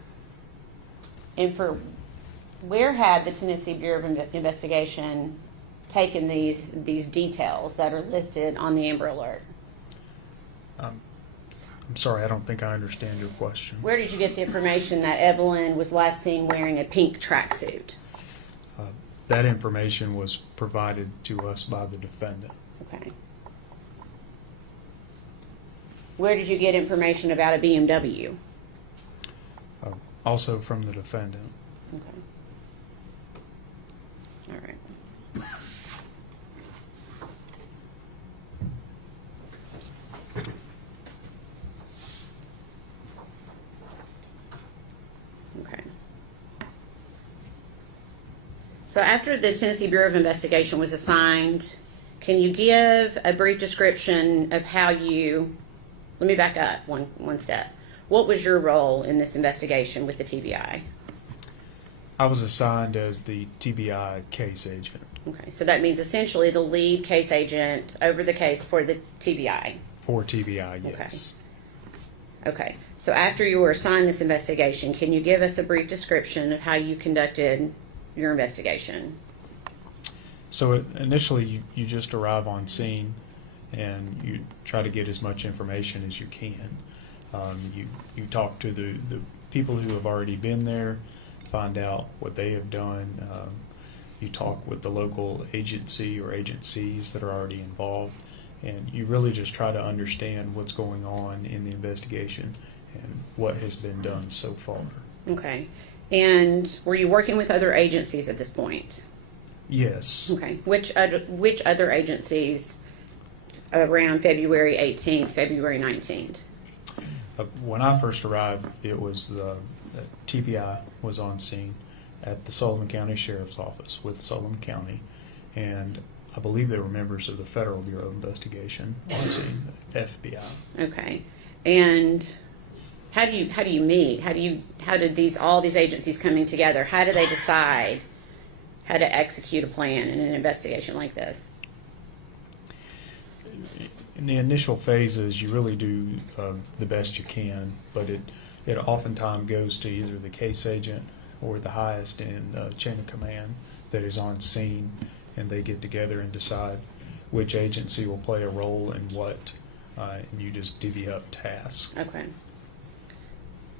where had the Tennessee Bureau of Investigation taken these details that are listed on the Amber Alert? I'm sorry, I don't think I understand your question. Where did you get the information that Evelyn was last seen wearing a pink tracksuit? That information was provided to us by the defendant. Okay. Where did you get information about a BMW? Also from the defendant. Okay. All right. Okay. So after the Tennessee Bureau of Investigation was assigned, can you give a brief description of how you, let me back up one step. What was your role in this investigation with the TBI? I was assigned as the TBI case agent Okay, so that means essentially the lead case agent over the case for the TBI. for TBI, yes. Okay, so after you were assigned this investigation, can you give us a brief description of how you conducted your investigation? So initially, you just arrive on scene and you try to get as much information as you can. You talk to the people who have already been there, find out what they have done. You talk with the local agency or agencies that are already involved, and you really just try to understand what's going on in the investigation and what has been done so far. Okay, and were you working with other agencies at this point? Yes. Okay, which other agencies around February 18th, February 19th? When I first arrived, it was TBI was on scene at the Sullivan County Sheriff's Office with Sullivan County, and I believe they were members of the Federal Bureau of Investigation on scene, FBI. Okay, and how do you meet? How did all these agencies coming together? How do they decide how to execute a plan in an investigation like this? In the initial phases, you really do the best you can, but it oftentimes goes to either the case agent or the highest in chain of command that is on scene, and they get together and decide which agency will play a role in what, and you just divvy up tasks. Okay.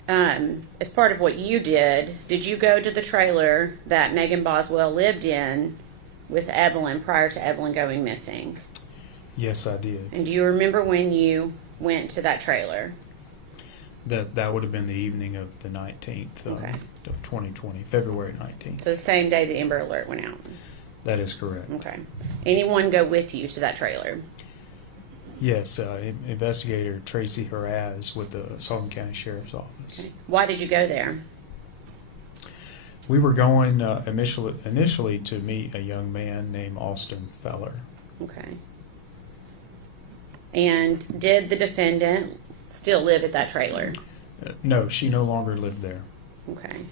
As part of what you did you go to the trailer that Megan Boswell lived in with Evelyn prior to Evelyn going missing? Yes, I did. And do you remember when you went to that trailer? That would have been the evening of the 19th Okay. of 2020, February 19th. So the same day the Amber Alert went out? That is correct. Okay. Anyone go with you to that trailer? Yes, investigator Tracy Haraz with the Sullivan County Sheriff's Office. Okay. Why did you go there? We were going initially to meet a young man named Austin Feller. Okay. And did the defendant still live at that trailer? No, she no longer lived there. Okay.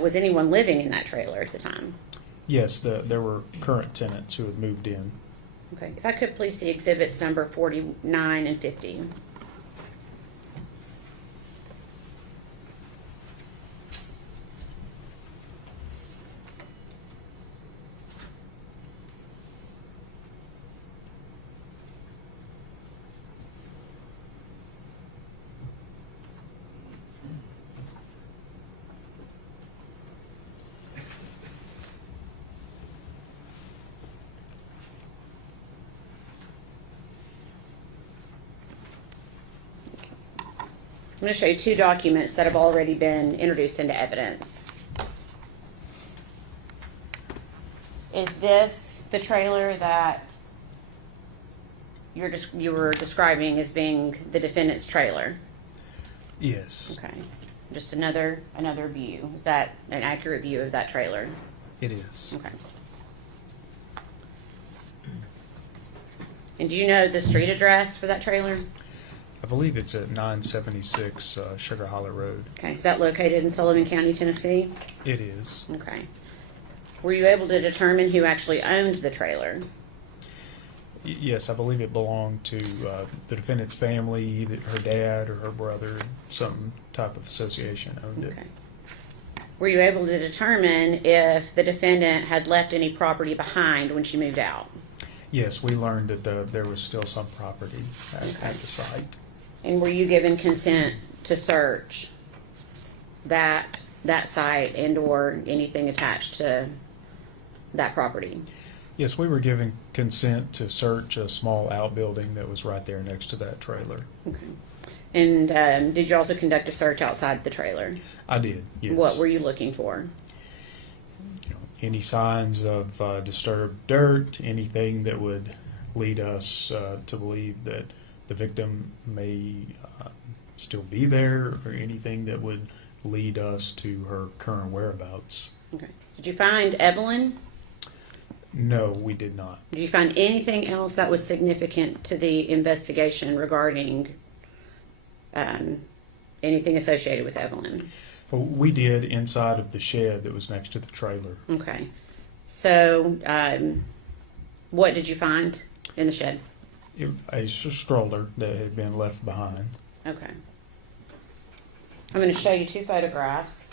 Was anyone living in that trailer at the time? Yes, there were current tenants who had moved in. Okay. If I could please see exhibits number 49 and 50. I'm going to show you two documents that have already been introduced into evidence. Is this the trailer that you were describing as being the defendant's trailer? Yes, Okay. Just another view. Is that an accurate view of that trailer? it is. Okay. And do you know the street address for that trailer? I believe it's at 976 Sugar Hollow Road. Okay. Is that located in Sullivan County, Tennessee? It is. Okay. Were you able to determine who actually owned the trailer? Yes, I believe it belonged to the defendant's family, either her dad or her brother, some type of association owned it. Okay. Were you able to determine if the defendant had left any property behind when she moved out? Yes, we learned that there was still some property at the site. And were you given consent to search that site and or anything attached to that property? Yes, we were given consent to search a small outbuilding that was right there next to that trailer. Okay. And did you also conduct a search outside the trailer? I did, yes. What were you looking for? Any signs of disturbed dirt, anything that would lead us to believe that the victim may still be there, or anything that would lead us to her current whereabouts. Okay. Did you find Evelyn? No, we did not. Did you find anything else that was significant to the investigation regarding anything associated with Evelyn? Well, we did inside of the shed that was next to the trailer. Okay. So, what did you find in the shed? A stroller that had been left behind. Okay. I'm going to show you two photographs.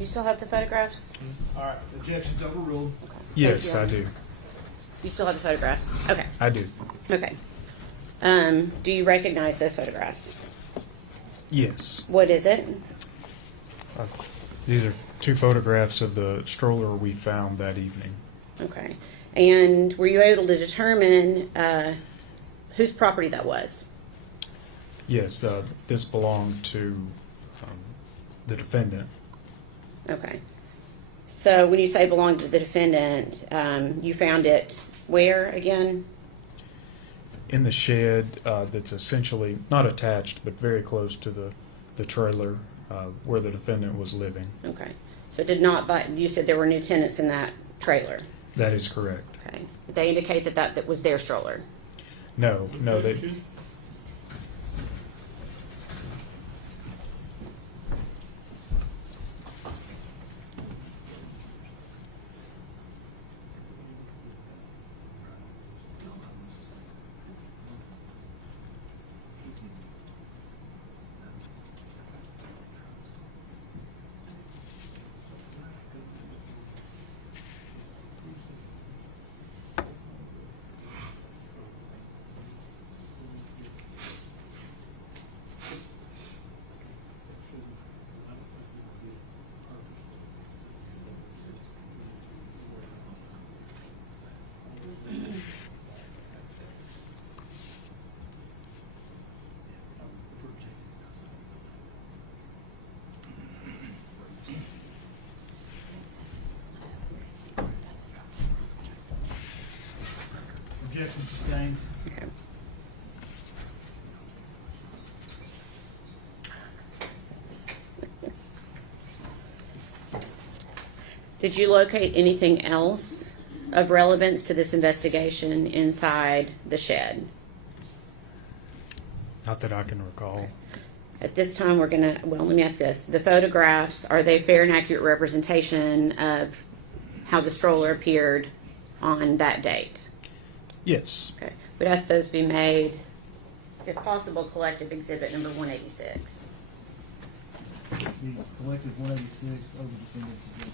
Do you still have the photographs? All right, objection's overruled. Yes, you. I do. You still have the photographs? Okay. I do. Okay. Do you recognize those photographs? Yes. What is it? These are two photographs of the stroller we found that evening. Okay. And were you able to determine whose property that was? Yes, this belonged to the defendant. Okay. So when you say belonged to the defendant, you found it where again? In the shed that's essentially not attached, but very close to the trailer where the defendant was living. Okay. So it did not buy, you said there were new tenants in that trailer. That is correct. Okay. Did they indicate that was their stroller? No, they. Objection sustained. Okay. Did you locate anything else of relevance to this investigation inside the shed? Not that I can recall. At this time, we're going to, well, let me ask this. The photographs, are they fair and accurate representation of how the stroller appeared on that date? Yes. Okay. We'd ask those be made, if possible, collective exhibit number 186. The collective 186 over defendant's objection.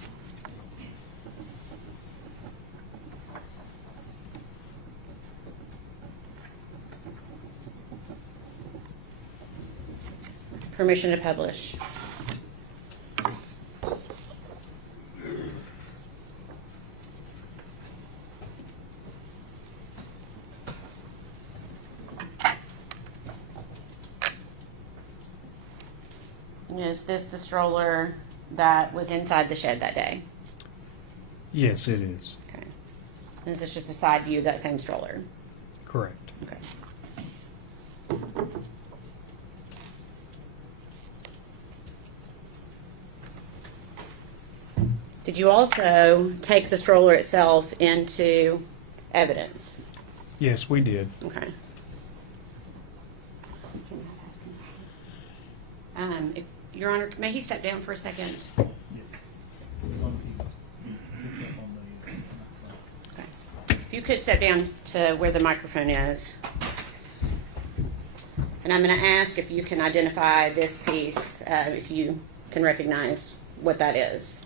Permission to publish. And is this the stroller that was inside the shed that day? Yes, it is. Okay. And is this just a side view of that same stroller? Correct. Okay. Did you also take the stroller itself into evidence? Yes, we did. Okay. If, Your Honor, may he step down for a second? Yes. On the- on the- Okay. If you could step down to where the microphone is. And I'm going to ask if you can identify this piece, if you can recognize what that is.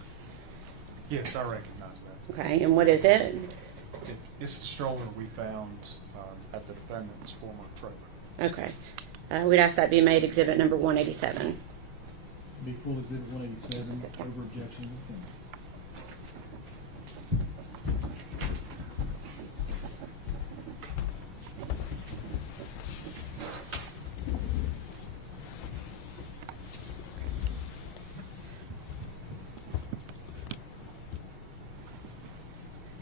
Yes, I recognize that. Okay, and what is it? It's the stroller we found at the defendant's former trailer. Okay. We'd ask that be made exhibit number 187. Be full exhibit 187 over objection.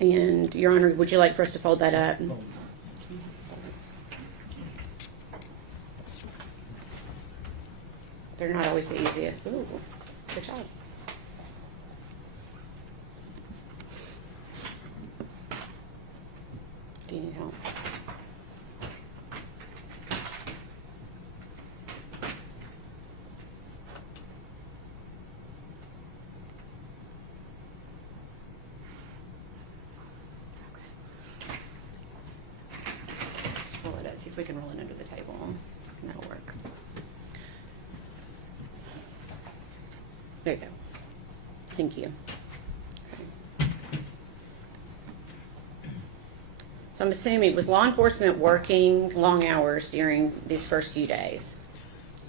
And, Your Honor, would you like for us to fold that up? Oh, They're not always the easiest. Ooh, good job. Do you need help? Just roll it up. See if we can roll it under the table. And that'll work. There you go. Thank you. So I'm assuming, was law enforcement working long hours during these first few days?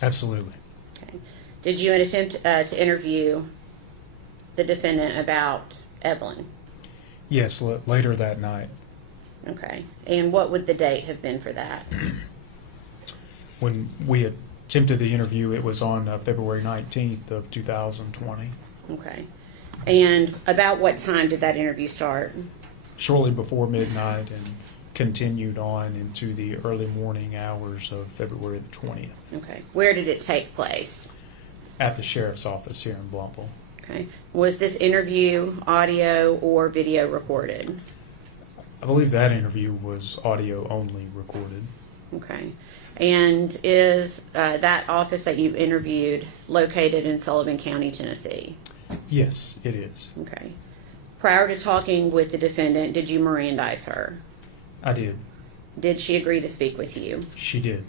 Absolutely. Okay. Did you attempt to interview the defendant about Evelyn? Yes, later that night. Okay. And what would the date have been for that? When we attempted the interview, it was on February 19th of 2020. Okay. And about what time did that interview start? Shortly before midnight and continued on into the early morning hours of February the 20th Okay. Where did it take place? at the sheriff's office here in Blumpville. Okay. Was this interview audio or video recorded? I believe that interview was audio only recorded. Okay. And is that office that you interviewed located in Sullivan County, Tennessee? Yes, it is. Okay. Prior to talking with the defendant, did you Mirandize her? I did. Did she agree to speak with you? She did.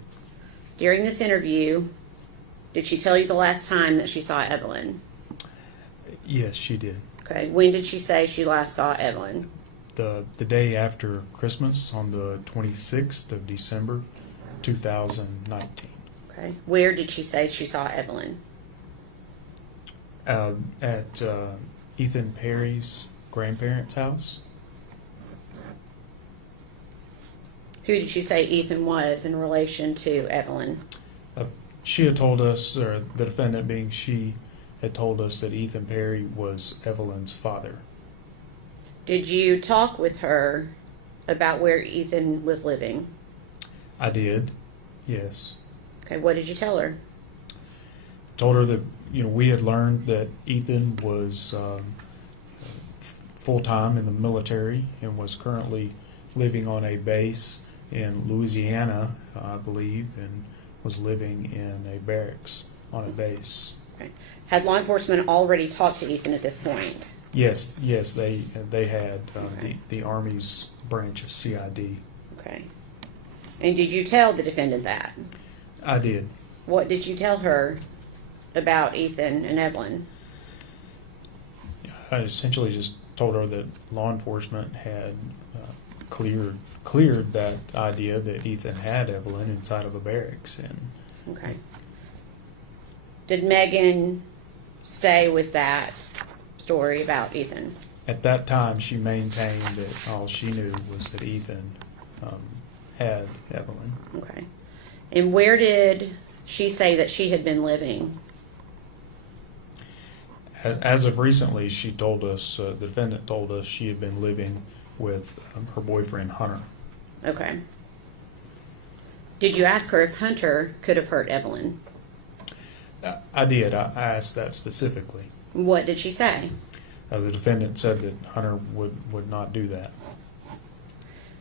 During this interview, did she tell you the last time that she saw Evelyn? Yes, she did. Okay. When did she say she last saw Evelyn? The day after Christmas, on the 26th of December, 2019. Okay. Where did she say she saw Evelyn? At Ethan Perry's grandparents' house. Who did she say Ethan was in relation to Evelyn? She had told us, or the defendant being she, had told us that Ethan Perry was Evelyn's father. Did you talk with her about where Ethan was living? I did, yes. Okay, what did you tell her? Told her that, we had learned that Ethan was full-time in the military and was currently living on a base in Louisiana, I believe, and was living in a barracks on a base. Okay. Had law enforcement already talked to Ethan at this point? Yes, they had Okay. the Army's branch of CID. Okay. And did you tell the defendant that? I did. What did you tell her about Ethan and Evelyn? I essentially just told her that law enforcement had cleared that idea that Ethan had Evelyn inside of a barracks. And Okay. Did Megan stay with that story about Ethan? at that time, she maintained that all she knew was that Ethan had Evelyn. Okay. And where did she say that she had been living? As of recently, she told us, the defendant told us she had been living with her boyfriend, Hunter. Okay. Did you ask her if Hunter could have hurt Evelyn? I did. I asked that specifically. What did she say? The defendant said that Hunter would not do that.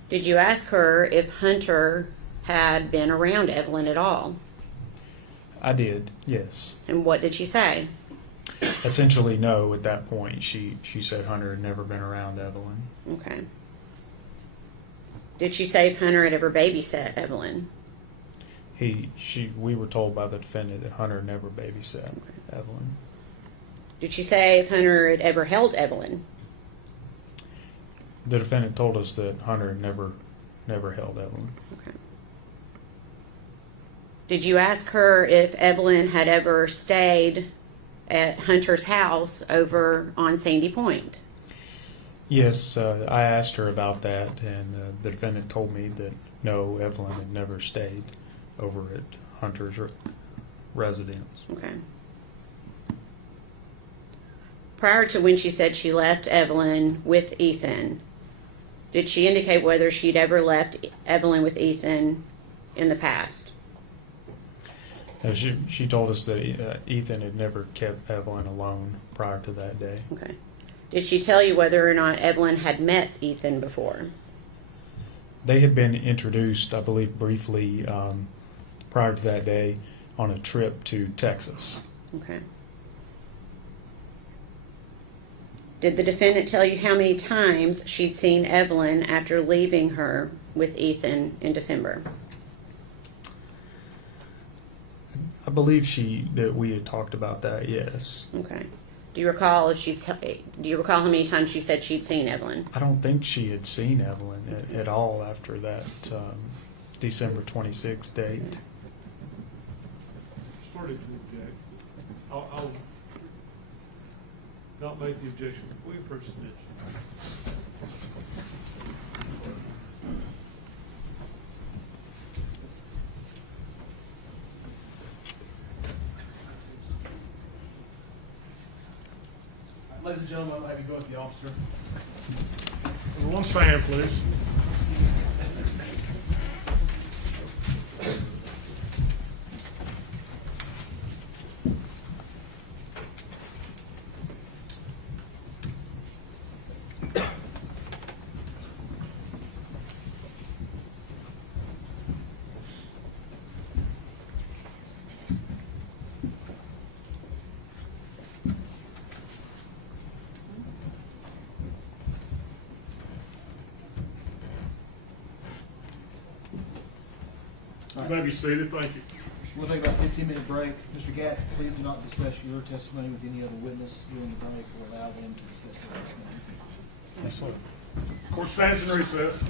Did you ask her if Hunter had been around Evelyn at all? I did, yes. And what did she say? Essentially, no. At that point, she said Hunter had never been around Evelyn. Okay. Did she say if Hunter had ever babysat Evelyn? We were told by the defendant that Hunter never babysat Evelyn. Did she say if Hunter had ever held Evelyn? The defendant told us that Hunter had never held Evelyn. Okay. Did you ask her if Evelyn had ever stayed at Hunter's house over on Sandy Point? Yes, I asked her about that, and the defendant told me that no, Evelyn had never stayed over at Hunter's residence. Okay. Prior to when she said she left Evelyn with Ethan, did she indicate whether she'd ever left Evelyn with Ethan in the past? She told us that Ethan had never kept Evelyn alone prior to that day. Okay. Did she tell you whether or not Evelyn had met Ethan before? They had been introduced, I believe, briefly prior to that day on a trip to Texas. Okay. Did the defendant tell you how many times she'd seen Evelyn after leaving her with Ethan in December? I believe that we had talked about that, yes. Okay. Do you recall do you recall how many times she said she'd seen Evelyn? I don't think she had seen Evelyn at all after that December 26th date. Started to object. I'll not make the objection. We approach the bench. Ladies and gentlemen, I'll have you go with the officer. Everyone stand, please. You may be seated. Thank you. We'll take about a 15-minute break. Mr. Gatz, please do not discuss your testimony with any other witness during the break or allow them to discuss their testimony. Court stands in recess.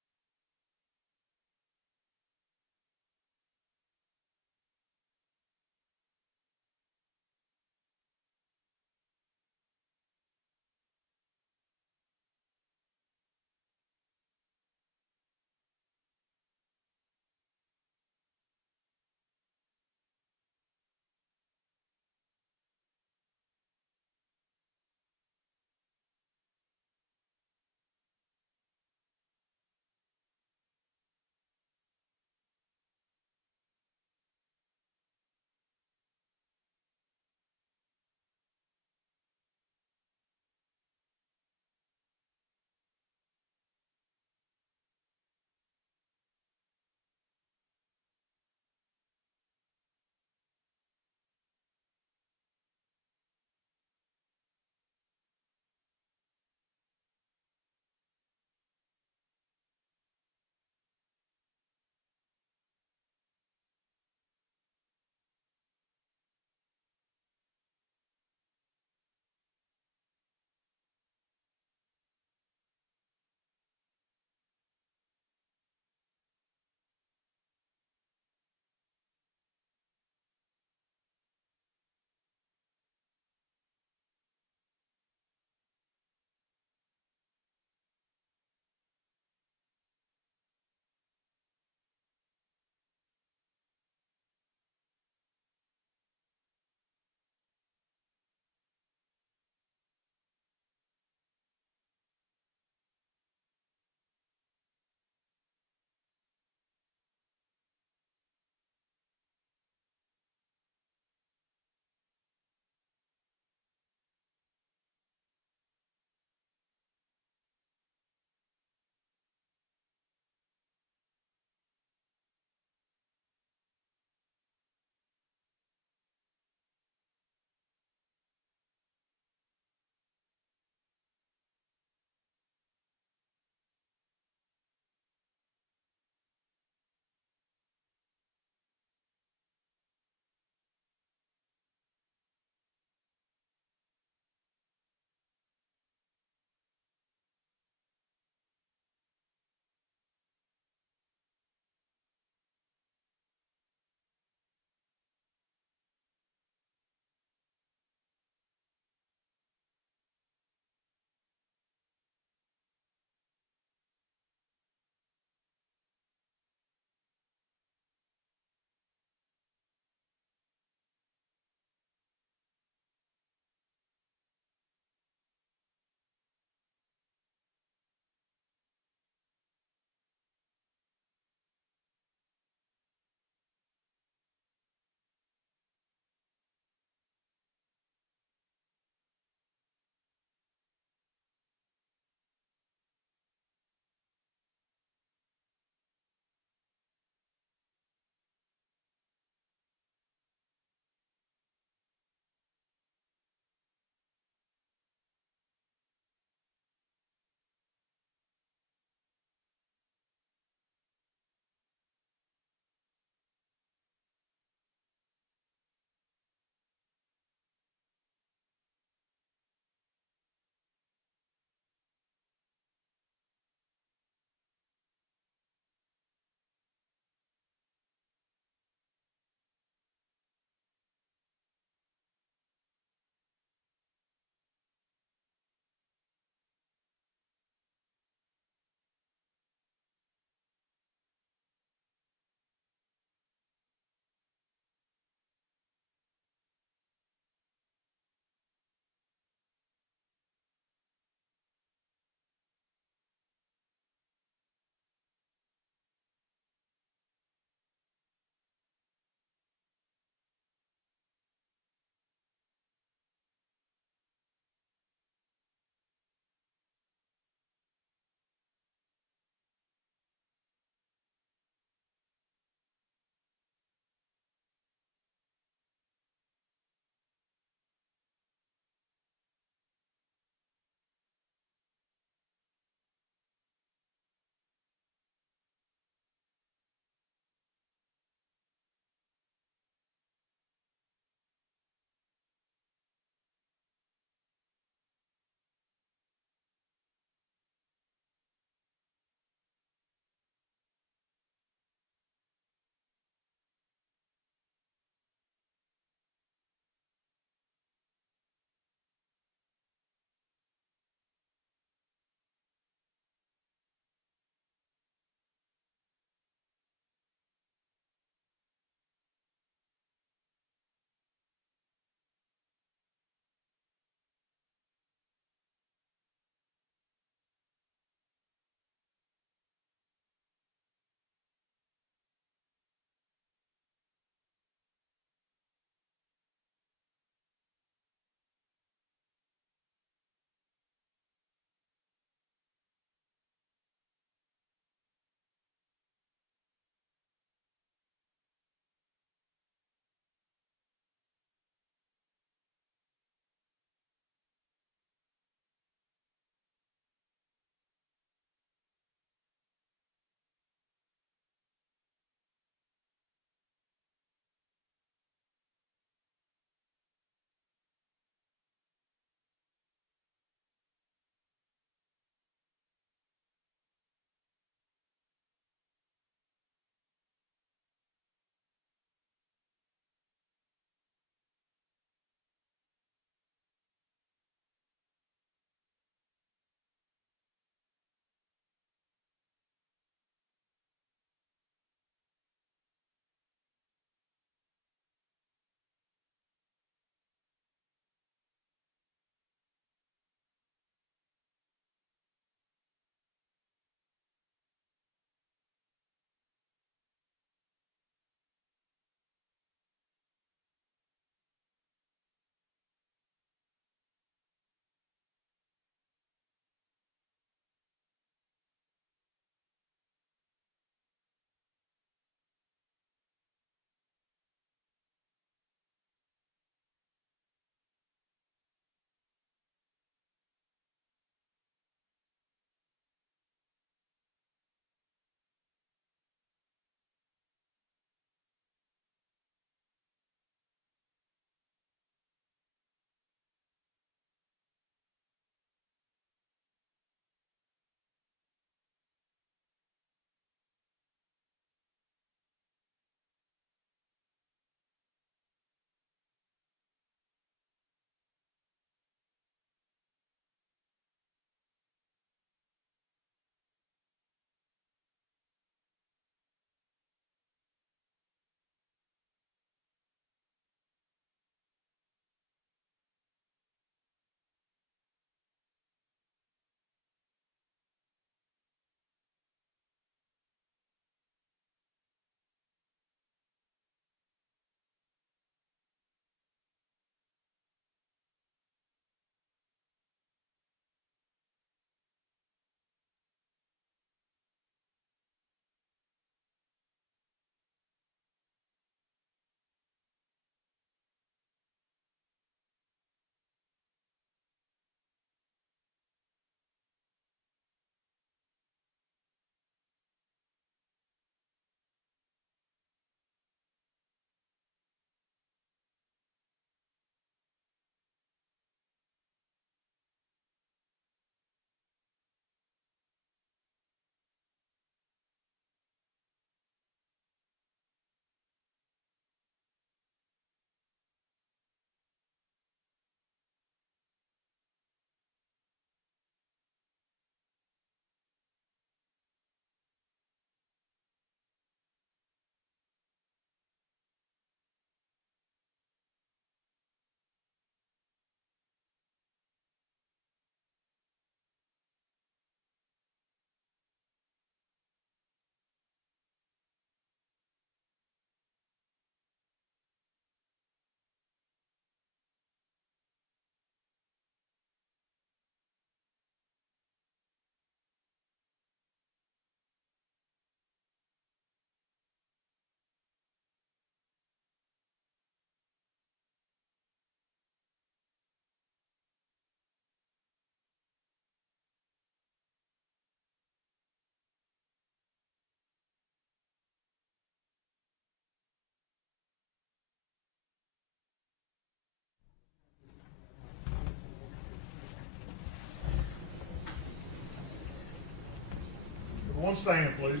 Everyone stand, please.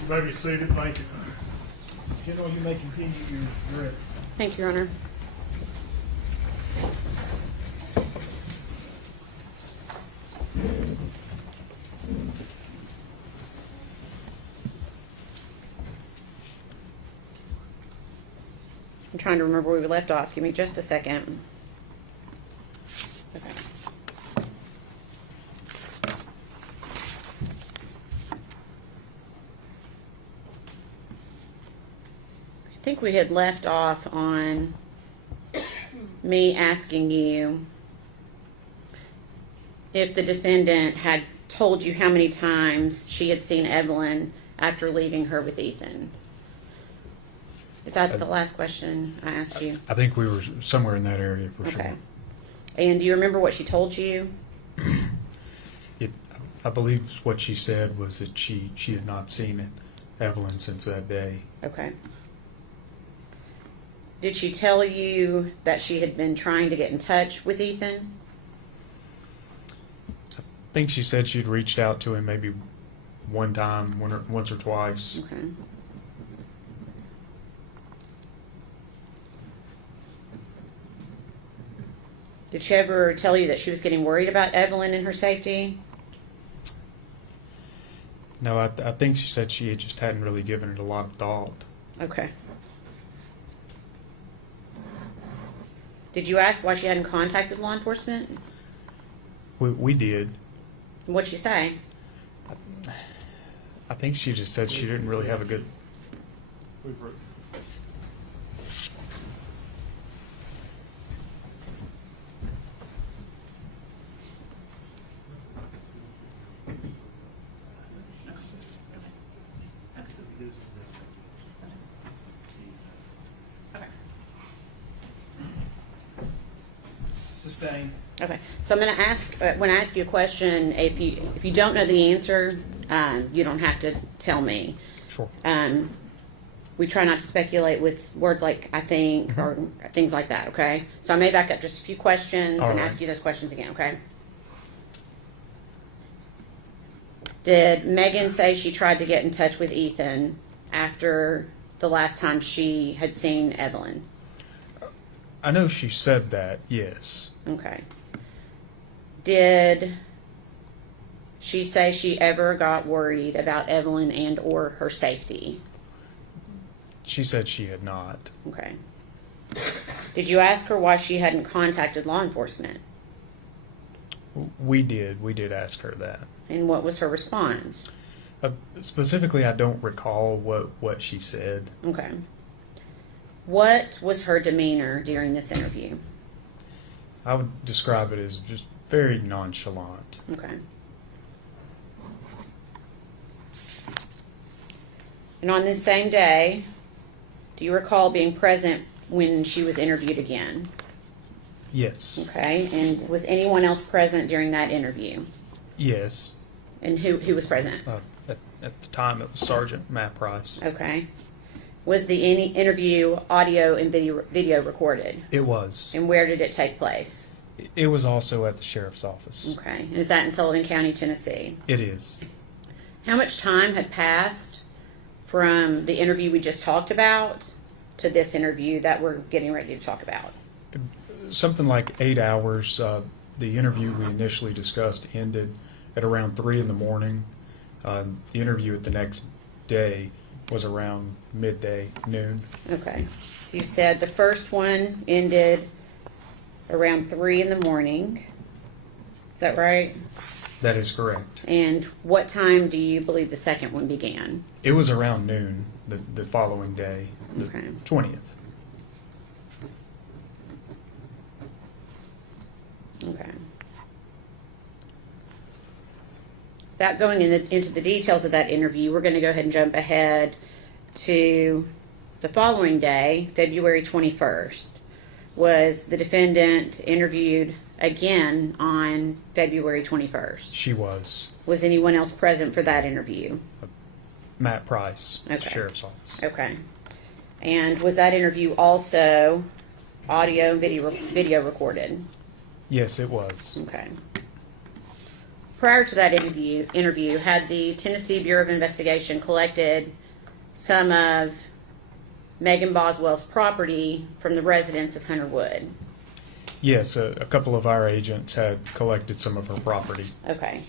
You may be seated. Thank you. General, you may continue your direct. Thank you, Your Honor. I'm trying to remember where we left off. Give me just a second. Okay. I think we had left off on me asking you if the defendant had told you how many times she had seen Evelyn after leaving her with Ethan. Is that the last question I asked you? I think we were somewhere in that area for Okay. sure. And do you remember what she told you? I believe what she said was that she had not seen Evelyn since that day. Okay. Did she tell you that she had been trying to get in touch with Ethan? I think she said she'd reached out to him maybe one time, once or twice. Okay. Did she ever tell you that she was getting worried about Evelyn and her safety? No, I think she said she just hadn't really given it a lot of thought. Okay. Did you ask why she hadn't contacted law enforcement? We did. What'd she say? I think she just said she didn't really have a good. Sustained. Okay, so I'm going to ask, when I ask you a question, if you don't know the answer, you don't have to tell me. Sure. We try not to speculate with words like "I think" or things like that. Okay, so I may back up just a few questions All and right. ask you those questions again. Okay. Did Megan say she tried to get in touch with Ethan after the last time she had seen Evelyn? I know she said that, yes. Okay. Did she say she ever got worried about Evelyn and or her safety? She said she had not. Okay. Did you ask her why she hadn't contacted law enforcement? We did ask her that. And what was her response? Specifically, I don't recall what she said. Okay. What was her demeanor during this interview? I would describe it as just very nonchalant. Okay. And on this same day, do you recall being present when she was interviewed again? Yes. Okay. And was anyone else present during that interview? Yes. And who was present? At the time, it was Sergeant Matt Price. Okay. Was the interview audio and video recorded? It was. And where did it take place? It was also at the sheriff's office. Okay. And is that in Sullivan County, Tennessee? It is. How much time had passed from the interview we just talked about to this interview that we're getting ready to talk about? Something like 8 hours. The interview we initially discussed ended at around 3 in the morning. The interview at the next day was around midday, noon. Okay. So you said the first one ended around 3 in the morning. Is that right? That is correct. And what time do you believe the second one began? It was around noon the following day, the Okay. 20th. Okay. Without going into the details of that interview, we're going to go ahead and jump ahead to The following day, February 21st, was the defendant interviewed again on February 21st. She was. Was anyone else present for that interview? Matt Price, Okay. Sheriff's Office. Okay. And was that interview also audio, video recorded? Yes, it was. Okay. Prior to that interview, had the Tennessee Bureau of Investigation collected some of Megan Boswell's property from the residents of Hunter Wood? Yes, a couple of our agents had collected some of her property. Okay.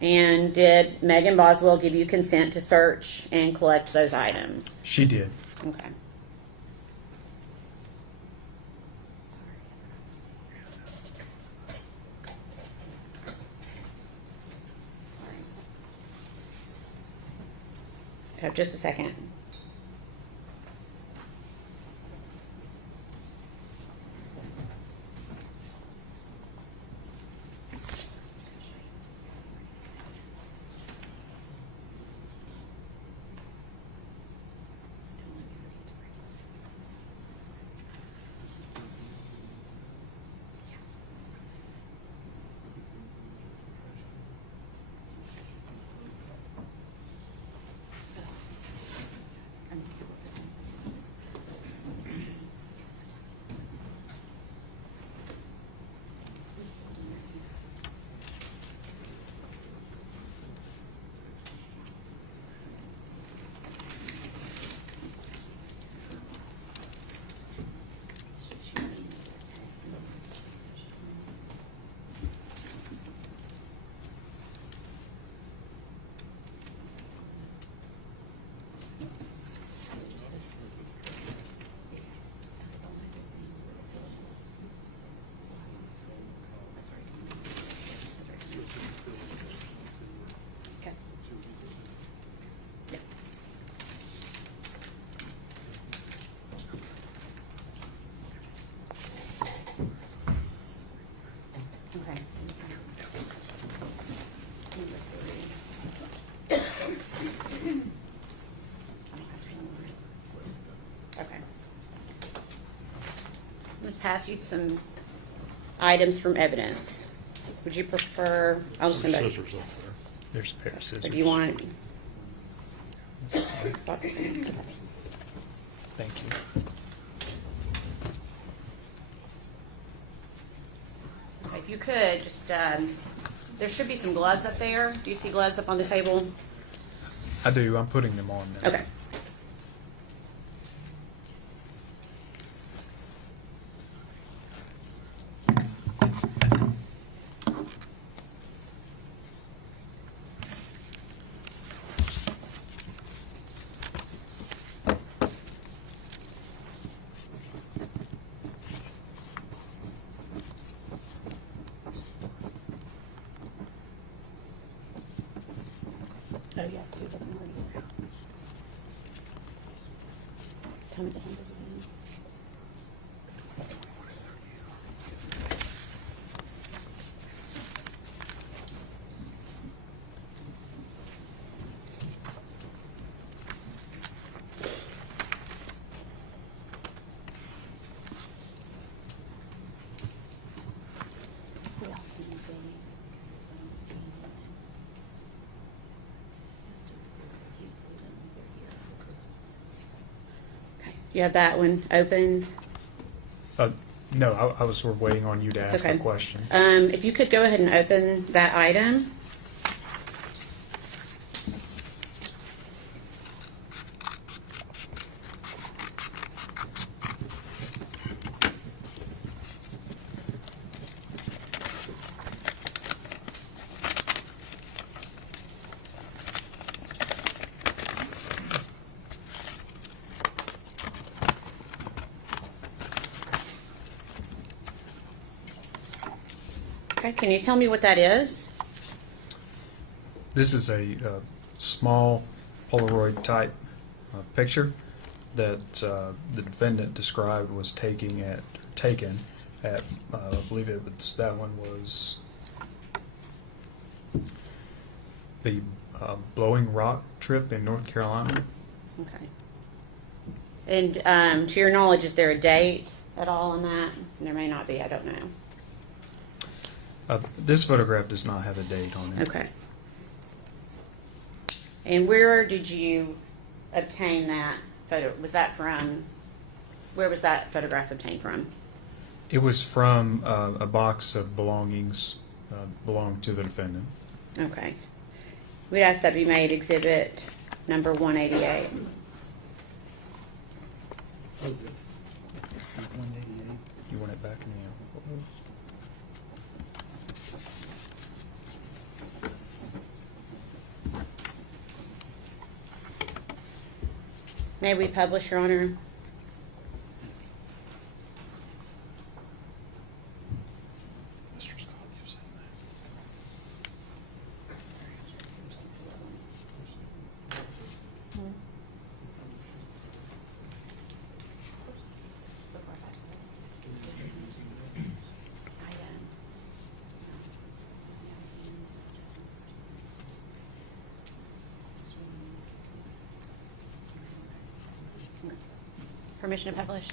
And did Megan Boswell give you consent to search and collect those items? She did. Okay. Just a second. Okay. Yeah. Okay. Okay. Let's pass you some items from evidence. Would you prefer, I'll just send it. Scissors up there. There's a pair of scissors. If you want. That's fine. Thank you. If you could, just, there should be some gloves up there. Do you see gloves up on the table? I do. I'm putting them on now. Okay. Oh, yeah, two of them are here. Tell me the numbers again. Who else can you say? Okay, you have that one opened. No, I was sort of waiting on you to It's ask okay. a question. If you could go ahead and open that item. Okay, can you tell me what that is? This is a small Polaroid type picture that the defendant described was taken at I believe it was, that one was the Blowing Rock trip in North Carolina. Okay. And to your knowledge, is there a date at all on that? There may not be, I don't know. This photograph does not have a date on it. Okay. And where did you obtain that photo? Was that from, where was that photograph obtained from? It was from a box of belongings belonged to the defendant. Okay. We'd ask that be made exhibit number 188. You want it back in the envelope? May we publish, Your Honor? Mr. Scott, you've said Permission to publish?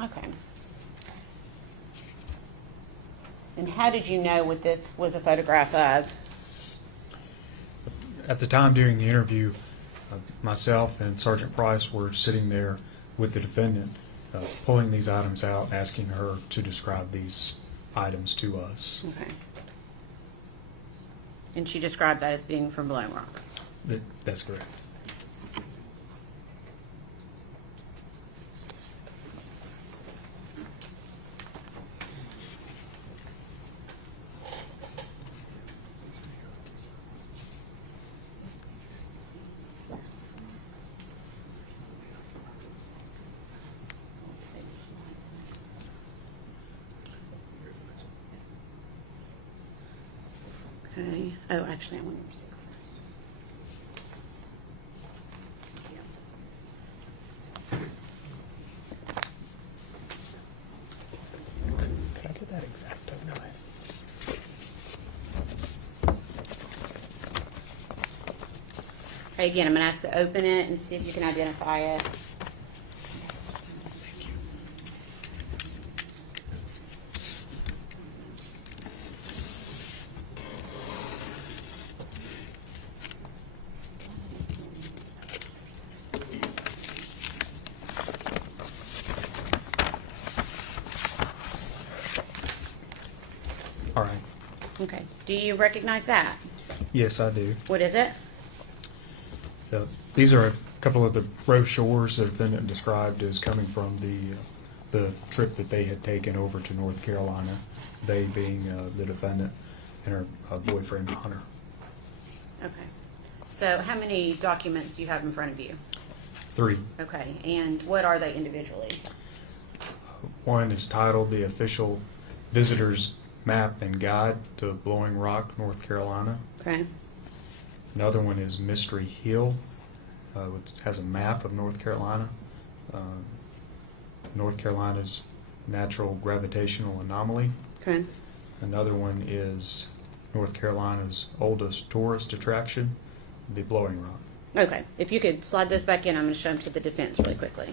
Okay. And how did you know what this was a photograph of? At the time during the interview, myself and Sergeant Price were sitting there with the defendant, pulling these items out, asking her to describe these items to us. Okay. And she described that as being from Blowing Rock. That's correct. Okay. Oh, actually, I want to see it first. Could I get that X-Acto knife? Okay, again, I'm going to ask to open it and see if you can identify it. All right. Okay. Do you recognize that? Yes, I do. What is it? These are a couple of the brochures the defendant described as coming from the trip that they had taken over to North Carolina, they being the defendant and her boyfriend, Hunter. Okay. So how many documents do you have in front of you? 3. Okay. And what are they individually? One is titled The Official Visitor's Map and Guide to Blowing Rock, North Carolina. Okay. Another one is Mystery Hill, which has a map of North Carolina. North Carolina's natural gravitational anomaly. Okay. Another one is North Carolina's oldest tourist attraction, the Blowing Rock. Okay. If you could slide those back in, I'm going to show them to the defense really quickly.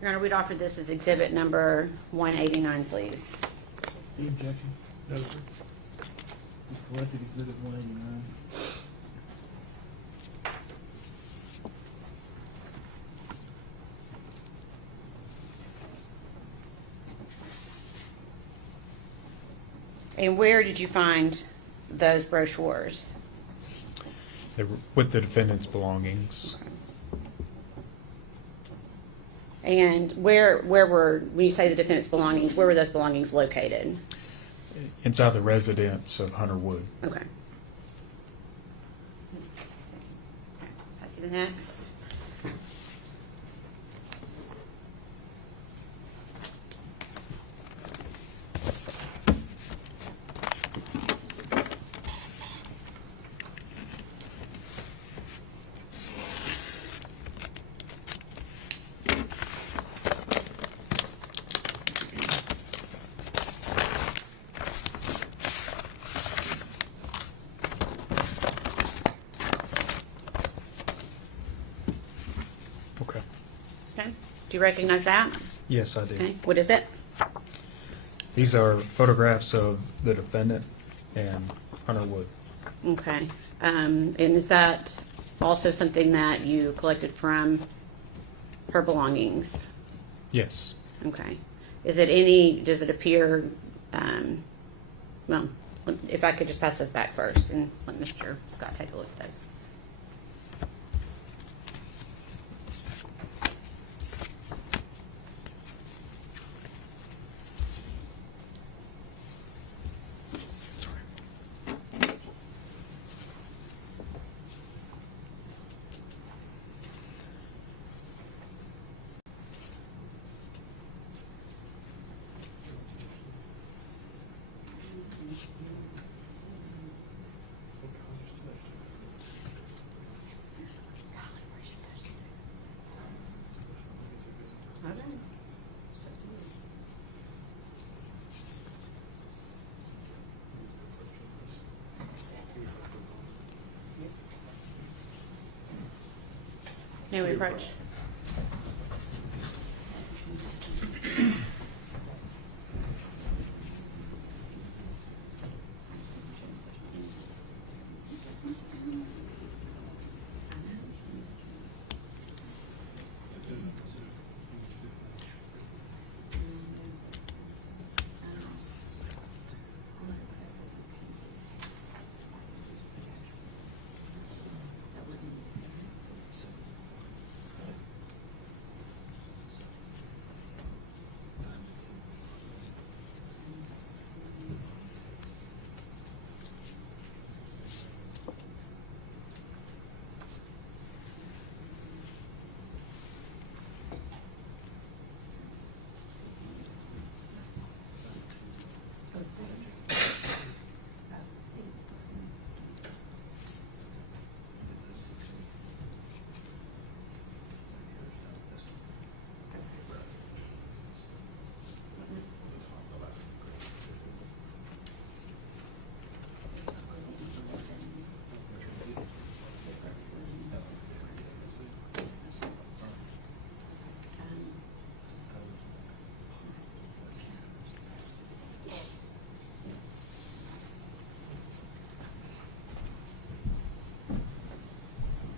Your Honor, we'd offer this as exhibit number 189, please. Any objection? No, sir. We collected exhibit 189. And where did you find those brochures? They were with the defendant's belongings. And where were, when you say the defendant's belongings, where were those belongings located? Inside the residence of Hunter Wood. Okay. I see the next. Do you recognize that? Yes, I do. Okay, what is it? These are photographs of the defendant and Hunter Wood. Okay, and is that also something that you collected from her belongings? Yes. Okay. Does it appear, well, if I could just pass those back first and let Mr. Scott take a look at those. May we approach?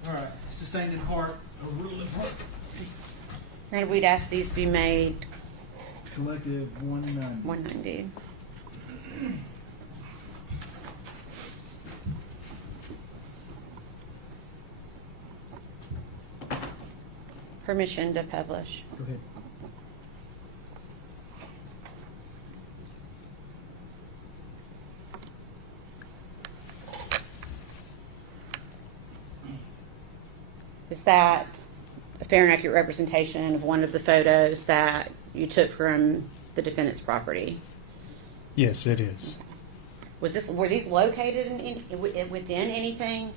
All right, sustained in part, overruled in part. And we'd ask these be made Collective 190. 190. Permission to publish. Go ahead. Is that a fair and accurate representation of one of the photos that you took from the defendant's property? Yes, it is. Were these located within anything?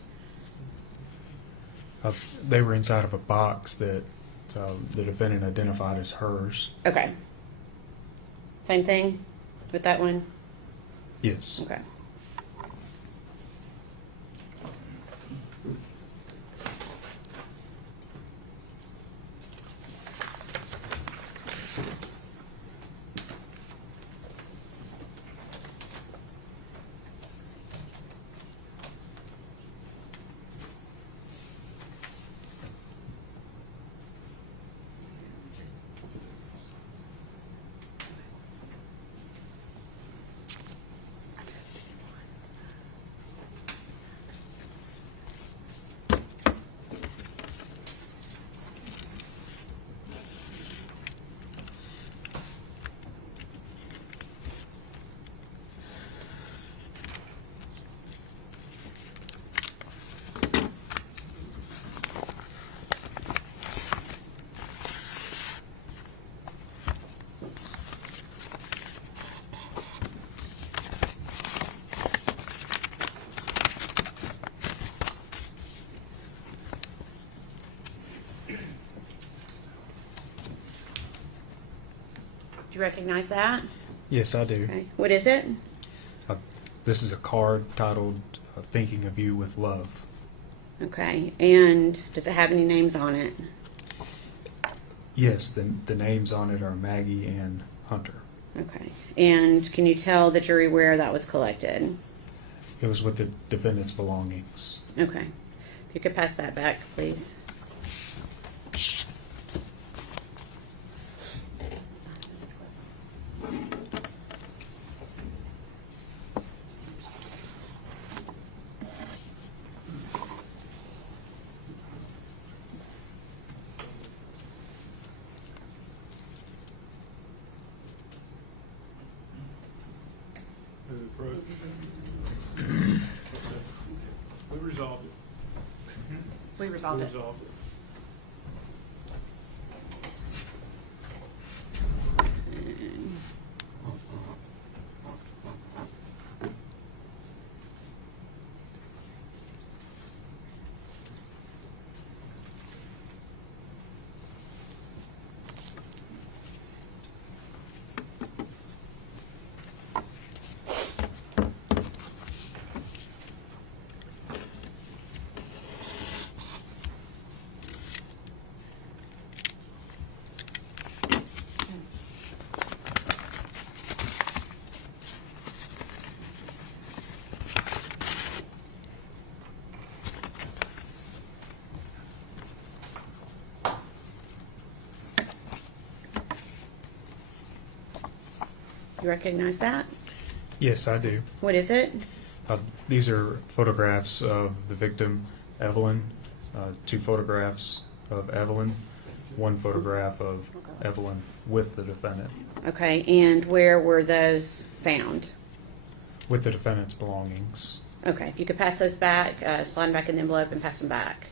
They were inside of a box that the defendant identified as hers. Okay. Same thing with that one? Yes. Okay. Do you recognize that? Yes, I do. Okay. What is it? This is a card titled Thinking of You with Love. Okay. And does it have any names on it? Yes, the names on it are Maggie and Hunter. Okay. And can you tell the jury where that was collected? It was with the defendant's belongings. Okay. If you could pass that back, please. We resolved it. We resolved it. Resolved it. You recognize that? Yes, I do. What is it? These are photographs of the victim, Evelyn, 2 photographs of Evelyn, 1 photograph of Evelyn with the defendant, Okay, and where were those found? with the defendant's belongings. Okay, if you could pass those back, slide them back in the envelope and pass them back.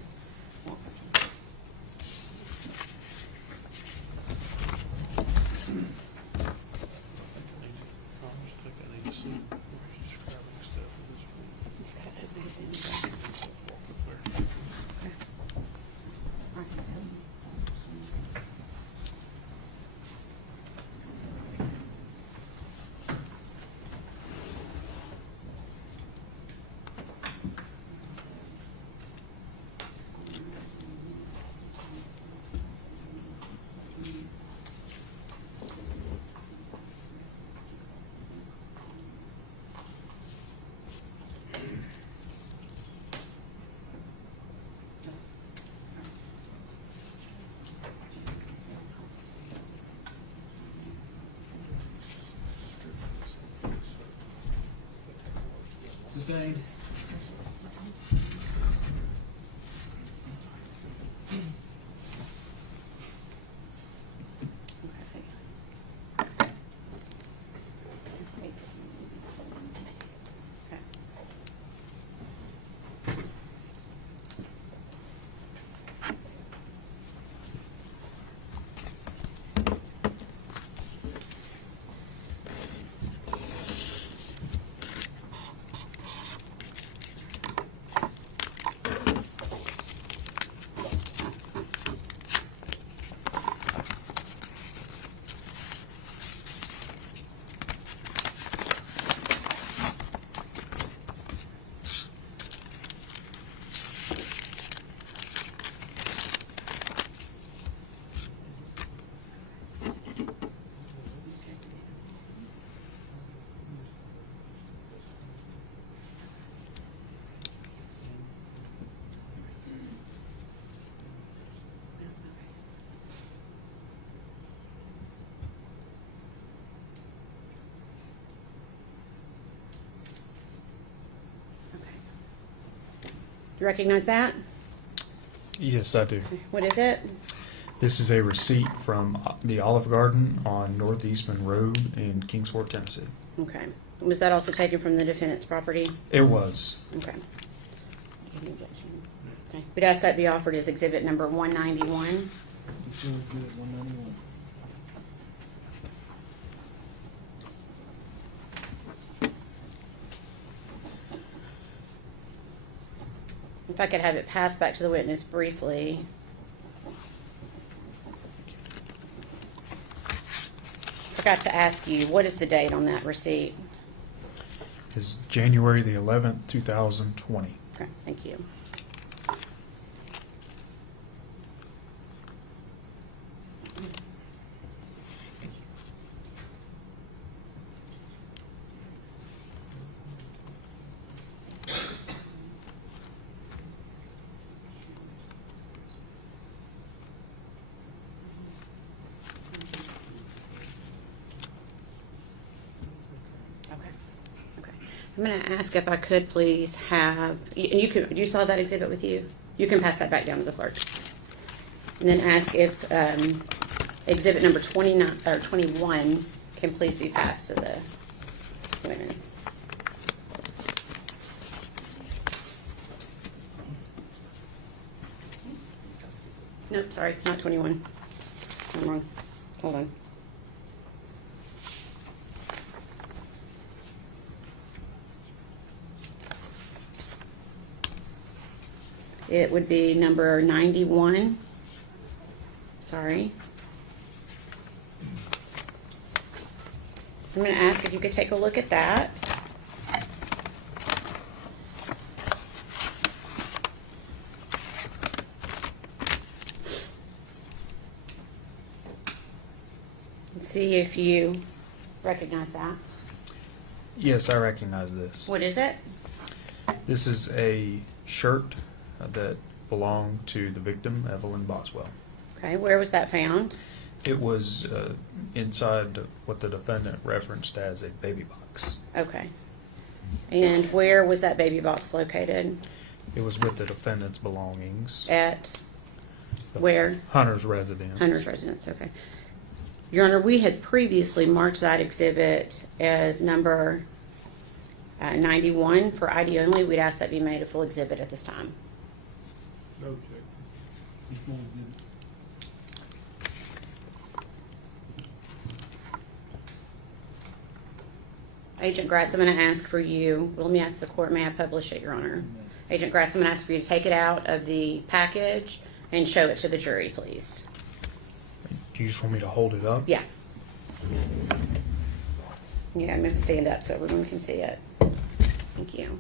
Sustained. You recognize that? Yes, I do. What is it? This is a receipt from the Olive Garden on Northeastman Road in Kingsport, Tennessee. Okay. Was that also taken from the defendant's property? It was. Okay. Okay. We'd ask that be offered as exhibit number 191. It's really good at 191. If I could have it passed back to the witness briefly. Forgot to ask you, what is the date on that receipt? Is January the 11th, 2020. Okay, thank you. I'm going to ask if I could please have, you saw that exhibit with you? You can pass that back down to the clerk. And then ask if exhibit number 29 or 21 can please be passed to the witness. Nope, sorry, not 21. I'm wrong. Hold on. It would be number 91. Sorry. I'm going to ask if you could take a look at that. And see if you recognize that. Yes, I recognize this. What is it? This is a shirt that belonged to the victim, Evelyn Boswell. Okay, where was that found? It was inside what the defendant referenced as a baby box. Okay. And where was that baby box located? It was with the defendant's belongings. At where? Hunter's residence. Hunter's residence, okay. Your Honor, we had previously marked that exhibit as number 91 for ID only. We'd ask that be made a full exhibit at this time. No check. Full exhibit. Agent Gratz, I'm going to ask for you, well, let me ask the court, may I publish it, Your Honor? Agent Gratz, I'm going to ask for you to take it out of the package and show it to the jury, please. Do you just want me to hold it up? Yeah. Yeah, I'm going to stand up so everyone can see it. Thank you.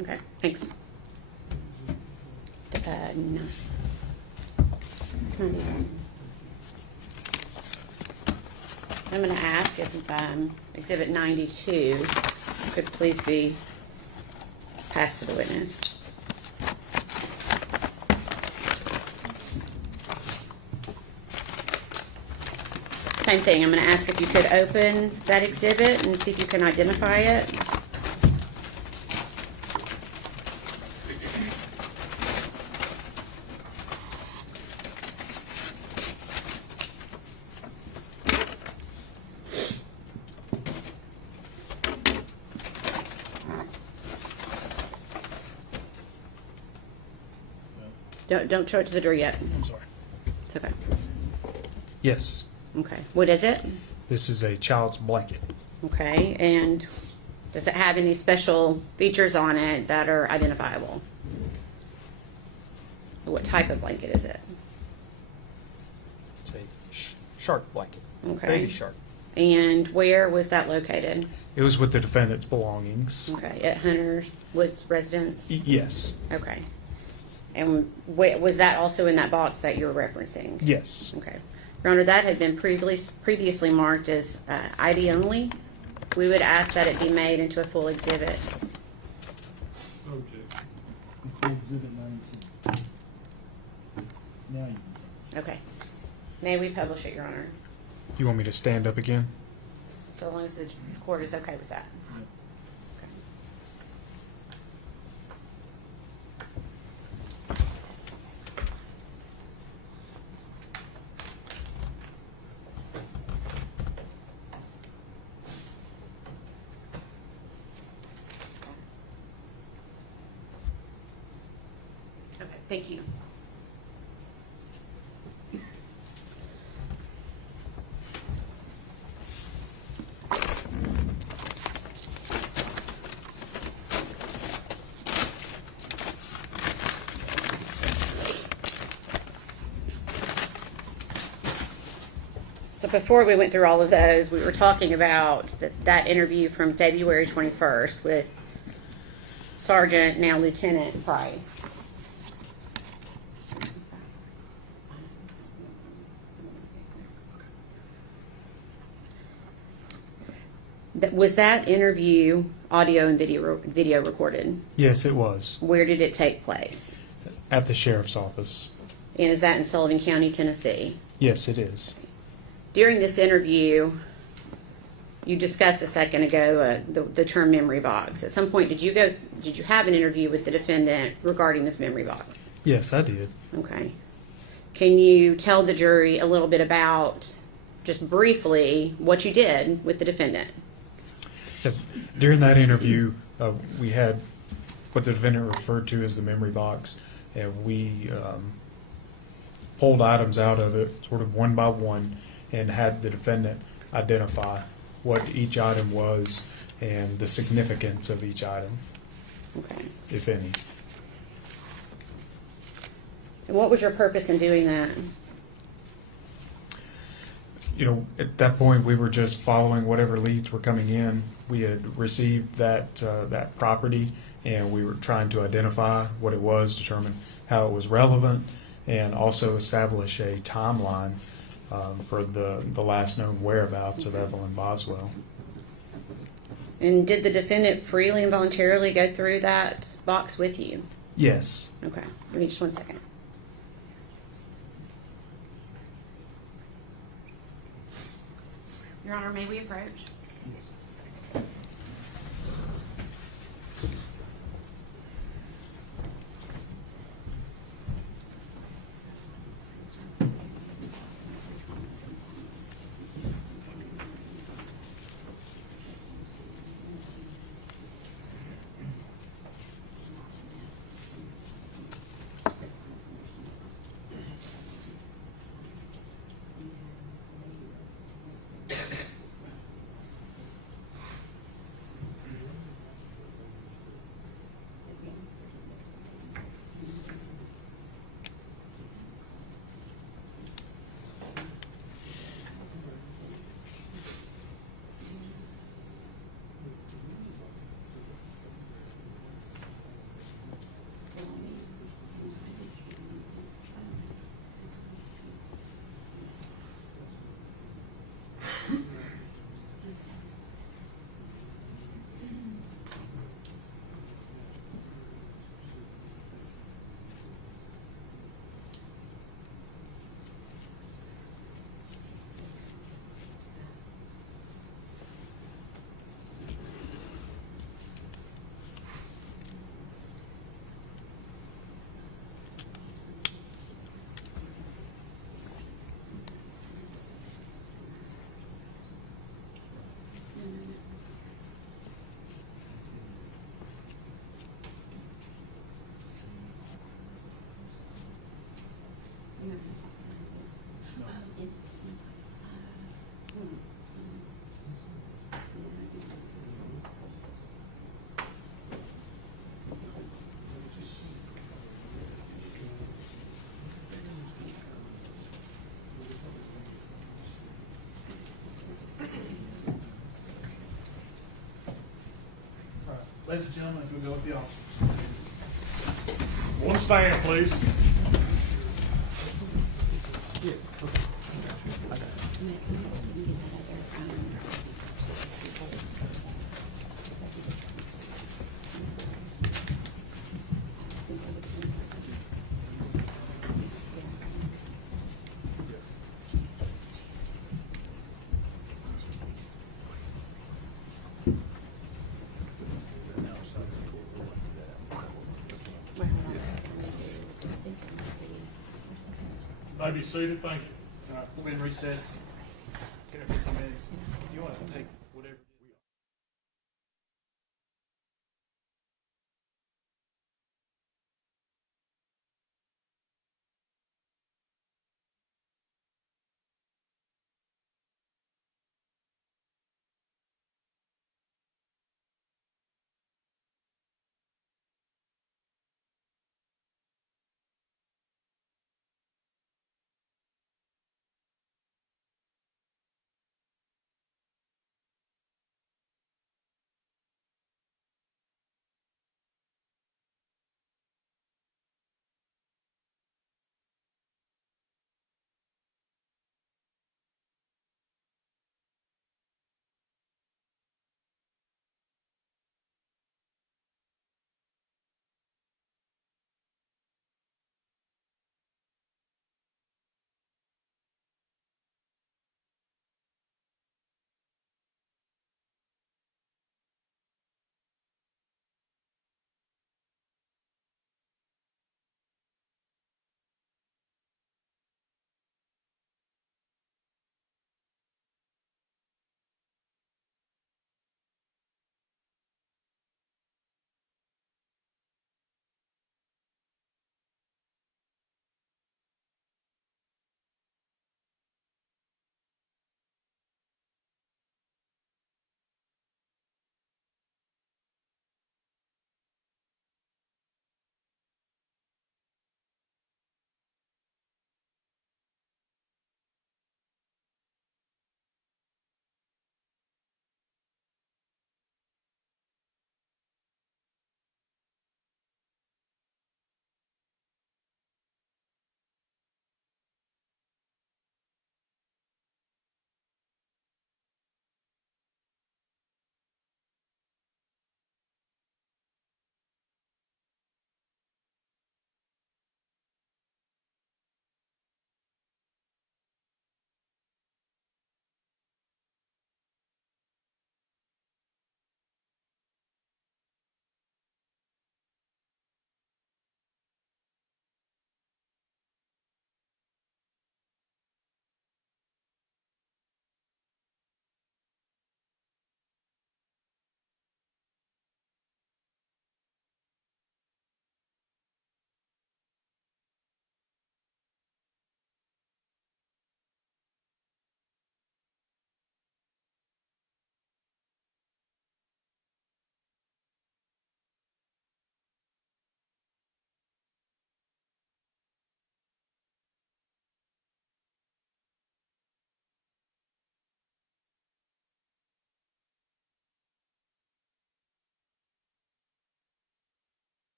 Okay, thanks. No. I'm going to ask if Exhibit 92 could please be passed to the witness. Same thing, I'm going to ask if you could open that exhibit and see if you can identify it. Don't show it to the jury yet. I'm sorry. It's okay. Yes. Okay. What is it? This is a child's blanket. Okay. And does it have any special features on it that are identifiable? What type of blanket is it? It's a shark blanket. Okay. Baby shark. And where was that located? It was with the defendant's belongings. Okay. At Hunter's Woods residence? Yes. Okay. And was that also in that box that you were referencing? Yes. Okay. Your Honor, that had been previously marked as ID only. We would ask that it be made into a full exhibit. No check. Full exhibit 92. Now you can. Okay. May we publish it, Your Honor? You want me to stand up again? So long as the court is okay with that. Okay, thank you. So before we went through all of those, we were talking about that interview from February 21st with Sergeant, now Lieutenant Price. Was that interview audio and video recorded? Yes, it was. Where did it take place? At the sheriff's office. And is that in Sullivan County, Tennessee? Yes, it is. during this interview, you discussed a second ago the term memory box. At some point, did you have an interview with the defendant regarding this memory box? Yes, I did. Okay. Can you tell the jury a little bit about, just briefly, what you did with the defendant? During that interview, we had what the defendant referred to as the memory box, and we pulled items out of it sort of one by one and had the defendant identify what each item was and the significance of each item, Okay. if any. And what was your purpose in doing that? You know, at that point, we were just following whatever leads were coming in. We had received that property, and we were trying to identify what it was, determine how it was relevant, and also establish a timeline for the last known whereabouts of Evelyn Boswell. And did the defendant freely and voluntarily go through that box with you? Yes. Okay. Give me just 1 second. Your Honor, may we approach? Ladies and gentlemen, if we go with the officers. One stand, please. May be seated, thank you. All right, we'll be in recess 10 or 15 minutes. You want to take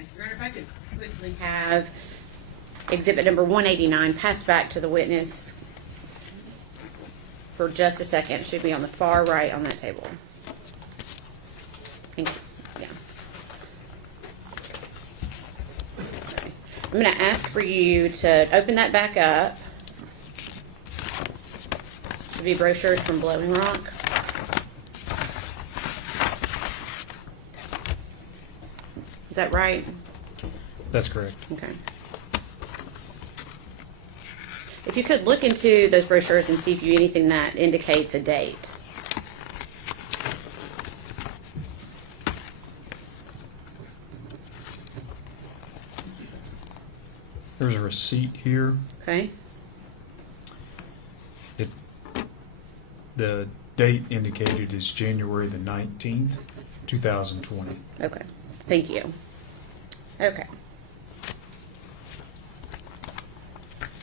Okay, Your Honor, if I could quickly have exhibit number 189 passed back to the witness for just a second. It should be on the far right on that table. Thank you. Yeah. Okay. I'm going to ask for you to open that back up. Should be brochures from Blowing Rock. Is that right? That's correct. Okay. If you could look into those brochures and see if you anything that indicates a date. There's a receipt here. Okay? The date indicated is January the 19th, 2020. Okay. Thank you. Okay.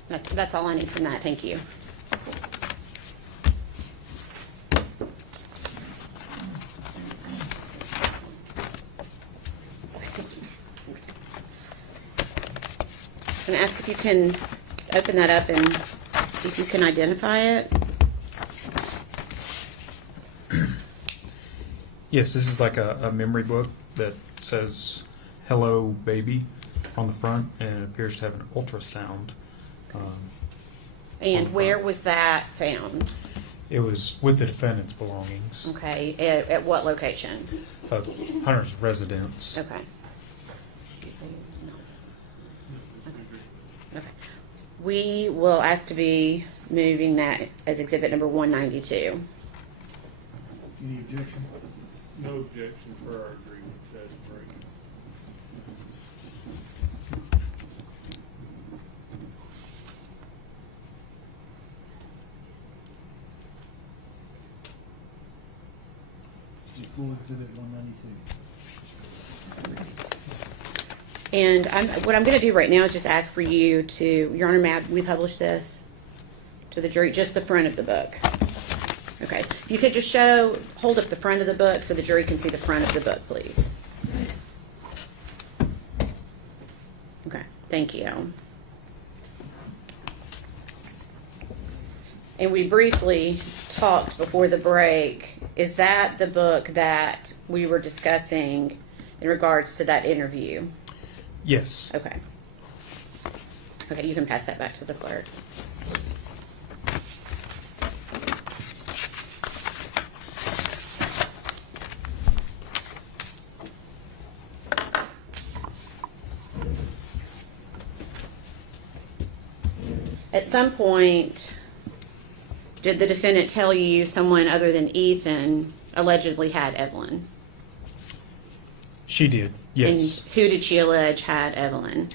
That's all I need from that. Thank you. I'm going to ask if you can open that up and see if you can identify it. Yes, this is like a memory book that says "Hello, Baby" on the front, and it appears to have an ultrasound. And where was that found? It was with the defendant's belongings. Okay. At what location? Hunter's residence. Okay. Okay. We will ask to be moving that as exhibit number 192. Any objection? No objection for our agreement. That's great. Full exhibit 192. And what I'm going to do right now is just ask for you to, Your Honor, may we publish this to the jury, just the front of the book? Okay. You could just hold up the front of the book so the jury can see the front of the book, please. Okay. Thank you. And we briefly talked before the break. Is that the book that we were discussing in regards to that interview? Yes. Okay. Okay, you can pass that back to the clerk. At some point, did the defendant tell you someone other than Ethan allegedly had Evelyn? She did, yes. And who did she allege had Evelyn?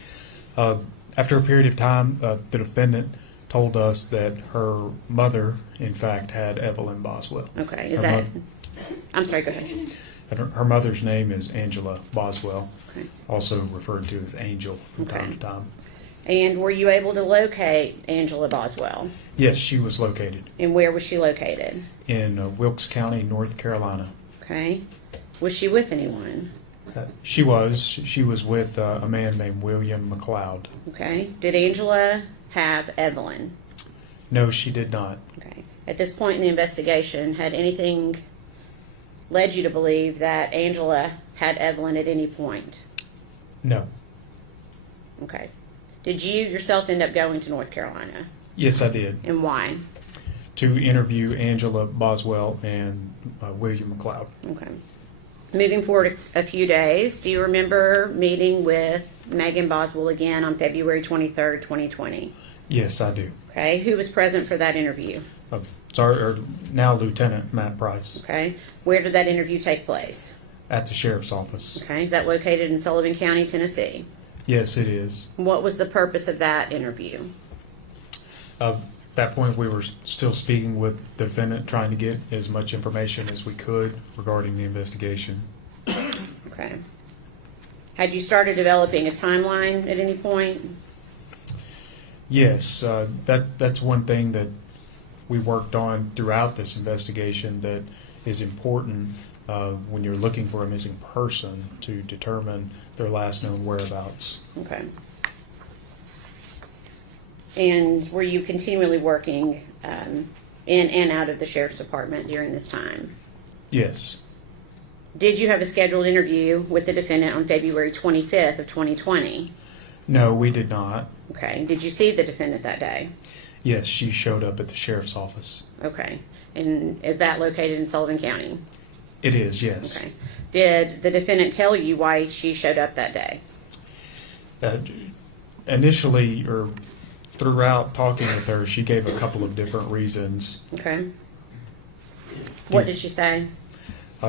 After a period of time, the defendant told us that her mother, in fact, had Evelyn Boswell. Okay, is Her that... mo- I'm sorry, go ahead. And her mother's name is Angela Boswell, Okay. also referred to as Angel from Okay. time to time. And were you able to locate Angela Boswell? Yes, she was located And where was she located? in Wilkes County, North Carolina. Okay. Was she with anyone? She was with a man named William McLeod. Okay. Did Angela have Evelyn? No, she did not. Okay. At this point in the investigation, had anything led you to believe that Angela had Evelyn at any point? No. Okay. Did you yourself end up going to North Carolina? Yes, I did. And why? To interview Angela Boswell and William McLeod. Okay. Moving forward a few days, do you remember meeting with Megan Boswell again on February 23rd, 2020? Yes, I do. Okay. Who was present for that interview? Now Lieutenant Matt Price Okay. Where did that interview take place? at the sheriff's office. Okay. Is that located in Sullivan County, Tennessee? Yes, it is. What was the purpose of that interview? At that point, we were still speaking with the defendant, trying to get as much information as we could regarding the investigation. Okay. Had you started developing a timeline at any point? Yes, that's one thing that we worked on throughout this investigation that is important, when you're looking for a missing person to determine their last known whereabouts. Okay. And were you continually working in and out of the sheriff's department during this time? Yes. Did you have a scheduled interview with the defendant on February 25th of 2020? No, we did not. Okay. Did you see the defendant that day? Yes, she showed up at the sheriff's office. Okay. And is that located in Sullivan County? It is, yes. Okay. Did the defendant tell you why she showed up that day? Initially, or throughout talking with her, she gave a couple of different reasons. Okay. What did she say?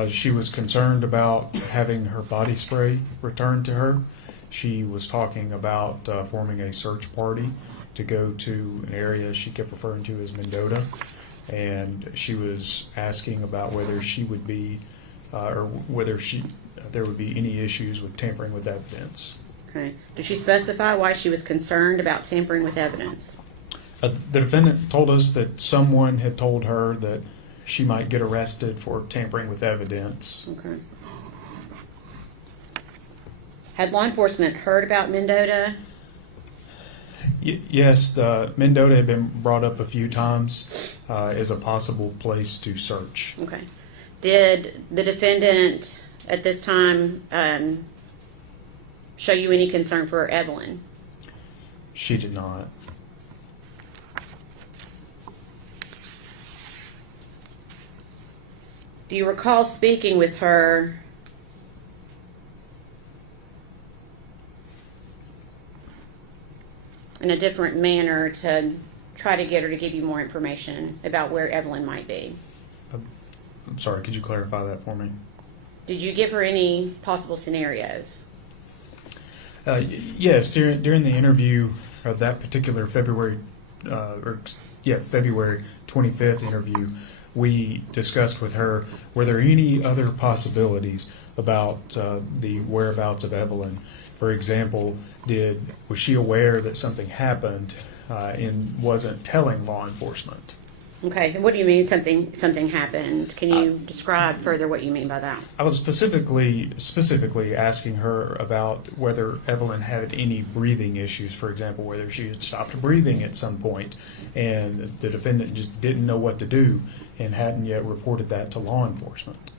She was concerned about having her body spray returned to her. She was talking about forming a search party to go to an area she kept referring to as Mendota. And she was asking about whether she would be, or whether there would be any issues with tampering with evidence. Okay. Did she specify why she was concerned about tampering with evidence? The defendant told us that someone had told her that she might get arrested for tampering with evidence. Okay. Had law enforcement heard about Mendota? Yes, the Mendota had been brought up a few times as a possible place to search. Okay. Did the defendant at this time show you any concern for Evelyn? She did not. Do you recall speaking with her in a different manner to try to get her to give you more information about where Evelyn might be? I'm sorry, could you clarify that for me? Did you give her any possible scenarios? Yes, during the interview of that particular February 25th interview, we discussed with her, were there any other possibilities about the whereabouts of Evelyn? For example, was she aware that something happened and wasn't telling law enforcement? Okay, and what do you mean something happened? Can you describe further what you mean by that? I was specifically asking her about whether Evelyn had any breathing issues, for example, whether she had stopped breathing at some point, and the defendant just didn't know what to do and hadn't yet reported that to law enforcement.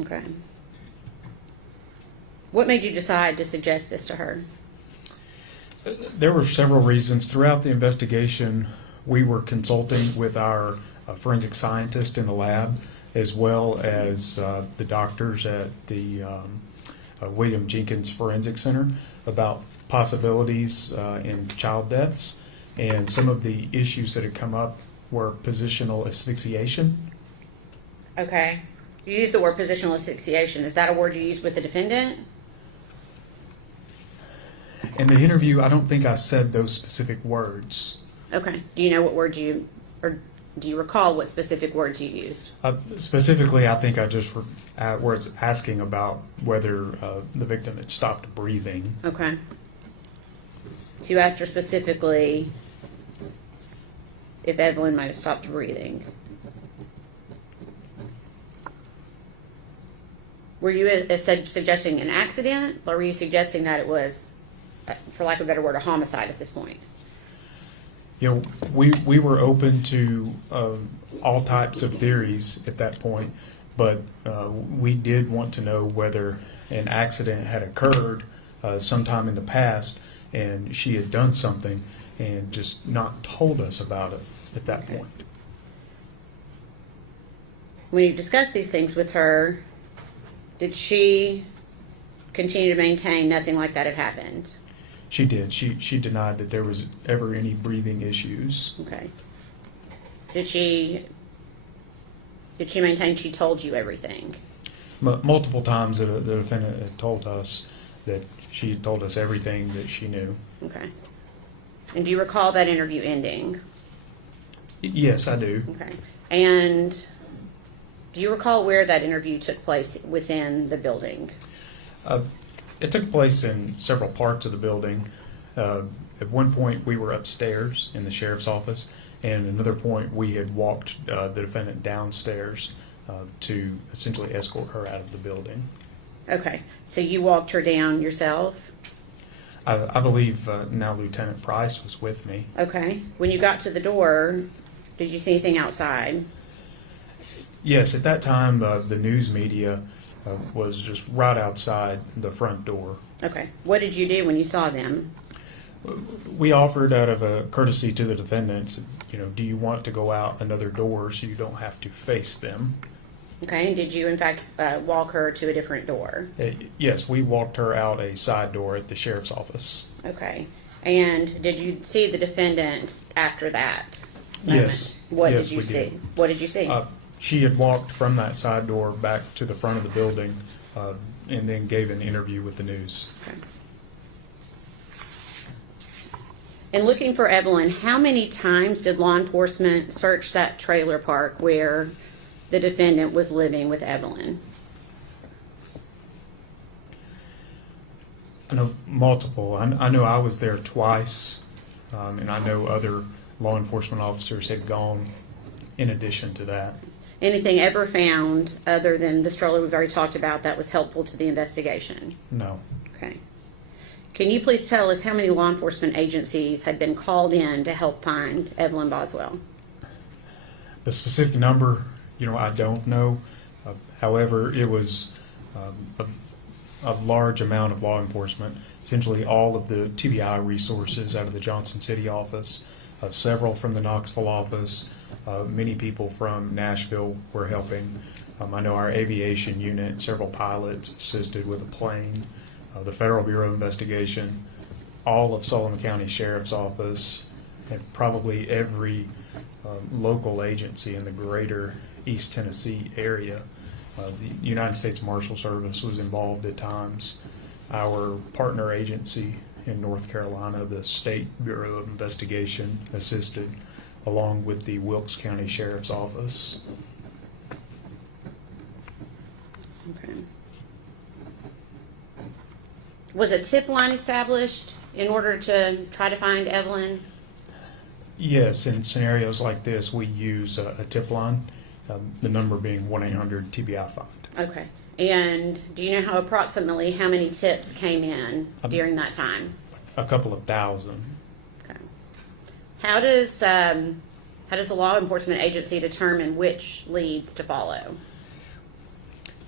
Okay. What made you decide to suggest this to her? There were several reasons. Throughout the investigation, we were consulting with our forensic scientist in the lab, as well as the doctors at the William Jenkins Forensic Center about possibilities in child deaths. And some of the issues that had come up were positional asphyxiation. Okay. You used the word positional asphyxiation. Is that a word you used with the defendant? In the interview, I don't think I said those specific words. Okay. Do you know what words or do you recall what specific words you used? Specifically, I think I just was asking about whether the victim had stopped breathing. Okay. So you asked her specifically if Evelyn might have stopped breathing. Were you suggesting an accident, or were you suggesting that it was, for lack of a better word, a homicide at this point? You know, we were open to all types of theories at that point, but we did want to know whether an accident had occurred sometime in the past and she had done something and just not told us about it at that point. When you discussed these things with her, did she continue to maintain nothing like that had happened? She did. She denied that there was ever any breathing issues. Okay. Did she maintain she told you everything? Multiple times the defendant had told us that she had told us everything that she knew. Okay. And do you recall that interview ending? Yes, I do. Okay. And do you recall where that interview took place within the building? It took place in several parts of the building. At one point, we were upstairs in the sheriff's office, and at another point, we had walked the defendant downstairs to essentially escort her out of the building. Okay, so you walked her down yourself? I believe now Lieutenant Price was with me. Okay. When you got to the door, did you see anything outside? Yes, at that time, the news media was just right outside the front door. Okay. What did you do when you saw them? We offered out of a courtesy to the defendants, do you want to go out another door so you don't have to face them? Okay, and did you in fact walk her to a different door? Yes, we walked her out a side door at the sheriff's office. Okay. And did you see the defendant after that moment? Yes. What Yes, did you we see? did. What did you see? She had walked from that side door back to the front of the building and then gave an interview with the news. Okay. In looking for Evelyn, how many times did law enforcement search that trailer park where the defendant was living with Evelyn? I know multiple. I know I was there twice, and I know other law enforcement officers had gone in addition to that. Anything ever found other than the stroller we've already talked about that was helpful to the investigation? No. Okay. Can you please tell us how many law enforcement agencies had been called in to help find Evelyn Boswell? The specific number, I don't know. However, it was a large amount of law enforcement, essentially all of the TBI resources out of the Johnson City office, several from the Knoxville office, many people from Nashville were helping. I know our aviation unit, several pilots assisted with a plane, the Federal Bureau of Investigation, all of Sullivan County Sheriff's Office, and probably every local agency in the greater East Tennessee area. The United States Marshal Service was involved at times. Our partner agency in North Carolina, the State Bureau of Investigation, assisted, along with the Wilkes County Sheriff's Office. Okay. Was a tip line established in order to try to find Evelyn? Yes, in scenarios like this, we use a tip line, the number being 1-800-TBI-5. Okay. And do you know approximately how many tips came in during that time? A couple of thousand. Okay. How does a law enforcement agency determine which leads to follow?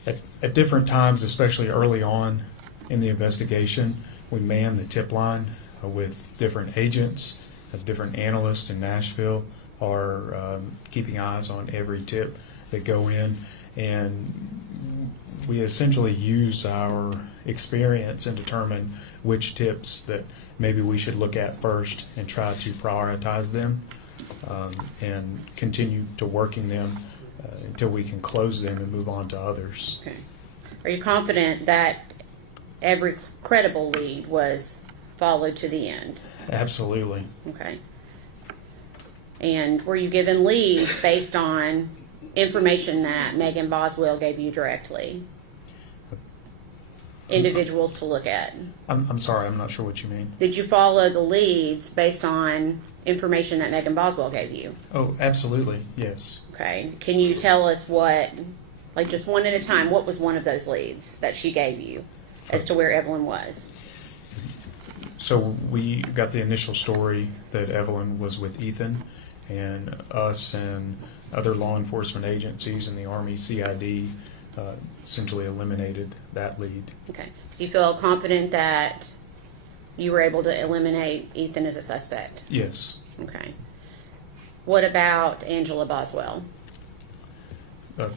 At different times, especially early on in the investigation, we man the tip line with different agents, different analysts in Nashville are keeping eyes on every tip that go in, and we essentially use our experience and determine which tips that maybe we should look at first and try to prioritize them and continue to working them until we can close them and move on to others. Okay. Are you confident that every credible lead was followed to the end? Absolutely. Okay. And were you given leads based on information that Megan Boswell gave you directly? Individuals to look at? I'm sorry, I'm not sure what you mean. Did you follow the leads based on information that Megan Boswell gave you? Oh, absolutely, yes. Okay. Can you tell us what, like just one at a time, what was one of those leads that she gave you as to where Evelyn was? So we got the initial story that Evelyn was with Ethan, and us and other law enforcement agencies and the Army CID essentially eliminated that lead. Okay. So you feel confident that you were able to eliminate Ethan as a suspect? Yes. Okay. What about Angela Boswell?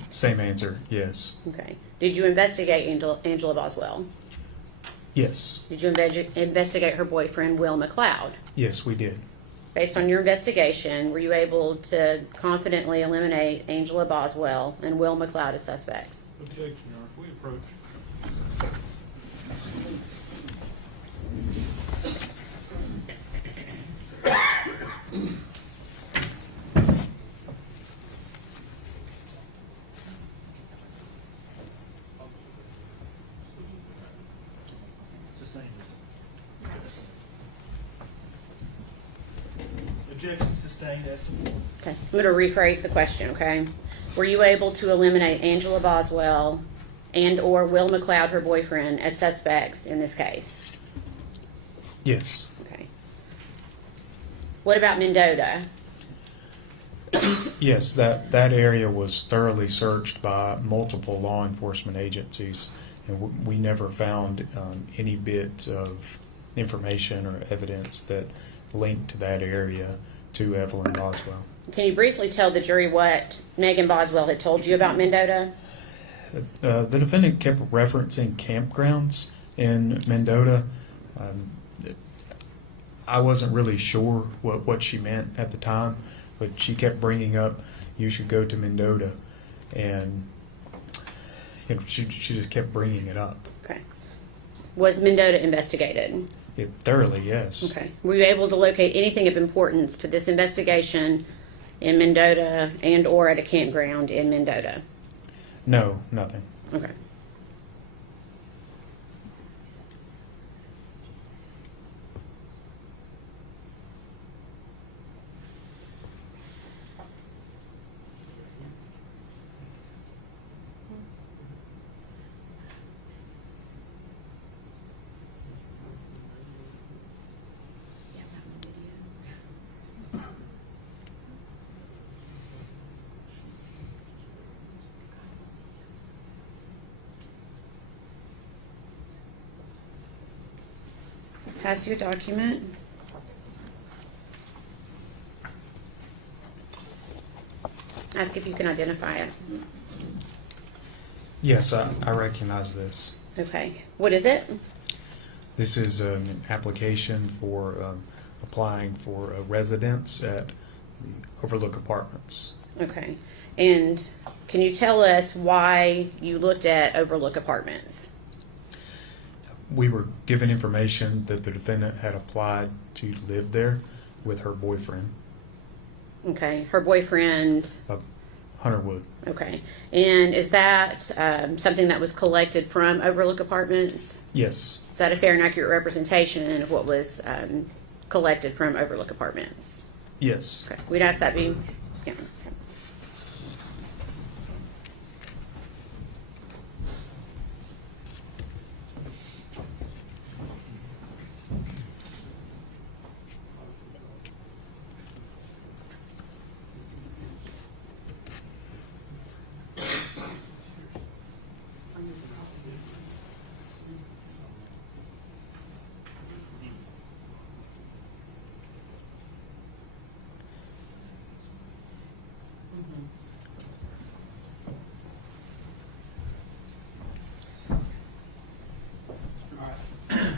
Same answer, yes. Okay. Did you investigate Angela Boswell? Yes. Did you investigate her boyfriend, Will McLeod? Yes, we did. Based on your investigation, were you able to confidently eliminate Angela Boswell and Will McLeod as suspects? Objection, Your Honor. We approach. Sustained. Objection sustained as to board. Okay, I'm going to rephrase the question, okay? Were you able to eliminate Angela Boswell and/or Will McLeod, her boyfriend, as suspects in this case? Yes. Okay. What about Mendota? Yes, that area was thoroughly searched by multiple law enforcement agencies, and we never found any bit of information or evidence that linked to that area to Evelyn Boswell. Can you briefly tell the jury what Megan Boswell had told you about Mendota? The defendant kept referencing campgrounds in Mendota. I wasn't really sure what she meant at the time, but she kept bringing up, you should go to Mendota, and she just kept bringing it up. Okay. Was Mendota investigated? Thoroughly, yes. Okay. Were you able to locate anything of importance to this investigation in Mendota and/or at a campground in Mendota? No, nothing. Okay. Pass you a document. Ask if you can identify it. Yes, I recognize this. Okay. What is it? This is an application for applying for a residence at the Overlook Apartments. Okay. And can you tell us why you looked at Overlook Apartments? We were given information that the defendant had applied to live there with her boyfriend, Okay. Her boyfriend. Hunter Wood. Okay. And is that something that was collected from Overlook Apartments? Yes, Is that a fair and accurate representation of what was collected from Overlook Apartments? yes. Okay. We'd ask that be. Yeah. Okay.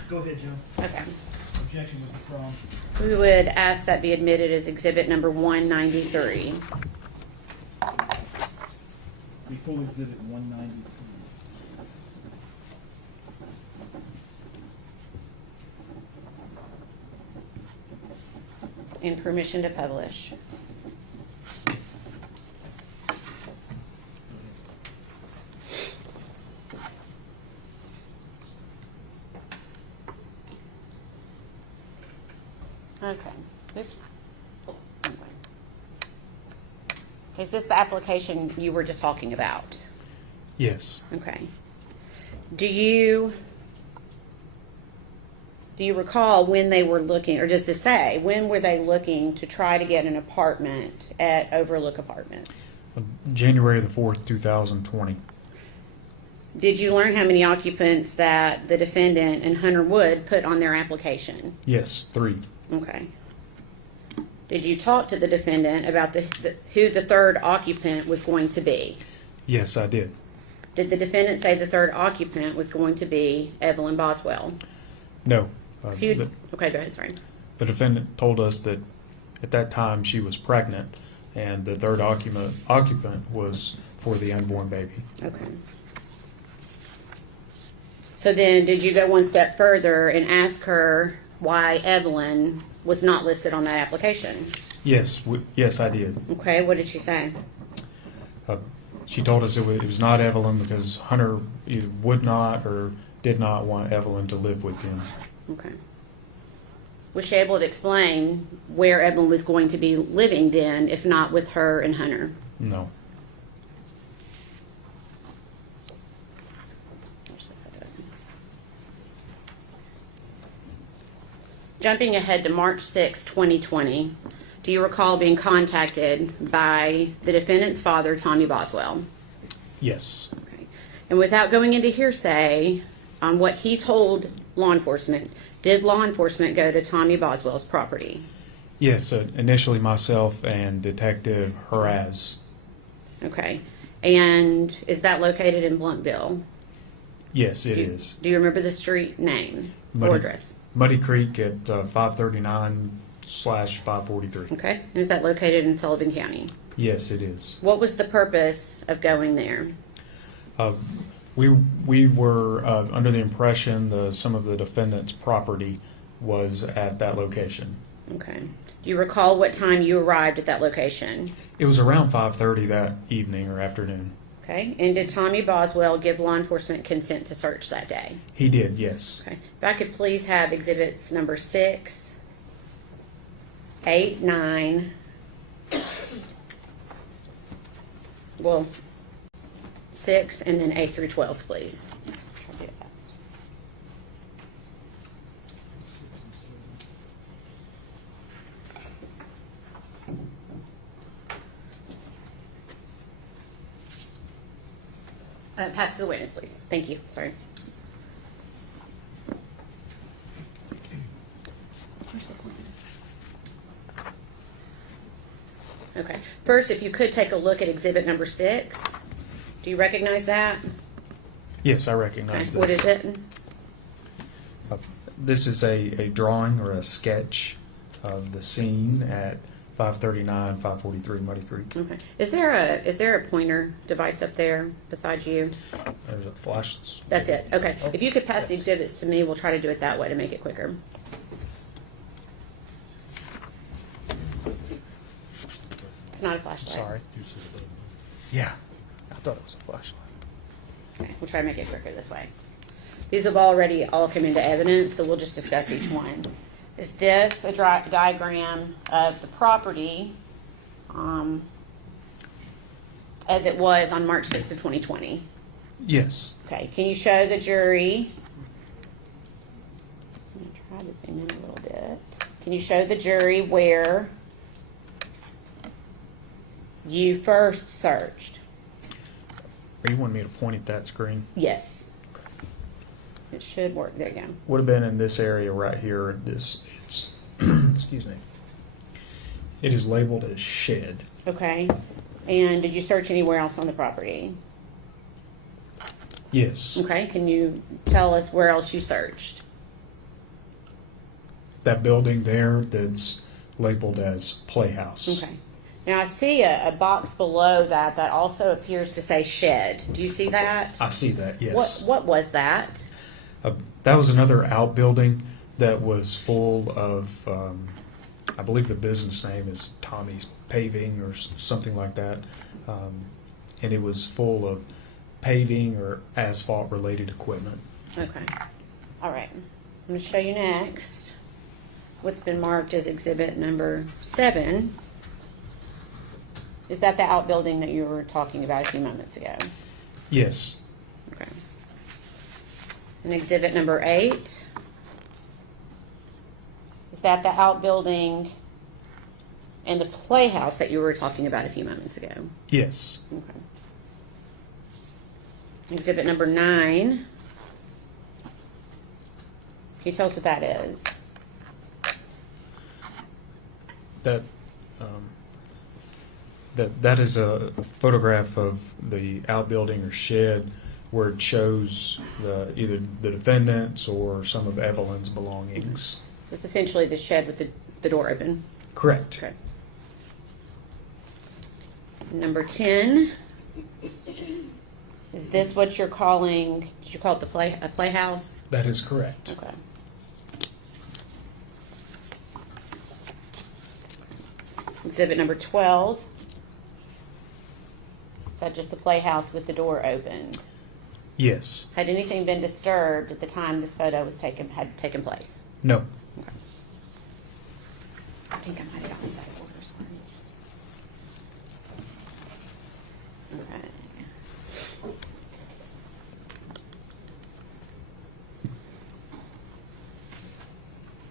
Go ahead, Joe. Okay. Objection was withdrawn. We would ask that be admitted as exhibit number 193. Be full exhibit 193. And permission to publish. Okay. Oops. Anyway. Okay, is this the application you were just talking about? Yes. Okay. Do you recall when they were looking, or does this say, when were they looking to try to get an apartment at Overlook Apartments? January the 4th, 2020. Did you learn how many occupants that the defendant and Hunter Wood put on their application? Yes, 3. Okay. Did you talk to the defendant about who the third occupant was going to be? Yes, I did. Did the defendant say the third occupant was going to be Evelyn Boswell? No. Okay, go ahead, sorry. The defendant told us that at that time she was pregnant, and the third occupant was for the unborn baby. Okay. So then, did you go one step further and ask her why Evelyn was not listed on that application? Yes, yes, I did. Okay, what did she say? She told us it was not Evelyn because Hunter either would not or did not want Evelyn to live with him. Okay. Was she able to explain where Evelyn was going to be living then, if not with her and Hunter? No. Jumping ahead to March 6, 2020, do you recall being contacted by the defendant's father, Tommy Boswell? Yes. Okay. And without going into hearsay on what he told law enforcement, did law enforcement go to Tommy Boswell's property? Yes, initially myself and Detective Haraz. Okay. And is that located in Blunkville? Yes, it is. Do you remember the street name or address? Muddy Creek at 539/543. Okay. And is that located in Sullivan County? Yes, it is. What was the purpose of going there? We were under the impression some of the defendant's property was at that location. Okay. Do you recall what time you arrived at that location? It was around 5:30 that evening or afternoon. Okay. And did Tommy Boswell give law enforcement consent to search that day? He did, yes. Okay. If I could please have exhibits number 6, 8, 9. Well, 6 and then 8 through 12, please. Try to do it fast. Pass to the witness, please. Thank you. Sorry. Okay. First, if you could take a look at exhibit number 6. Do you recognize that? Yes, I recognize this. What is it? This is a drawing or a sketch of the scene at 539/543 Muddy Creek. Okay. Is there a pointer device up there beside you? There's a flash. That's it. Okay. Oh, If you could pass the yes. exhibits to me, we'll try to do it that way to make it quicker. It's not a flashlight. Sorry. Yeah, I thought it was a flashlight. Okay. We'll try to make it quicker this way. These have already all come into evidence, so we'll just discuss each one. Is this a diagram of the property as it was on March 6th of 2020? Yes. Okay, can you show the jury? I'm going to try to zoom in a little bit. Can you show the jury where you first searched? Are you wanting me to point at that screen? Yes. It should work. There you go. Would have been in this area right here. It's excuse me. It is labeled as shed. Okay. And did you search anywhere else on the property? Yes. Okay. Can you tell us where else you searched? That building there that's labeled as Playhouse. Okay. Now I see a box below that also appears to say shed. Do you see that? I see that, yes. What was that? That was another outbuilding that was full of, I believe the business name is Tommy's Paving or something like that. And it was full of paving or asphalt related equipment. Okay. All right. I'm going to show you next what's been marked as exhibit number 7. Is that the outbuilding that you were talking about a few moments ago? Yes. Okay. And exhibit number 8. Is that the outbuilding and the playhouse that you were talking about a few moments ago? Yes. Okay. Exhibit number 9. Can you tell us what that is? That is a photograph of the outbuilding or shed where it shows either the defendant's or some of Evelyn's belongings. It's essentially the shed with the door open. Correct. Okay. Number 10. Is this what you're calling, did you call it a playhouse? That is correct. Okay. Exhibit number 12. Is that just the playhouse with the door open? Yes. Had anything been disturbed at the time this photo was had taken place? No. think I might have gotten these out of order, sorry. Okay.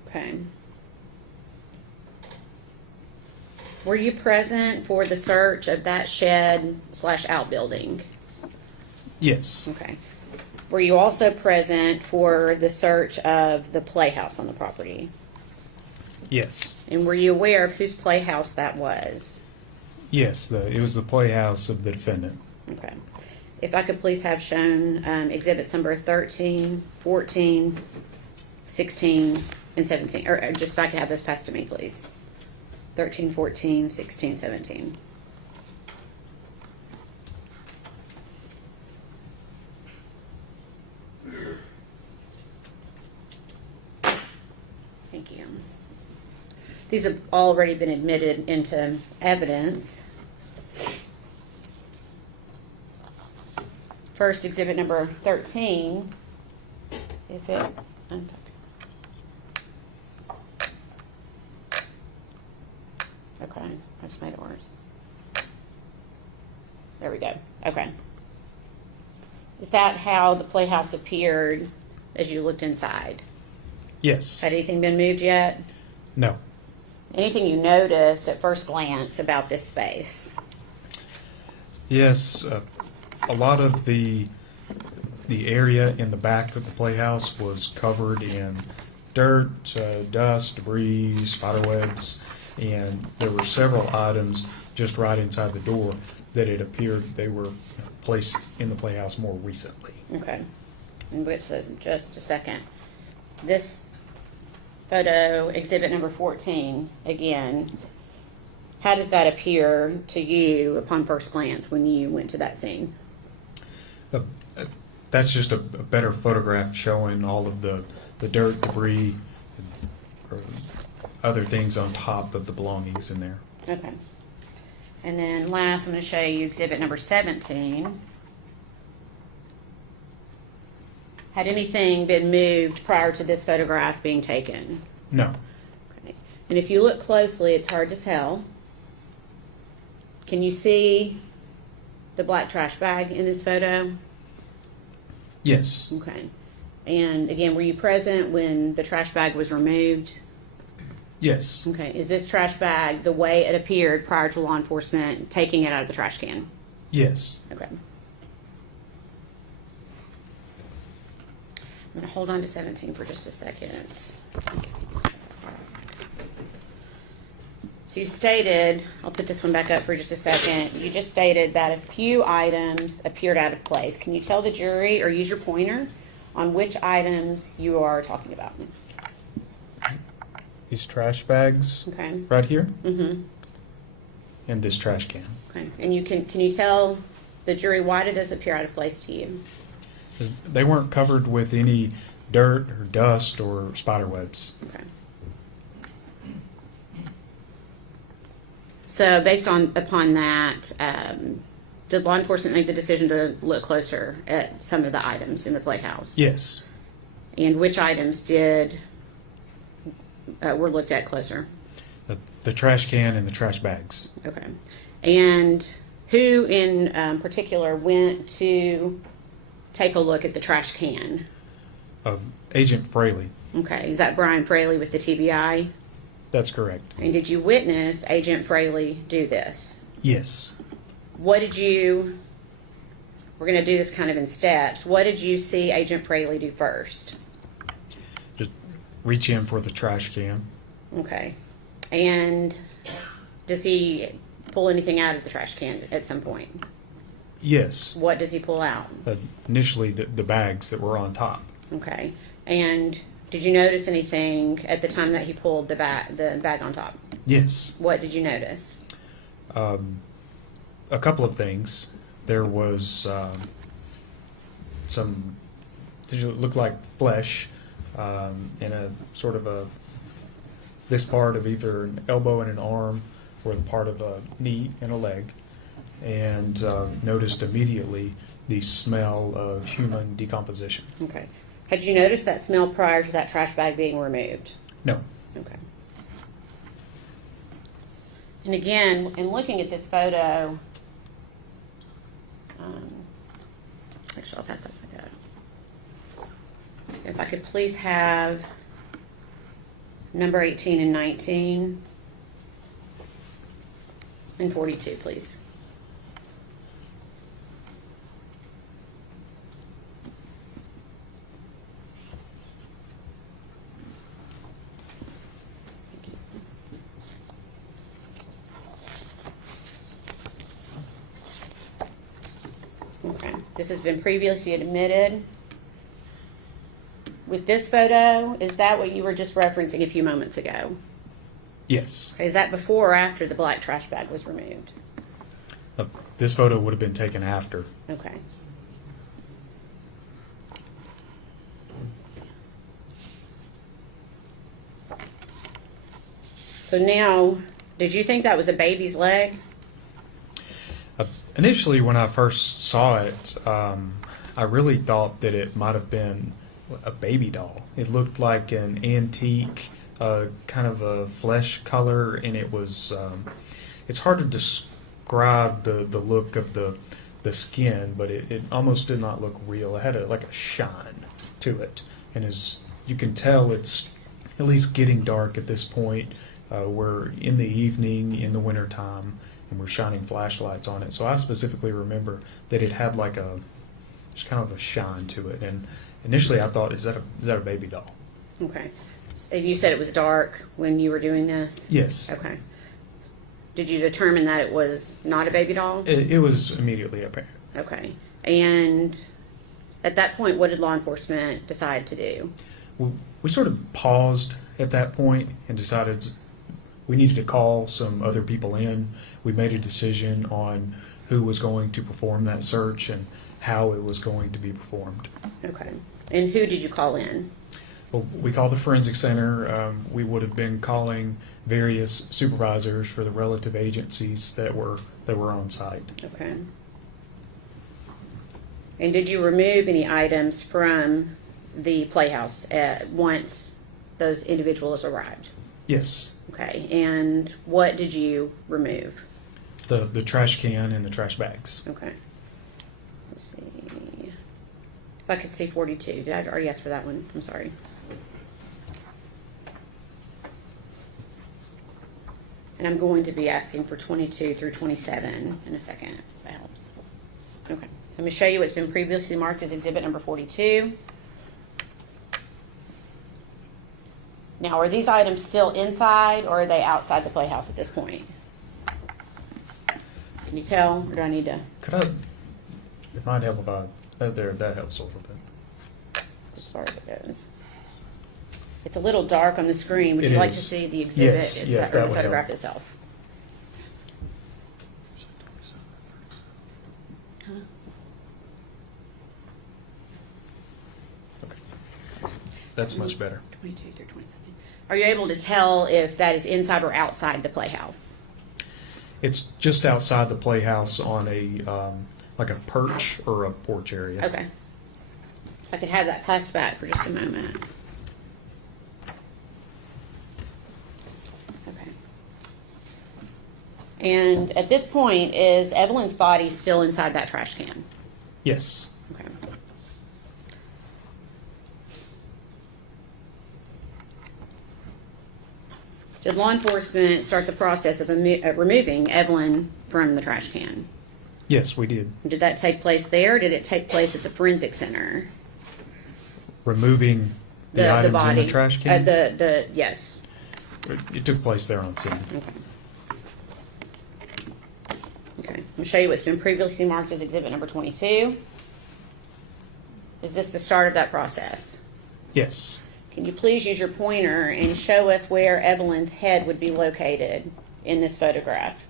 Okay. Were you present for the search of that shed/outbuilding? Yes. Okay. Were you also present for the search of the playhouse on the property? Yes. And were you aware of whose playhouse that was? Yes. It was the playhouse of the defendant. Okay. If I could please have shown exhibits number 13, 14, 16, and 17. Or just if I could have this passed to me, please. 13, 14, 16, 17. Thank you. These have already been admitted into evidence. First, exhibit number 13. If it, okay, I just made it worse. There we go. Okay. Is that how the playhouse appeared as you looked inside? Yes. Had anything been moved yet? No. Anything you noticed at first glance about this space? Yes. A lot of the area in the back of the playhouse was covered in dirt, dust, debris, spiderwebs, and there were several items just right inside the door that it appeared they were placed in the playhouse more recently. Okay. And we'll get to those in just a second. This photo, exhibit number 14, again, how does that appear to you upon first glance when you went to that scene? That's just a better photograph showing all of the dirt, debris, or other things on top of the belongings in there. Okay. And then last, I'm going to show you exhibit number 17. Had anything been moved prior to this photograph being taken? No. Okay. And if you look closely, it's hard to tell. Can you see the black trash bag in this photo? Yes. Okay. And again, were you present when the trash bag was removed? Yes. Okay. Is this trash bag the way it appeared prior to law enforcement taking it out of the trash can? Yes. Okay. I'm going to hold on to 17 for just a second. So you stated, I'll put this one back up for just a second. You just stated that a few items appeared out of place. Can you tell the jury or use your pointer on which items you are talking about? These trash bags Okay. right here Mm-hmm. and this trash can. Okay. And you can you tell the jury why did this appear out of place to you? 'Cause they weren't covered with any dirt or dust or spider webs. Okay. So based upon that, did law enforcement make the decision to look closer at some of the items in the playhouse? Yes. And which items did were looked at closer? The trash can and the trash bags. Okay. And who in particular went to take a look at the trash can? Agent Fraley. Okay. Is that Brian Fraley with the TBI? That's correct. And did you witness Agent Fraley do this? Yes. What did you, we're going to do this kind of in steps. What did you see Agent Fraley do first? Just reach in for the trash can. Okay. And does he pull anything out of the trash can at some point? Yes. What does he pull out? Initially, the bags that were on top. Okay. And did you notice anything at the time that he pulled the bag on top? Yes. What did you notice? A couple of things. There was some things that looked like flesh in a sort of this part of either an elbow and an arm or the part of a knee and a leg, and noticed immediately the smell of human decomposition. Okay. Had you noticed that smell prior to that trash bag being removed? No. Okay. And again, in looking at this photo, actually, I'll pass that back up. If I could please have number 18 and 19 and 42, please. Okay, this has been previously admitted. With this photo, is that what you were just referencing a few moments ago? Yes. Is that before or after the black trash bag was removed? This photo would have been taken after. Okay. So now, did you think that was a baby's leg? Initially, when I first saw it, I really thought that it might have been a baby doll. It looked like an antique, kind of a flesh color, and it was. It's hard to describe the look of the skin, but it almost did not look real. It had like a shine to it, and as you can tell, it's at least getting dark at this point. We're in the evening, in the wintertime, and we're shining flashlights on it. So I specifically remember that it had like just kind of a shine to it. And initially I thought, is that a baby doll? Okay. And you said it was dark when you were doing this? Yes. Okay. Did you determine that it was not a baby doll? It was immediately apparent. Okay. And at that point, what did law enforcement decide to do? We sort of paused at that point and decided we needed to call some other people in. We made a decision on who was going to perform that search and how it was going to be performed. Okay. And who did you call in? Well, we called the forensic center. We would have been calling various supervisors for the relative agencies that were on site. Okay. And did you remove any items from the playhouse once those individuals arrived? Yes. Okay. And what did you remove? The trash can and the trash bags. Okay. Let's see. If I could see 42. Did I already ask for that one? I'm sorry. And I'm going to be asking for 22 through 27 in a second, if that helps. Okay. So I'm going to show you what's been previously marked as exhibit number 42. Now, are these items still inside or are they outside the playhouse at this point? Can you tell, or do I need to? It might help if that helps a little bit. As far as it goes. It's a little dark on the screen. Would It you like to is. see the exhibit Yes, itself, yes, or that the would photograph help. itself? That's much better. 22 through 27. Are you able to tell if that is inside or outside the playhouse? It's just outside the playhouse on a like a perch or a porch area. Okay. If I could have that passed back for just a moment. Okay. And at this point, is Evelyn's body still inside that trash can? Yes. Okay. Did law enforcement start the process of removing Evelyn from the trash can? Yes, we did. Did that take place there, or did it take place at the forensic center? Removing the items body in the trash can. Yes. It took place there on scene. Okay. Okay. I'm gonna show you what's been previously marked as exhibit number 22. Is this the start of that process? Yes. Can you please use your pointer and show us where Evelyn's head would be located in this photograph?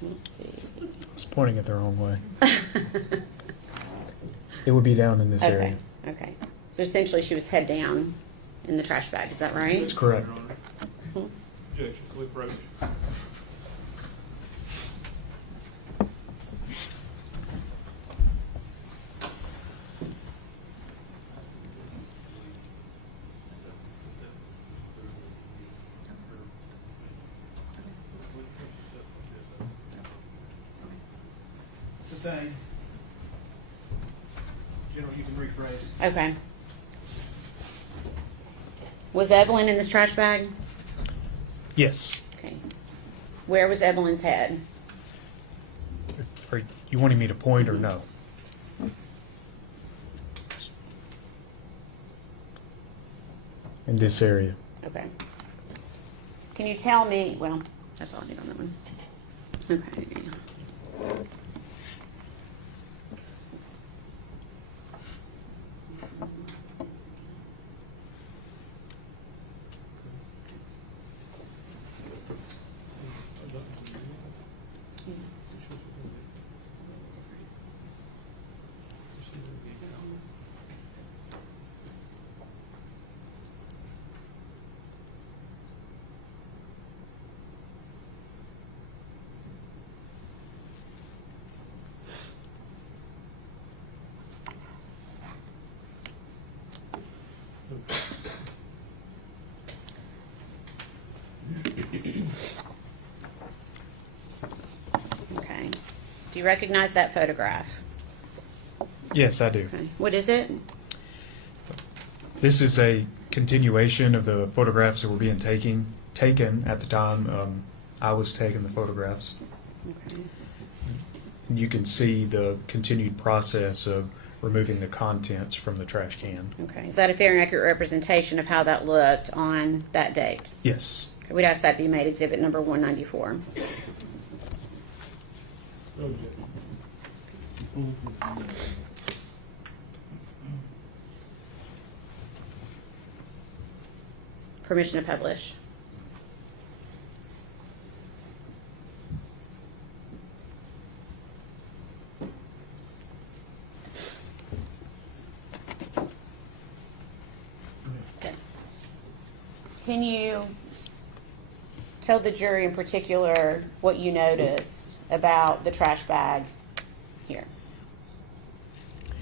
Let's see. I was pointing it the wrong way. It would be down in this Okay. area. Okay. So essentially, she was head down in the trash bag. Is that right? That's correct. Objection to approach. Sustained. General, you can rephrase. Okay. Was Evelyn in this trash bag? Yes. Okay. Where was Evelyn's head? Are you wanting me to point or no? In this area. Okay. Can you tell me, well, that's all I need on that one. Okay. Okay. Do you recognize that photograph? Yes, I do. Okay. What is it? This is a continuation of the photographs that were being taken at the time I was taking the photographs. Okay. And you can see the continued process of removing the contents from the trash can. Okay. Is that a fair and accurate representation of how that looked on that date? Yes. Okay. We'd ask that be made exhibit number 194. Permission to publish. Okay. Can you tell the jury in particular what you noticed about the trash bag here,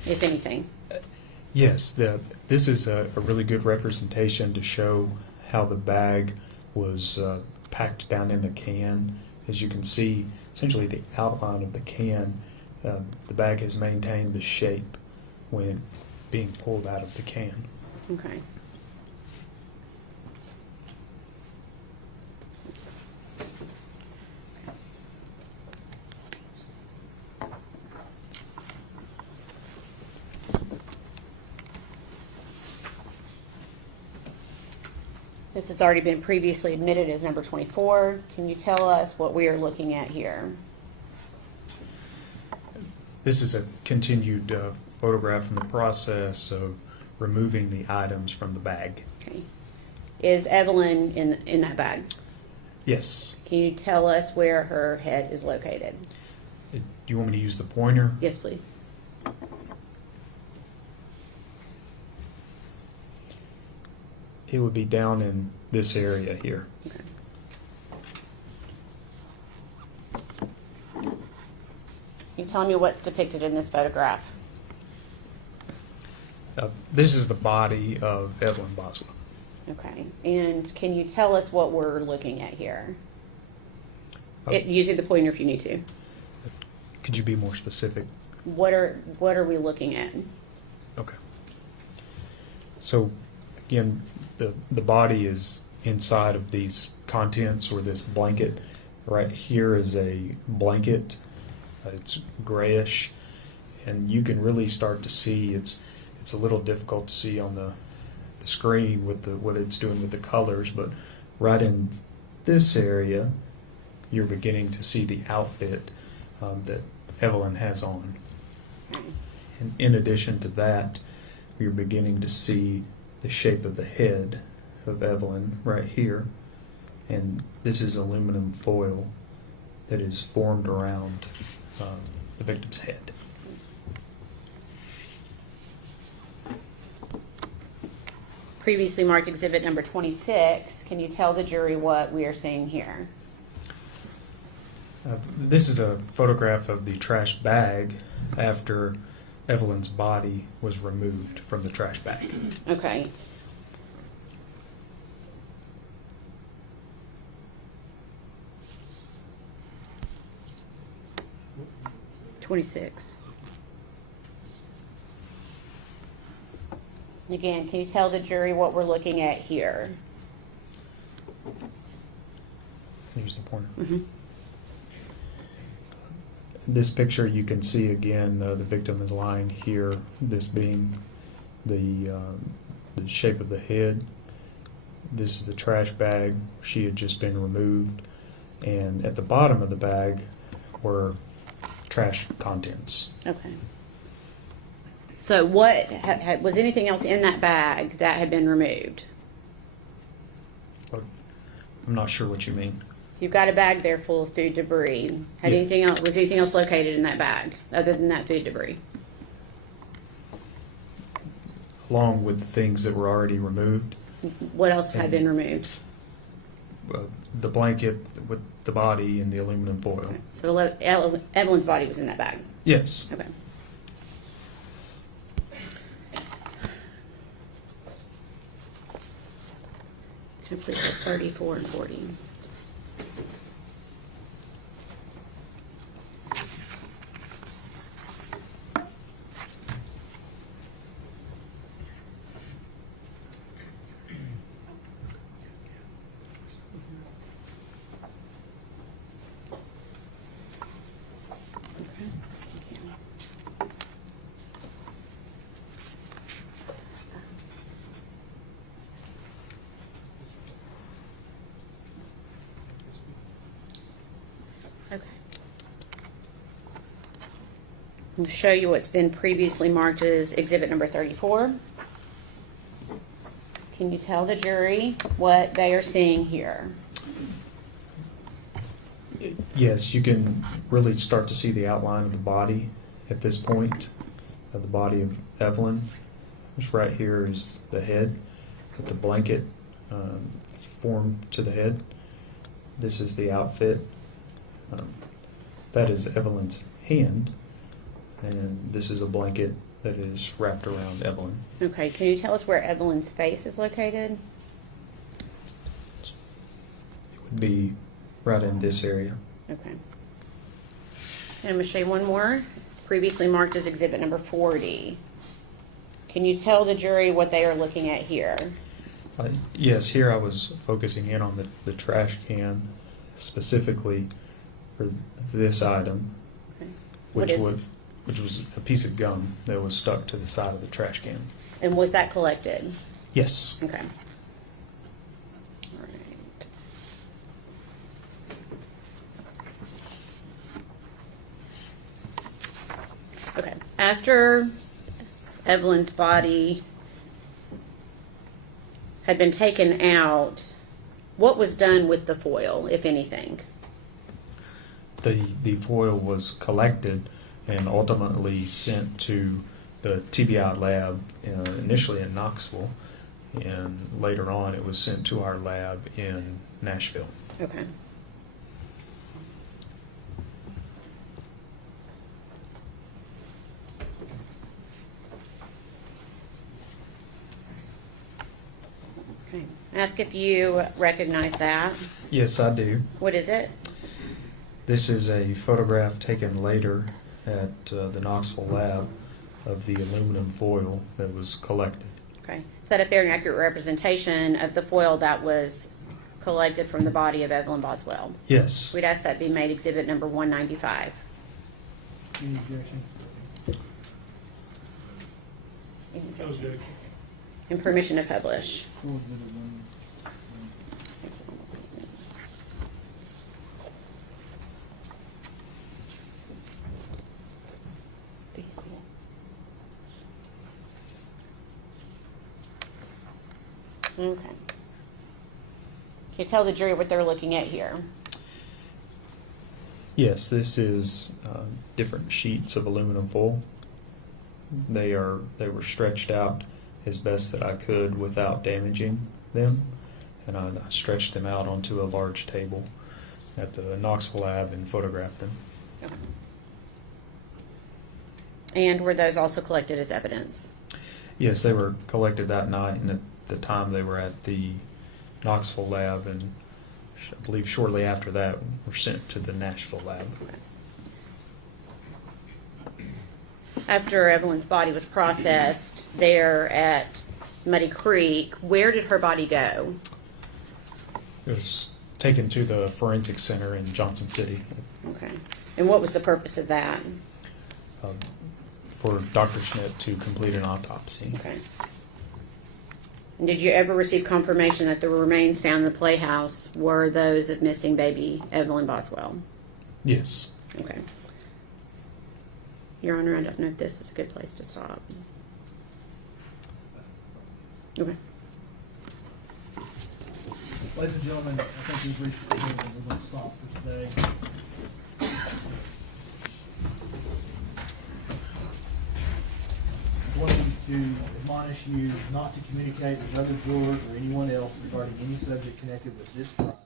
if anything? Yes, this is a really good representation to show how the bag was packed down in the can. As you can see, essentially the outline of the can, the bag has maintained the shape when being pulled out of the can. Okay. This has already been previously admitted as number 24. Can you tell us what we are looking at here? This is a continued photograph from the process of removing the items from the bag. Okay. Is Evelyn in that bag? Yes. Can you tell us where her head is located? Do you want me to use the pointer? Yes, please. It would be down in this area here. Okay. Can you tell me what's depicted in this photograph? This is the body of Evelyn Boswell. Okay. And can you tell us what we're looking at here? Using the pointer if you need to. Could you be more specific? What are we looking at? Okay. So, again, the body is inside of these contents or this blanket. Right here is a blanket. It's grayish, and you can really start to see it's a little difficult to see on the screen with what it's doing with the colors, but right in this area, you're beginning to see the outfit that Evelyn has on. And in addition to that, you're beginning to see the shape of the head of Evelyn right here. And this is aluminum foil that is formed around the victim's head. Previously marked exhibit number 26. Can you tell the jury what we are seeing here? This is a photograph of the trash bag after Evelyn's body was removed from the trash bag. Okay. 26. Again, can you tell the jury what we're looking at here? Here's the pointer. Mm-hmm. This picture, you can see again, the victim is lying here, this being the shape of the head. This is the trash bag. She had just been removed. And at the bottom of the bag were trash contents. Okay. So what, was anything else in that bag that had been removed? I'm not sure what you mean. You've got a bag there full of food debris. Had Yeah. anything else, was anything else located in that bag other than that food debris? Along with the things that were already removed, What else had been removed? the blanket with the body and the aluminum foil. So Evelyn's body was in that bag. Yes. Okay. Can you please say 34 and 40? Okay. I'll show you what's been previously marked as exhibit number 34. Can you tell the jury what they are seeing here? Yes, you can really start to see the outline of the body at this point, of the body of Evelyn. This right here is the head, with the blanket formed to the head. This is the outfit. That is Evelyn's hand, and this is a blanket that is wrapped around Evelyn. Okay, can you tell us where Evelyn's face is located? It would be right in this area. Okay. And I'm going to show you one more, previously marked as exhibit number 40. Can you tell the jury what they are looking at here? Yes, here I was focusing in on the trash can, specifically for this item, Okay. What is- which was a piece of gum that was stuck to the side of the trash can. And was that collected? Yes. Okay. All right. Okay. After Evelyn's body had been taken out, what was done with the foil, if anything? The foil was collected and ultimately sent to the TBI lab, initially in Knoxville, and later on it was sent to our lab in Nashville. Okay. Okay. Ask if you recognize that. Yes, I do. What is it? This is a photograph taken later at the Knoxville lab of the aluminum foil that was collected. Okay. Is that a fair and accurate representation of the foil that was collected from the body of Evelyn Boswell? Yes. We'd ask that be made exhibit number 195. Any objection? Objection. And permission to publish. Full exhibit one. Okay. Can you tell the jury what they're looking at here? Yes, this is different sheets of aluminum foil. They were stretched out as best that I could without damaging them, and I stretched them out onto a large table at the Knoxville lab and photographed them. Okay. And were those also collected as evidence? Yes, they were collected that night, and at the time they were at the Knoxville lab, and I believe shortly after that were sent to the Nashville lab. After Evelyn's body was processed there at Muddy Creek, where did her body go? It was taken to the forensic center in Johnson City Okay. And what was the purpose of that? for Dr. Schmidt to complete an autopsy. Okay. And did you ever receive confirmation that the remains found in the playhouse were those of missing baby Evelyn Boswell? Yes. Okay. Your Honor, I don't know if this is a good place to stop. Okay. Ladies and gentlemen, I think we've reached the point where we're going to stop for today. I wanted to admonish you not to communicate with other jurors or anyone else regarding any subject connected with this trial.